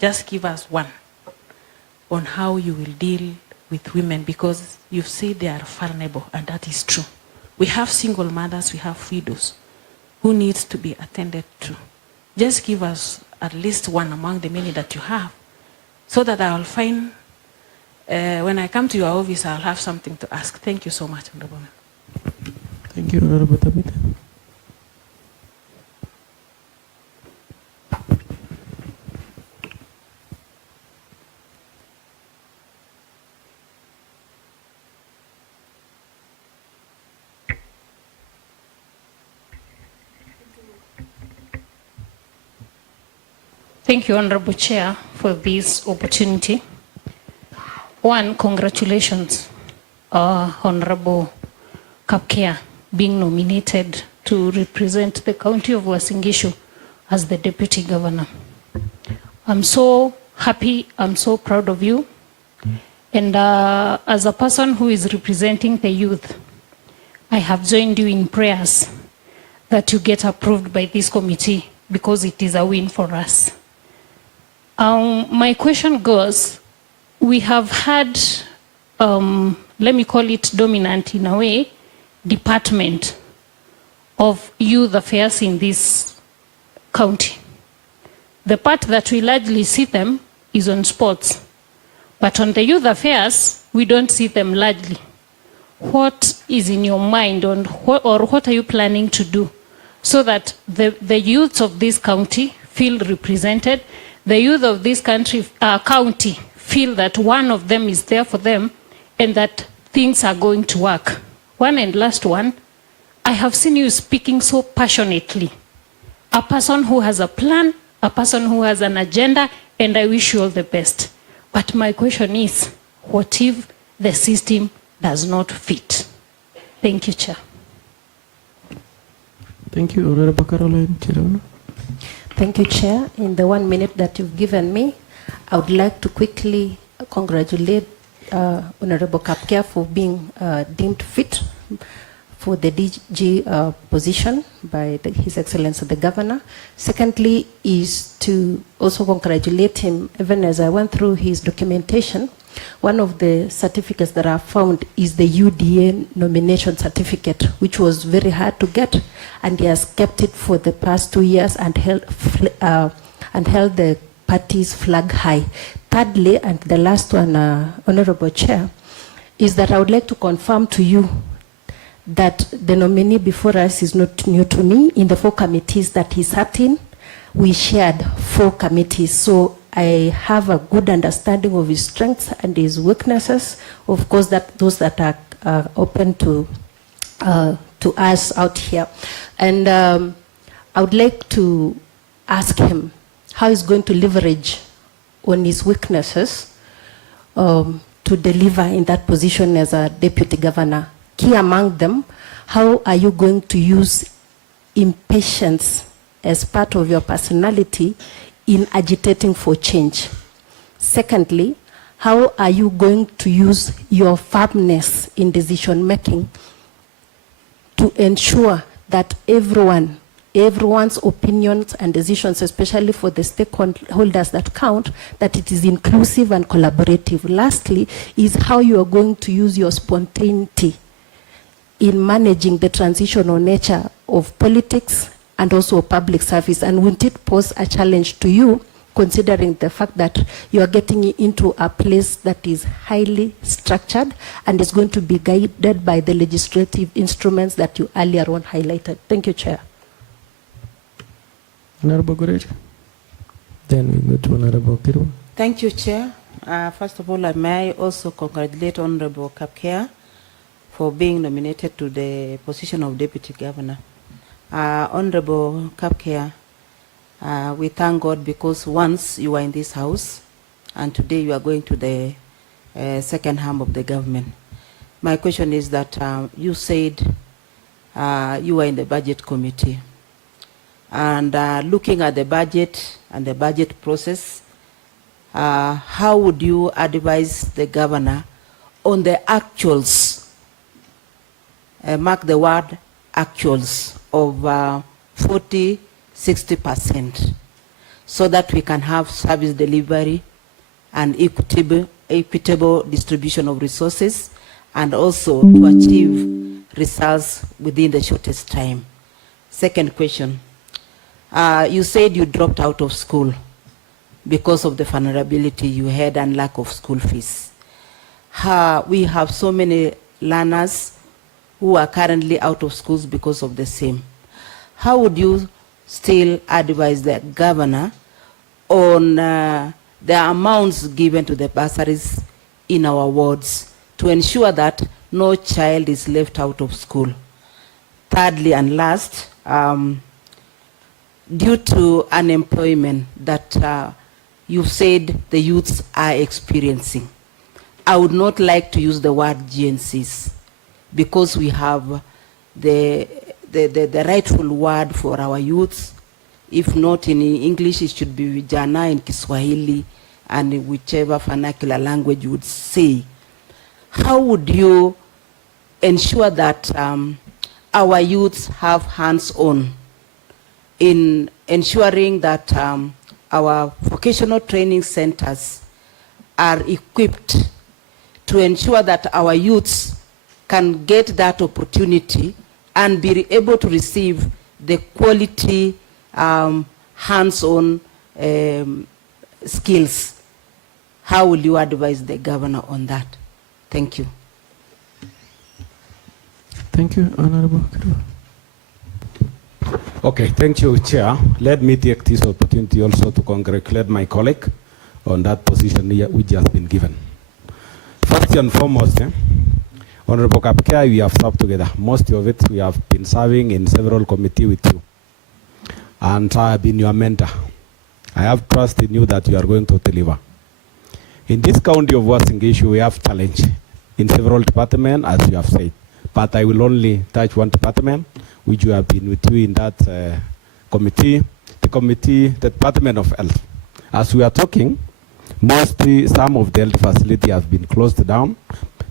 just give us one on how you will deal with women, because you've said they are vulnerable, and that is true. We have single mothers, we have widows who needs to be attended to. Just give us at least one among the many that you have, so that I will find, when I come to your office, I'll have something to ask. Thank you so much, Honorable Member. Thank you, Honorable Tabitha. Thank you, Honorable Chair, for this opportunity. One, congratulations, Honorable Kapkea, being nominated to represent the county of Uasin Gishu as the Deputy Governor. I'm so happy, I'm so proud of you. And as a person who is representing the youth, I have joined you in prayers that you get approved by this committee, because it is a win for us. My question goes, we have had, let me call it dominant in a way, department of youth affairs in this county. The part that we largely see them is on sports, but on the youth affairs, we don't see them largely. What is in your mind on or what are you planning to do so that the youths of this county feel represented, the youth of this county feel that one of them is there for them and that things are going to work? One and last one, I have seen you speaking so passionately. A person who has a plan, a person who has an agenda, and I wish you all the best. But my question is, what if the system does not fit? Thank you, Chair. Thank you, Honorable Caroline Chirona. Thank you, Chair. In the 1 minute that you've given me, I would like to quickly congratulate Honorable Kapkea for being deemed fit for the DG position by His Excellency the Governor. Secondly is to also congratulate him, even as I went through his documentation, one of the certificates that I found is the UDA nomination certificate, which was very hard to get, and he has kept it for the past 2 years and held the party's flag high. Thirdly, and the last one, Honorable Chair, is that I would like to confirm to you that the nominee before us is not new to me. In the 4 committees that he sat in, we shared 4 committees. So I have a good understanding of his strengths and his weaknesses. Of course, that those that are open to us out here. And I would like to ask him how he's going to leverage on his weaknesses to deliver in that position as a deputy governor. Key among them, how are you going to use impatience as part of your personality in agitating for change? Secondly, how are you going to use your firmness in decision making to ensure that everyone's opinions and decisions, especially for the stakeholders that count, that it is inclusive and collaborative? Lastly, is how you are going to use your spontaneity in managing the transitional nature of politics and also public service. And won't it pose a challenge to you, considering the fact that you are getting into a place that is highly structured and is going to be guided by the legislative instruments that you earlier on highlighted? Thank you, Chair. Honorable Gureja. Then we go to Honorable Kiru. Thank you, Chair. First of all, may I also congratulate Honorable Kapkea for being nominated to the position of Deputy Governor. Honorable Kapkea, we thank God because once you were in this house and today you are going to the second arm of the government. My question is that you said you were in the budget committee, and looking at the budget and the budget process, how would you advise the governor on the actuals, mark the word actuals, of 40-60%, so that we can have service delivery and equitable distribution of resources, and also to achieve results within the shortest time? Second question, You said you dropped out of school because of the vulnerability you had and lack of school fees. We have so many learners who are currently out of schools because of the same. How would you still advise the governor on the amounts given to the bursaries in our wards to ensure that no child is left out of school? Thirdly and last, due to unemployment that you said the youths are experiencing, I would not like to use the word GNCs because we have the rightful word for our youths. If not in English, it should be vijana in Kiswahili and whichever vernacular language you would say. How would you ensure that our youths have hands-on in ensuring that our vocational training centers are equipped to ensure that our youths can get that opportunity and be able to receive the quality hands-on skills? How will you advise the governor on that? Thank you. Thank you, Honorable. Okay, thank you, Chair. Let me take this opportunity also to congratulate my colleague on that position which has been given. First and foremost, Honorable Kapkea, we have served together. Most of it we have been serving in several committees with you. And I have been your mentor. I have trust in you that you are going to deliver. In this county of Uasin Gishu, we have challenge in several departments, as you have said. But I will only touch one department, which you have been with you in that committee, the Department of Health. As we are talking, mostly some of the health facilities have been closed down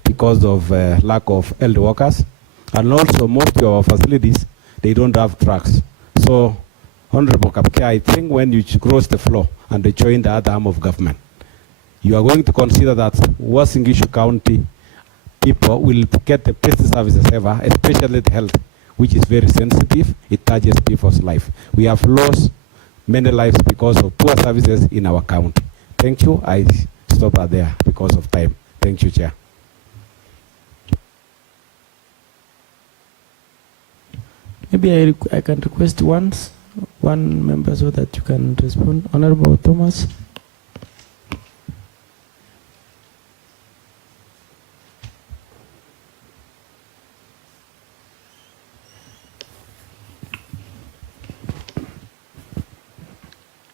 because of lack of health workers. And also most of our facilities, they don't have trucks. So, Honorable Kapkea, I think when you cross the floor and join the other arm of government, you are going to consider that Uasin Gishu County people will get the best services ever, especially the health, which is very sensitive. It touches people's life. We have lost many lives because of poor services in our county. Thank you. I stop right there because of time. Thank you, Chair. Maybe I can request one member so that you can respond. Honorable Thomas.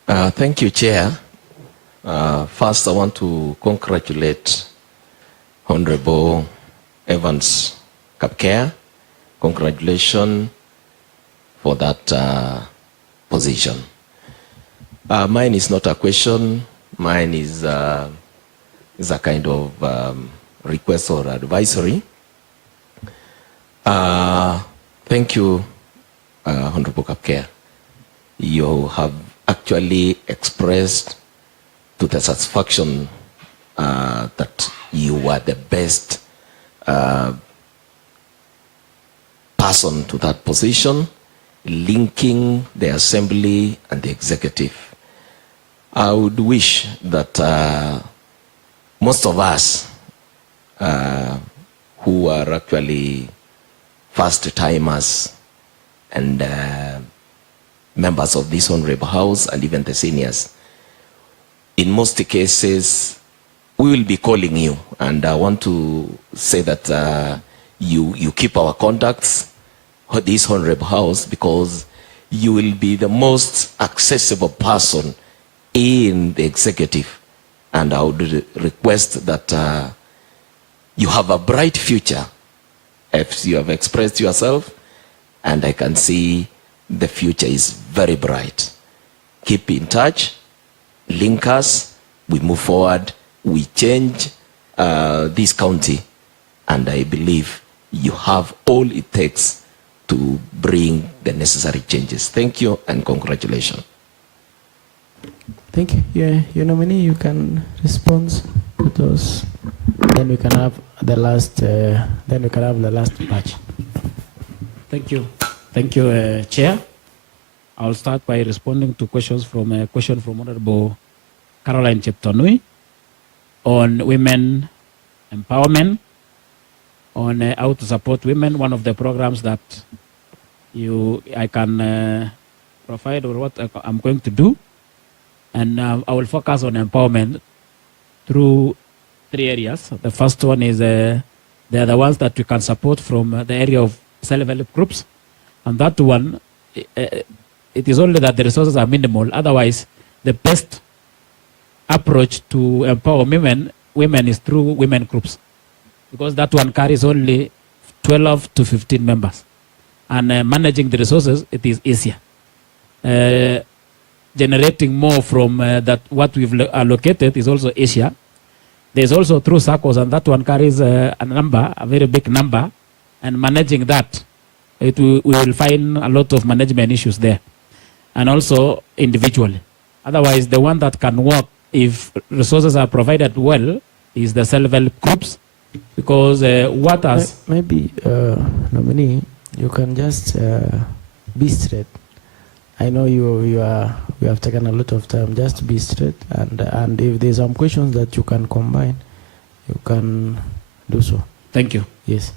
Thank you, Chair. First, I want to congratulate Honorable Evans Kapkea. Congratulations for that position. Mine is not a question. Mine is a kind of request or advisory. Thank you, Honorable Kapkea. You have actually expressed to the satisfaction that you were the best person to that position, linking the assembly and the executive. I would wish that most of us who are actually first-timers and members of this honorable house and even the seniors, in most cases, we will be calling you. And I want to say that you keep our contacts for this honorable house because you will be the most accessible person in the executive. And I would request that you have a bright future, as you have expressed yourself, and I can see the future is very bright. Keep in touch, link us, we move forward, we change this county, and I believe you have all it takes to bring the necessary changes. Thank you and congratulations. Thank you. Yeah, your nominee, you can respond to those. Then we can have the last. Batch. Thank you. Thank you, Chair. I'll start by responding to questions from a question from Honorable Caroline Cheptonui on women empowerment, on how to support women, one of the programs that I can provide, or what I'm going to do. And I will focus on empowerment through 3 areas. The first one is they are the ones that we can support from the area of self-help groups. And that one, it is only that the resources are minimal. Otherwise, the best approach to empower women is through women groups, because that one carries only 12 to 15 members. And managing the resources, it is easier. Generating more from that what we've allocated is also easier. There's also through circles, and that one carries a very big number, and managing that, we will find a lot of management issues there, and also individually. Otherwise, the one that can work if resources are provided well is the self-help groups, because maybe nominee, you can just be straight. I know we have taken a lot of time. Just be straight, and if there's some questions that you can combine, you can do so. Thank you. Yes.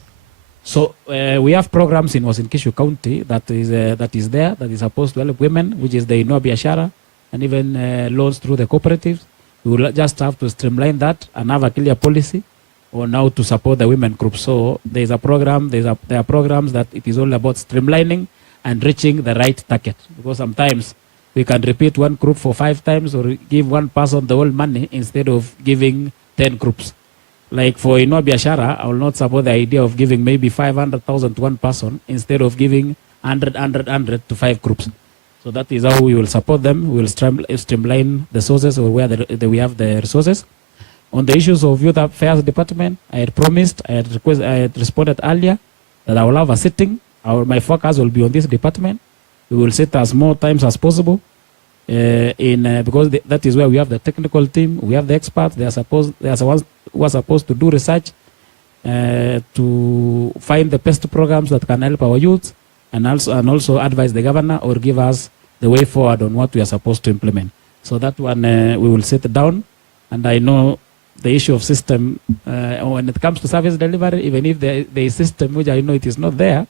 So we have programs in Uasin Gishu County that is supposed to help women, which is the Inua Biashara, and even loans through the cooperatives. We will just have to streamline that and have a clear policy on how to support the women group. So there is a program. There are programs that it is all about streamlining and reaching the right target, because sometimes we can repeat one group for 5 times or give one person the whole money instead of giving 10 groups. Like for Inua Biashara, I will not support the idea of giving maybe 500,000 to one person instead of giving 100 to 5 groups. So that is how we will support them. We will streamline the sources, or where we have the resources. On the issues of youth affairs department, I had promised, I had responded earlier that I will have a sitting. My focus will be on this department. We will sit as more times as possible, because that is where we have the technical team, we have the experts. They are ones who are supposed to do research to find the best programs that can help our youth, and also advise the governor or give us the way forward on what we are supposed to implement. So that one we will sit down, and I know the issue of system when it comes to service delivery, even if there is system which I know it is not there,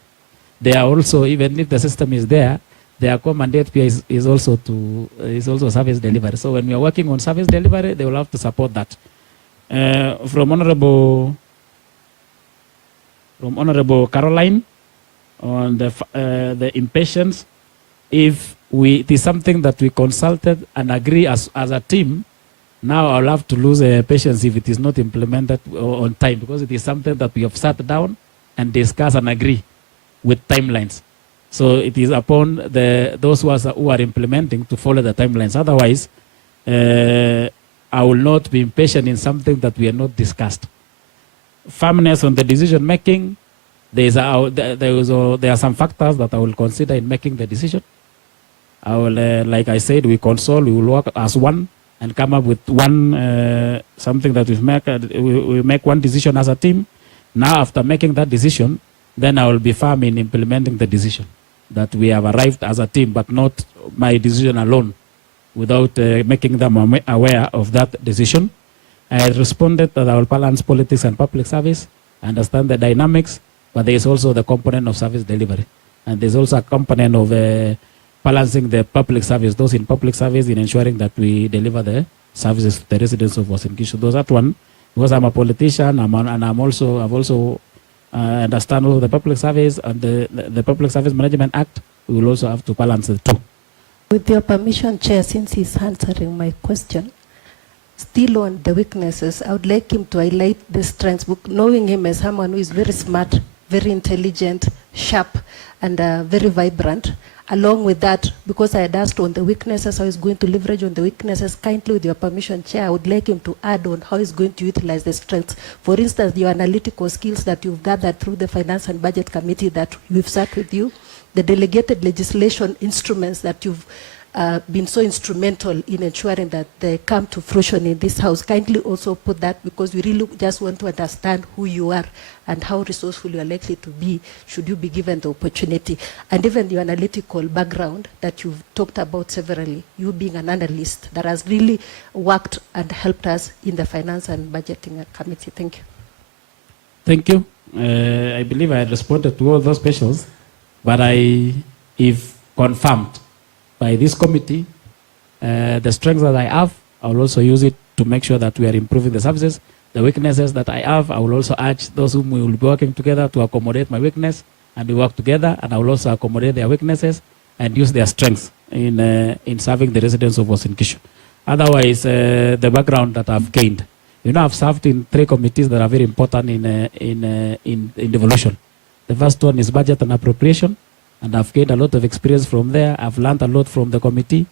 they are also, even if the system is there, their core mandate is also service delivery. So when we are working on service delivery, they will have to support that. From Honorable Caroline on the impatience, if it is something that we consulted and agree as a team, now I'll have to lose patience if it is not implemented on time, because it is something that we have sat down and discussed and agree with timelines. So it is upon those who are implementing to follow the timelines. Otherwise, I will not be impatient in something that we have not discussed. Firmness on the decision making, there are some factors that I will consider in making the decision. I will, like I said, we console, we will work as one and come up with one something that we make one decision as a team. Now, after making that decision, then I will be firm in implementing the decision that we have arrived as a team, but not my decision alone, without making them aware of that decision. I responded that I will balance politics and public service, understand the dynamics, but there is also the component of service delivery. And there's also a component of balancing the public service, those in public service, in ensuring that we deliver the services to the residents of Uasin Gishu. Those that one, because I'm a politician, I've also understand all the public service and the Public Service Management Act. We will also have to balance the two. With your permission, Chair, since he's answering my question, still on the weaknesses, I would like him to highlight the strengths, knowing him as someone who is very smart, very intelligent, sharp, and very vibrant. Along with that, because I had asked on the weaknesses, how he's going to leverage on the weaknesses, kindly with your permission, Chair, I would like him to add on how he's going to utilize the strengths. For instance, your analytical skills that you've gathered through the Finance and Budget Committee that we've sat with you, the delegated legislation instruments that you've been so instrumental in ensuring that they come to fruition in this house. Kindly also put that, because we really just want to understand who you are and how resourceful you are likely to be should you be given the opportunity. And even your analytical background that you've talked about severally, you being an analyst that has really worked and helped us in the Finance and Budgeting Committee. Thank you. Thank you. I believe I responded to all those questions, but if confirmed by this committee, the strengths that I have, I will also use it to make sure that we are improving the services. The weaknesses that I have, I will also urge those whom we will be working together to accommodate my weakness, and we work together, and I will also accommodate their weaknesses and use their strengths in serving the residents of Uasin Gishu. Otherwise, the background that I've gained, I've served in 3 committees that are very important in devolution. The first one is budget and appropriation, and I've gained a lot of experience from there. I've learned a lot from the committee.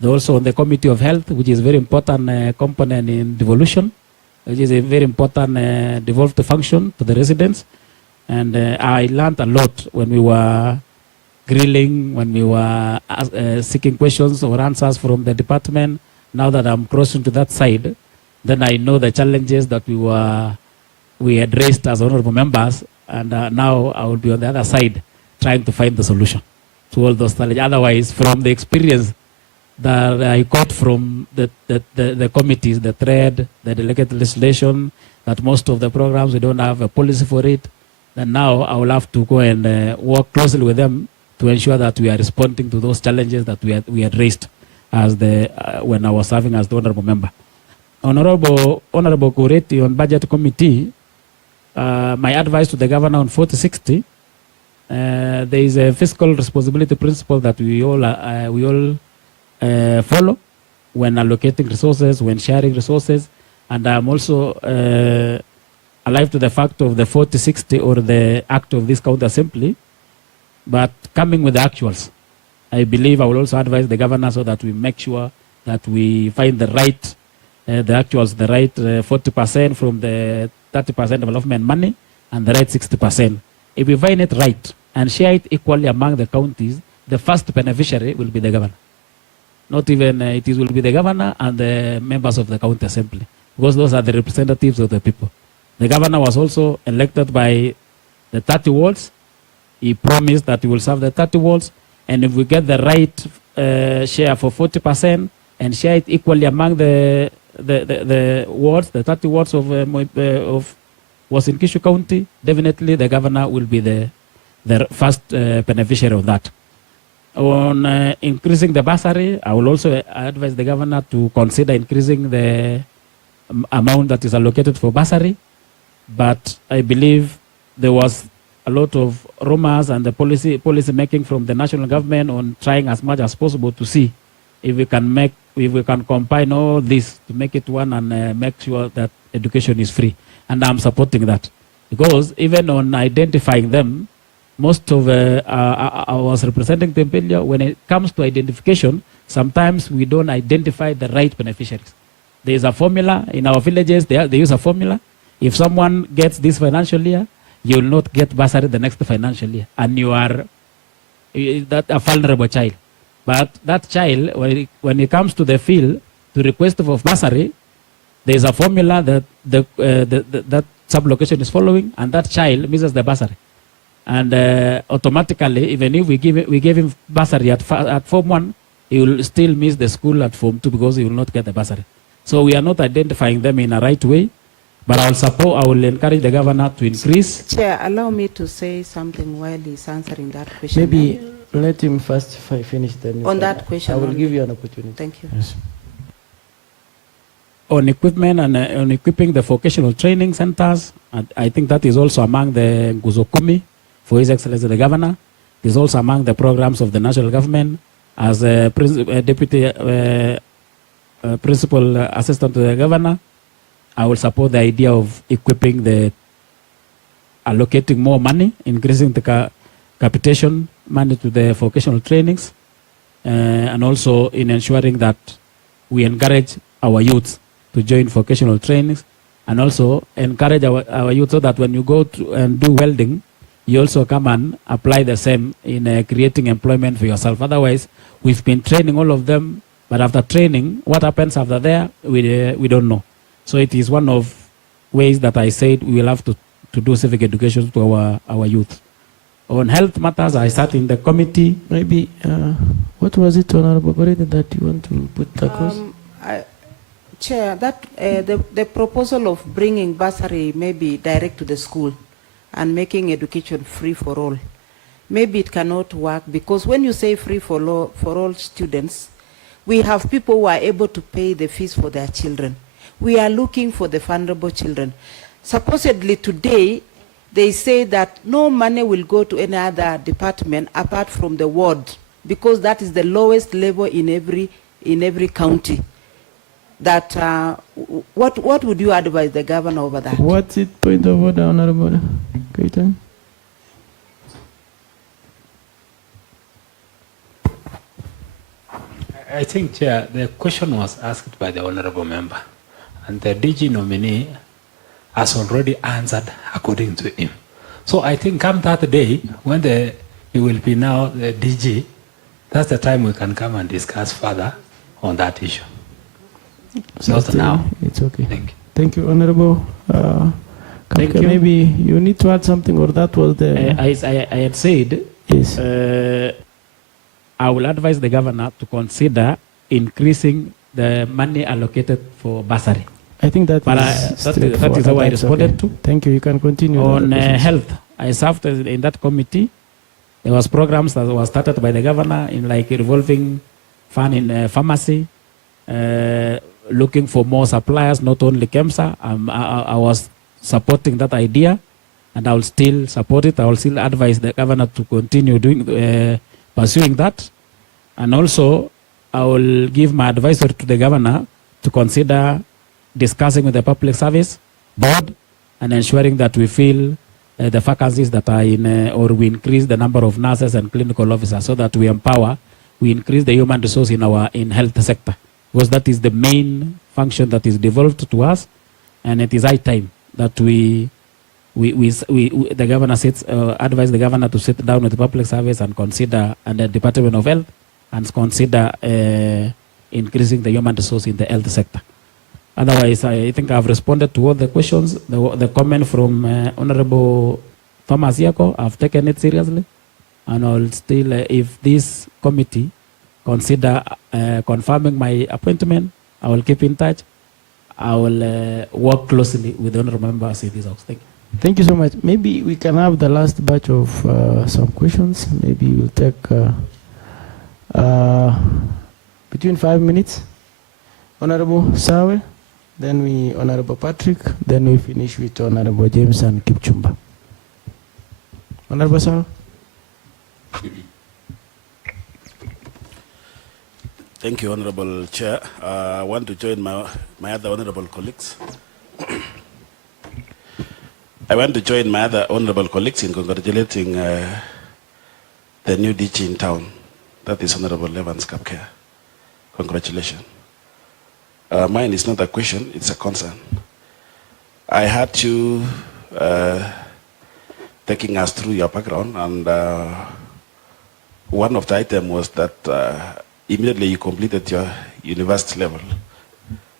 They're also on the Committee of Health, which is a very important component in devolution, which is a very important devolved function to the residents. And I learned a lot when we were grilling, when we were seeking questions or answers from the department. Now that I'm crossing to that side, then I know the challenges that we had raised as honorable members, and now I will be on the other side trying to find the solution to all those challenges. Otherwise, from the experience that I got from the committees, the thread, the delegated legislation, that most of the programs, we don't have a policy for it, then now I will have to go and work closely with them to ensure that we are responding to those challenges that we had raised as when I was serving as the honorable member. Honorable Kureti on Budget Committee, my advice to the governor on 4060, there is a fiscal responsibility principle that we all follow when allocating resources, when sharing resources, and I'm also alive to the fact of the 4060 or the act of this county assembly, but coming with the actuals. I believe I will also advise the governor so that we make sure that we find the right the actuals, the right 40% from the 30% development money and the right 60%. If we find it right and share it equally among the counties, the first beneficiary will be the governor. Not even, it will be the governor and the members of the county assembly, because those are the representatives of the people. The governor was also elected by the 30 wards. He promised that he will serve the 30 wards, and if we get the right share for 40% and share it equally among the wards, the 30 wards of Uasin Gishu County, definitely the governor will be the first beneficiary of that. On increasing the bursary, I will also advise the governor to consider increasing the amount that is allocated for bursary. But I believe there was a lot of rumors and the policy making from the national government on trying as much as possible to see if we can combine all this to make it one and make sure that education is free. And I'm supporting that, because even on identifying them, most of I was representing Tempelia, when it comes to identification, sometimes we don't identify the right beneficiaries. There is a formula in our villages, they use a formula. If someone gets this financial year, you will not get bursary the next financial year, and you are a vulnerable child. But that child, when it comes to the field to request for bursary, there is a formula that that sub-location is following, and that child misses the bursary. And automatically, even if we give him bursary at Form 1, he will still miss the school at Form 2 because he will not get the bursary. So we are not identifying them in a right way, but I will encourage the governor to increase. Chair, allow me to say something while he's answering that question. Maybe let him first finish then. On that question. I will give you an opportunity. Thank you. Yes. On equipment and on equipping the vocational training centers, I think that is also among the Nguzokumi for His Excellency the Governor. It is also among the programs of the national government. As a deputy principal assistant to the governor, I will support the idea of equipping allocating more money, increasing the capitation money to the vocational trainings, and also in ensuring that we encourage our youth to join vocational trainings, and also encourage our youth so that when you go to and do welding, you also come and apply the same in creating employment for yourself. Otherwise, we've been training all of them, but after training, what happens after there, we don't know. So it is one of ways that I said we will have to do civic education to our youth. On health matters, I sat in the committee. Maybe, what was it, Honorable Corridor, that you want to put across? Chair, that the proposal of bringing bursary maybe direct to the school and making education free for all, maybe it cannot work, because when you say free for all students, we have people who are able to pay the fees for their children. We are looking for the vulnerable children. Supposedly today, they say that no money will go to any other department apart from the ward, because that is the lowest level in every county. That what would you advise the governor over that? What's it, point of order, Honorable Kaitan? I think, Chair, the question was asked by the Honorable Member, and the DG nominee has already answered according to him. So I think come that day, when he will be now the DG, that's the time we can come and discuss further on that issue. Not now. It's okay. Thank you. Thank you, Honorable. Thank you. Maybe you need to add something, or that was the... I had said, yes. I will advise the governor to consider increasing the money allocated for bursary. I think that that is how I responded to. Thank you. You can continue. On health, I served in that committee. There was programs that were started by the governor in like revolving fund in pharmacy, looking for more suppliers, not only KEMSA. I was supporting that idea, and I will still support it. I will still advise the governor to continue pursuing that. And also, I will give my advisory to the governor to consider discussing with the public service board and ensuring that we fill the vacancies that are in, or we increase the number of nurses and clinical officers, so that we increase the human resource in health sector, because that is the main function that is devolved to us, and it is high time that the governor advise the governor to sit down with the public service and consider, and the Department of Health, and consider increasing the human resource in the health sector. Otherwise, I think I've responded to all the questions. The comment from Honorable Thomas Yako, I've taken it seriously, and I'll still, if this committee consider confirming my appointment, I will keep in touch. I will work closely with the honorable members in this house. Thank you. Thank you so much. Maybe we can have the last batch of some questions. Maybe we'll take between 5 minutes. Honorable Sawe, then Honorable Patrick, then we finish with Honorable James and Kipchumba. Honorable Sawe. Thank you, Honorable Chair. I want to join my other honorable colleagues. I want to join my other honorable colleagues in congratulating the new DG in town. That is Honorable Evans Kapkea. Congratulations. Mine is not a question, it's a concern. I had you taking us through your background, and one of the items was that immediately you completed your university level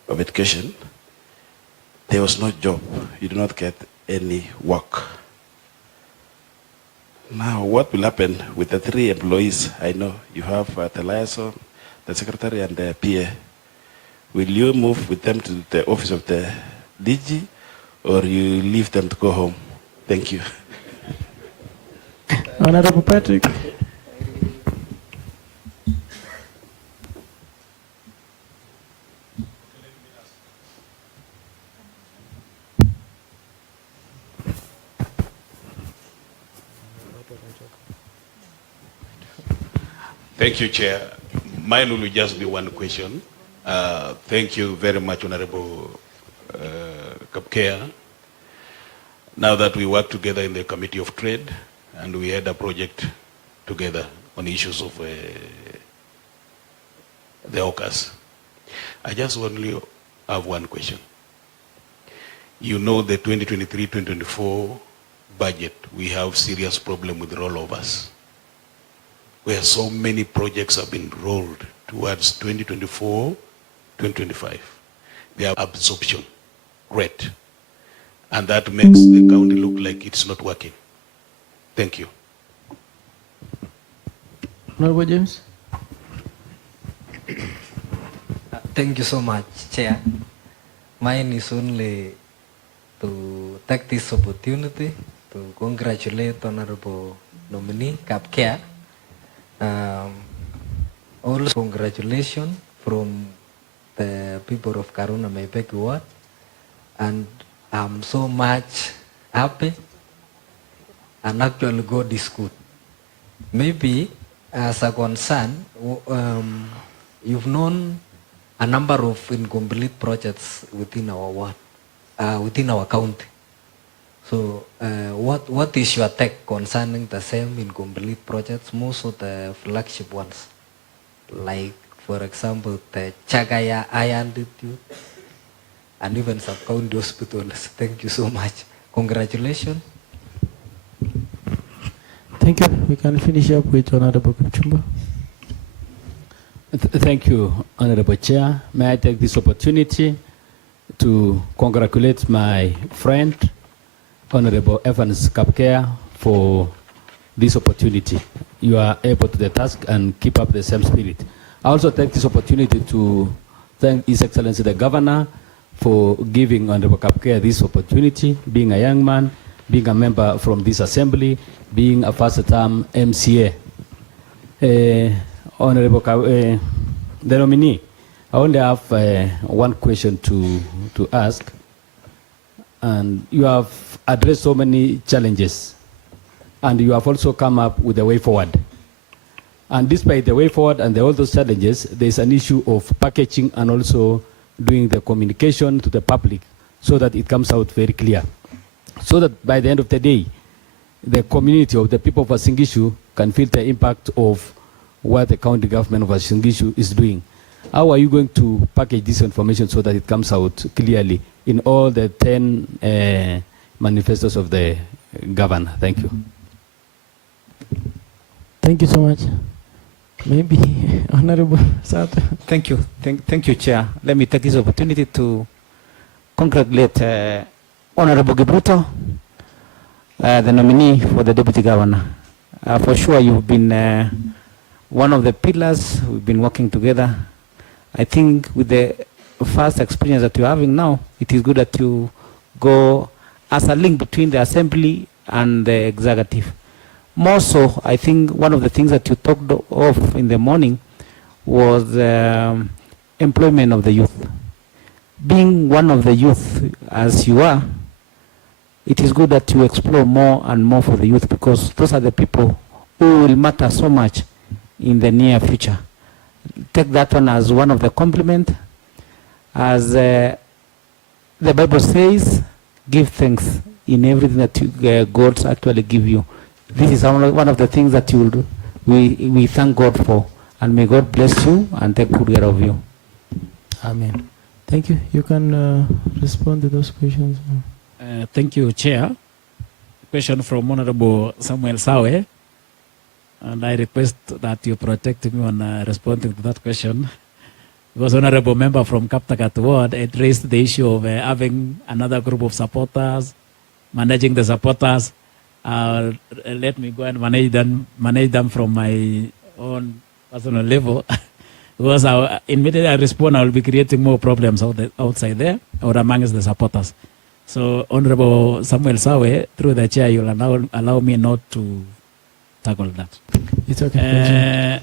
of education, there was no job. You did not get any work. Now, what will happen with the 3 employees? I know you have the liaison, the secretary, and the PA. Will you move with them to the office of the DG, or you leave them to go home? Thank you. Honorable Patrick. Thank you, Chair. Mine will just be one question. Thank you very much, Honorable Kapkea. Now that we work together in the Committee of Trade, and we had a project together on issues of the hawkers, I just only have one question. You know the 2023-2024 budget, we have serious problem with rollovers, where so many projects have been rolled towards 2024, 2025. They have absorption rate, and that makes the county look like it's not working. Thank you. Honorable James. Thank you so much, Chair. Mine is only to take this opportunity to congratulate Honorable Nominee Kapkea. Also congratulations from the people of Karuna Maybeki Ward, and I'm so much happy, and actually God is good. Maybe as a concern, you've known a number of incomplete projects within our ward, within our county. So what is your take concerning the same incomplete projects, most of the flagship ones, like for example the Chagaya Iron Institute and even sub-county hospitals? Thank you so much. Congratulations. Thank you. We can finish up with Honorable Kipchumba. Thank you, Honorable Chair. May I take this opportunity to congratulate my friend, Honorable Evans Kapkea, for this opportunity. You are able to the task and keep up the same spirit. I also take this opportunity to thank His Excellency the Governor for giving Honorable Kapkea this opportunity, being a young man, being a member from this assembly, being a first-term MCA. Honorable the nominee, I only have one question to ask. And you have addressed so many challenges, and you have also come up with a way forward. And despite the way forward and all those challenges, there is an issue of packaging and also doing the communication to the public so that it comes out very clear. So that by the end of the day, the community of the people of Uasin Gishu can feel the impact of what the county government of Uasin Gishu is doing. How are you going to package this information so that it comes out clearly in all the 10 manifestos of the governor? Thank you. Thank you so much. Maybe Honorable Sato. Thank you. Thank you, Chair. Let me take this opportunity to congratulate Honorable Gibruto, the nominee for the Deputy Governor. For sure, you've been one of the pillars. We've been working together. I think with the first experience that you're having now, it is good that you go as a link between the assembly and the executive. More so, I think one of the things that you talked of in the morning was employment of the youth. Being one of the youth as you are, it is good that you explore more and more for the youth, because those are the people who will matter so much in the near future. Take that one as one of the compliment. As the Bible says, give thanks in everything that God actually give you. This is one of the things that you will do. We thank God for, and may God bless you and take good care of you. Amen. Thank you. You can respond to those questions. Thank you, Chair. Question from Honorable Samuel Sawe. And I request that you protect me on responding to that question. Because Honorable Member from Kaptagat Ward had raised the issue of having another group of supporters, managing the supporters. Let me go and manage them from my own personal level. Because immediately I respond, I will be creating more problems outside there or amongst the supporters. So Honorable Samuel Sawe, through the chair, you will allow me not to tackle that. It's okay.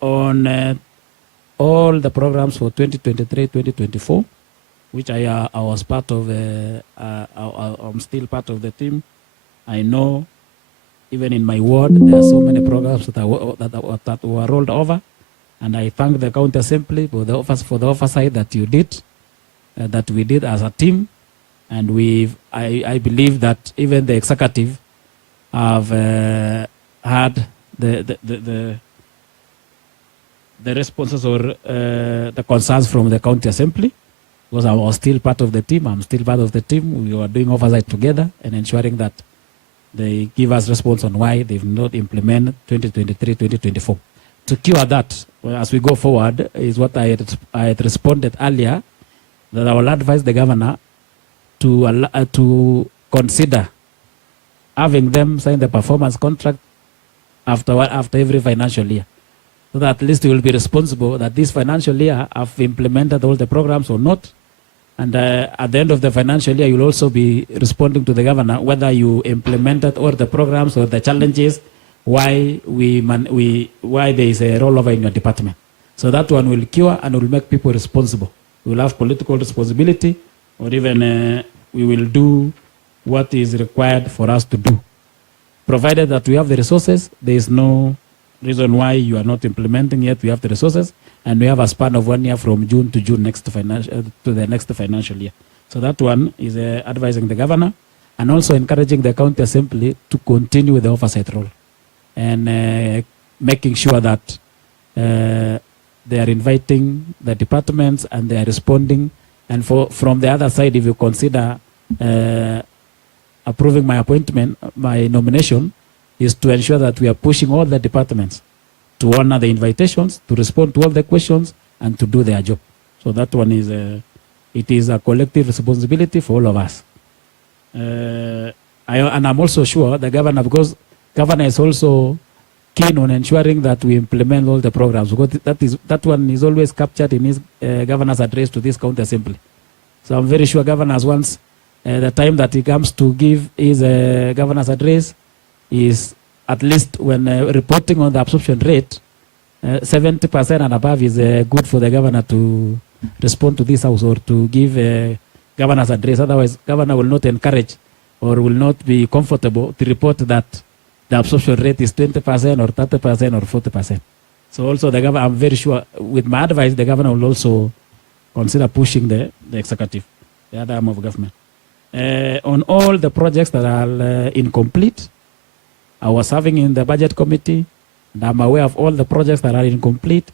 On all the programs for 2023-2024, which I was part of, I'm still part of the team. I know even in my ward, there are so many programs that were rolled over. And I thank the County Assembly for the oversight that you did, that we did as a team. And I believe that even the executive have had the responses or the concerns from the County Assembly, because I was still part of the team. I'm still part of the team. We were doing oversight together and ensuring that they give us response on why they've not implemented 2023-2024. To cure that, as we go forward, is what I had responded earlier, that I will advise the governor to consider having them sign the performance contract after every financial year, so that at least we will be responsible that this financial year have implemented all the programs or not. And at the end of the financial year, you'll also be responding to the governor whether you implemented all the programs or the challenges, why there is a rollover in your department. So that one will cure and will make people responsible. We will have political responsibility, or even we will do what is required for us to do. Provided that we have the resources, there is no reason why you are not implementing yet. We have the resources, and we have a span of 1 year from June to June to the next financial year. So that one is advising the governor and also encouraging the county assembly to continue with the oversight role and making sure that they are inviting the departments and they are responding. And from the other side, if you consider approving my appointment, my nomination, is to ensure that we are pushing all the departments to honor the invitations, to respond to all the questions, and to do their job. So that one is it is a collective responsibility for all of us. And I'm also sure the governor, because governor is also keen on ensuring that we implement all the programs, because that one is always captured in his governor's address to this county assembly. So I'm very sure governors wants the time that he comes to give his governor's address is at least when reporting on the absorption rate, 70% and above is good for the governor to respond to this house or to give a governor's address. Otherwise, governor will not encourage or will not be comfortable to report that the absorption rate is 20% or 30% or 40%. So also the governor, I'm very sure with my advice, the governor will also consider pushing the executive, the other arm of government. On all the projects that are incomplete, I was serving in the budget committee, and I'm aware of all the projects that are incomplete.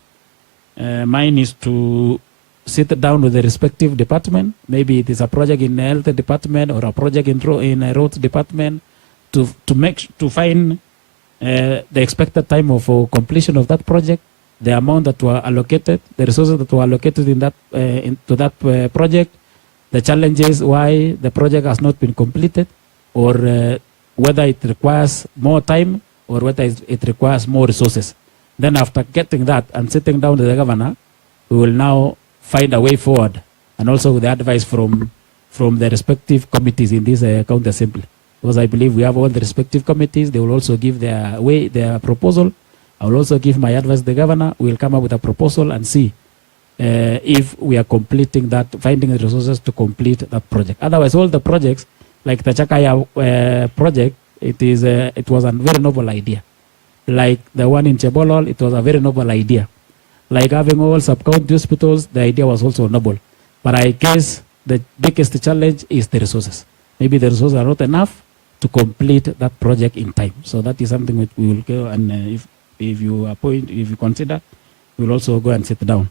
Mine is to sit down with the respective department. Maybe it is a project in the health department or a project in a roads department, to find the expected time of completion of that project, the amount that were allocated, the resources that were allocated in that to that project, the challenges why the project has not been completed, or whether it requires more time or whether it requires more resources. Then after getting that and sitting down with the governor, we will now find a way forward, and also with the advice from the respective committees in this county assembly. Because I believe we have all the respective committees, they will also give their proposal. I will also give my advice to the governor. We will come up with a proposal and see if we are completing that, finding the resources to complete that project. Otherwise, all the projects, like the Chakaya project, it was a very noble idea. Like the one in Chebolol, it was a very noble idea. Like having all sub-county hospitals, the idea was also noble. But I guess the biggest challenge is the resources. Maybe the resources are not enough to complete that project in time. So that is something which we will go, and if you consider, we will also go and sit down.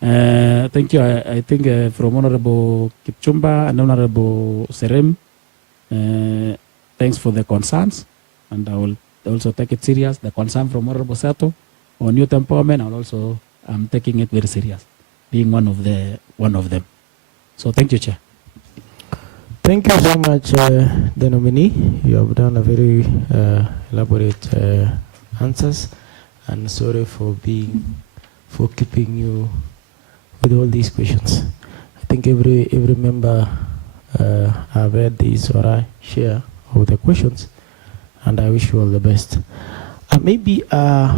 Thank you. I think from Honorable Kipchumba and Honorable Serem, thanks for the concerns, and I will also take it serious. The concern from Honorable Sato on youth empowerment, I'm taking it very serious, being one of them. So thank you, Chair. Thank you so much, the nominee. You have done a very elaborate answers, and sorry for keeping you with all these questions. I think every member have read these or I share all the questions, and I wish you all the best. Maybe a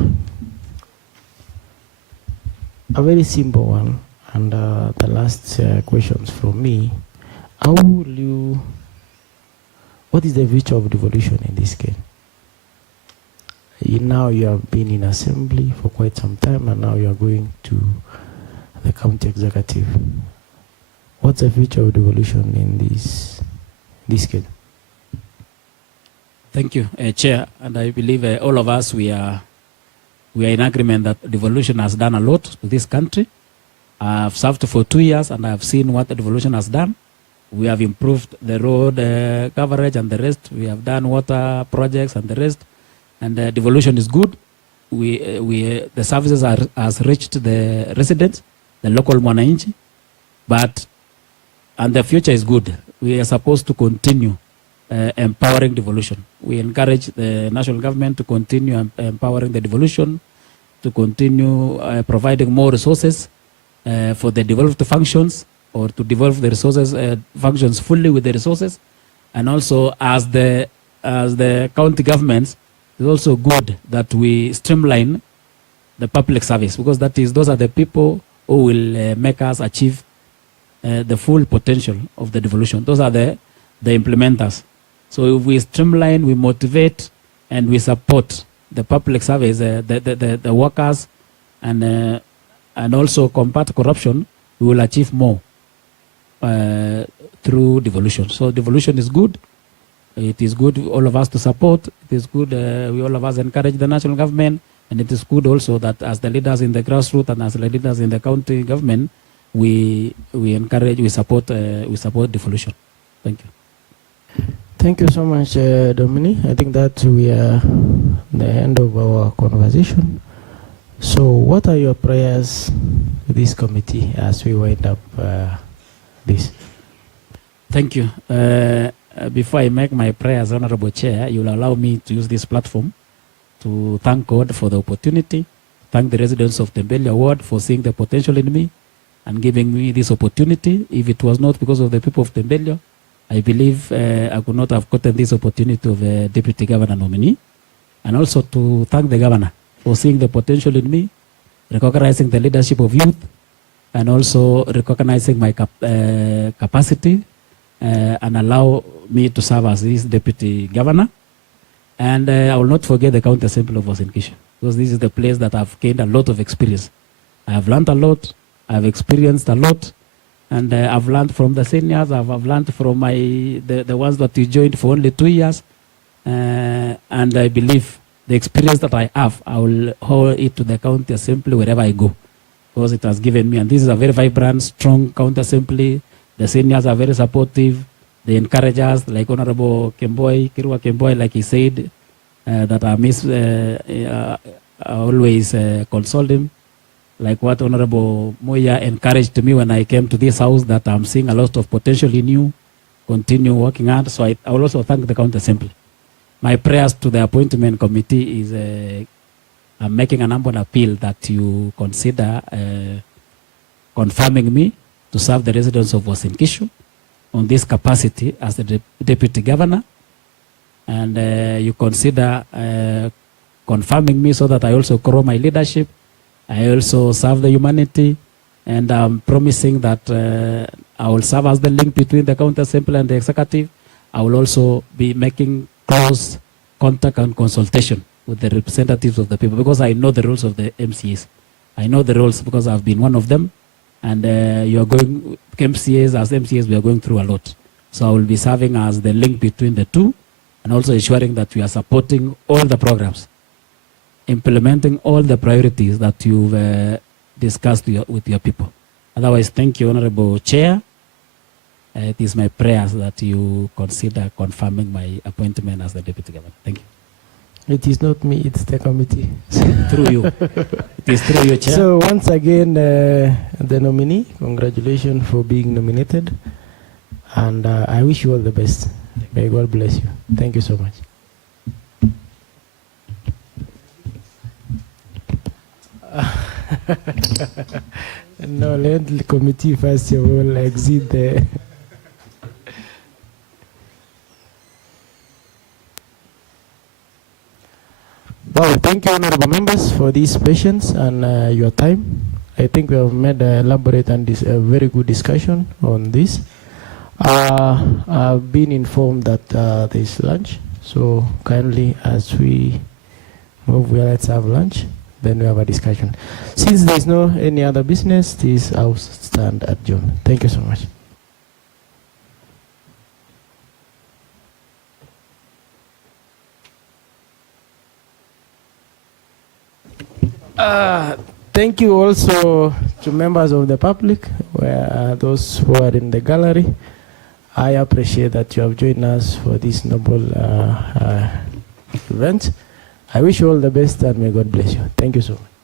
very simple one, and the last questions from me. What is the future of devolution in this case? Now you have been in assembly for quite some time, and now you are going to the county executive. What's the future of devolution in this case? Thank you, Chair. And I believe all of us, we are in agreement that devolution has done a lot to this country. I've served for 2 years, and I've seen what the devolution has done. We have improved the road coverage and the rest. We have done water projects and the rest. And the devolution is good. The services has reached the residents, the local mwananchi, and the future is good. We are supposed to continue empowering devolution. We encourage the national government to continue empowering the devolution, to continue providing more resources for the devolved functions, or to devolve the resources functions fully with the resources. And also as the county governments, it's also good that we streamline the public service, because those are the people who will make us achieve the full potential of the devolution. Those are the implementers. So if we streamline, we motivate, and we support the public service, the workers, and also combat corruption, we will achieve more through devolution. So devolution is good. It is good all of us to support. It is good we all of us encourage the national government, and it is good also that as the leaders in the grassroots and as the leaders in the county government, we encourage, we support devolution. Thank you. Thank you so much, Nominee. I think that we are the end of our conversation. So what are your prayers to this committee as we wind up this? Thank you. Before I make my prayers, Honorable Chair, you will allow me to use this platform to thank God for the opportunity, thank the residents of Tembele Ward for seeing the potential in me and giving me this opportunity. If it was not because of the people of Tembele, I believe I could not have gotten this opportunity of a deputy governor nominee. And also to thank the governor for seeing the potential in me, recognizing the leadership of youth, and also recognizing my capacity and allow me to serve as this deputy governor. And I will not forget the county assembly of Uasin, because this is the place that I've gained a lot of experience. I have learned a lot, I've experienced a lot, and I've learned from the seniors, I've learned from the ones that you joined for only 2 years, and I believe the experience that I have, I will hold it to the county assembly wherever I go, because it has given me, and this is a very vibrant, strong county assembly. The seniors are very supportive. They encourage us, like Honorable Kirwa Kemboy, like he said, that I always consult him. Like what Honorable Moya encouraged me when I came to this house, that I'm seeing a lot of potential in you, continue working hard. So I will also thank the county assembly. My prayers to the appointment committee is I'm making an humble appeal that you consider confirming me to serve the residents of Uasin Gishu on this capacity as the deputy governor, and you consider confirming me so that I also grow my leadership. I also serve the humanity, and I'm promising that I will serve as the link between the county assembly and the executive. I will also be making close contact and consultation with the representatives of the people, because I know the roles of the MCAs. I know the roles because I've been one of them. And you are going, MCAs, as MCAs, we are going through a lot. So I will be serving as the link between the two, and also ensuring that we are supporting all the programs, implementing all the priorities that you've discussed with your people. Otherwise, thank you, Honorable Chair. It is my prayers that you consider confirming my appointment as the Deputy Governor. Thank you. It is not me, it's the committee. Through you. It is through you, Chair. So once again, the nominee, congratulations for being nominated. And I wish you all the best. May God bless you. Thank you so much. No, let the committee first of all exit the... Well, thank you, honorable members, for this patience and your time. I think we have made an elaborate and a very good discussion on this. I've been informed that there is lunch, so kindly, as we move, let's have lunch, then we have a discussion. Since there is no any other business, this house stand adjourned. Thank you so much. Thank you also to members of the public, those who are in the gallery, I appreciate that you have joined us for this noble event. I wish you all the best and may God bless you. Thank you so much.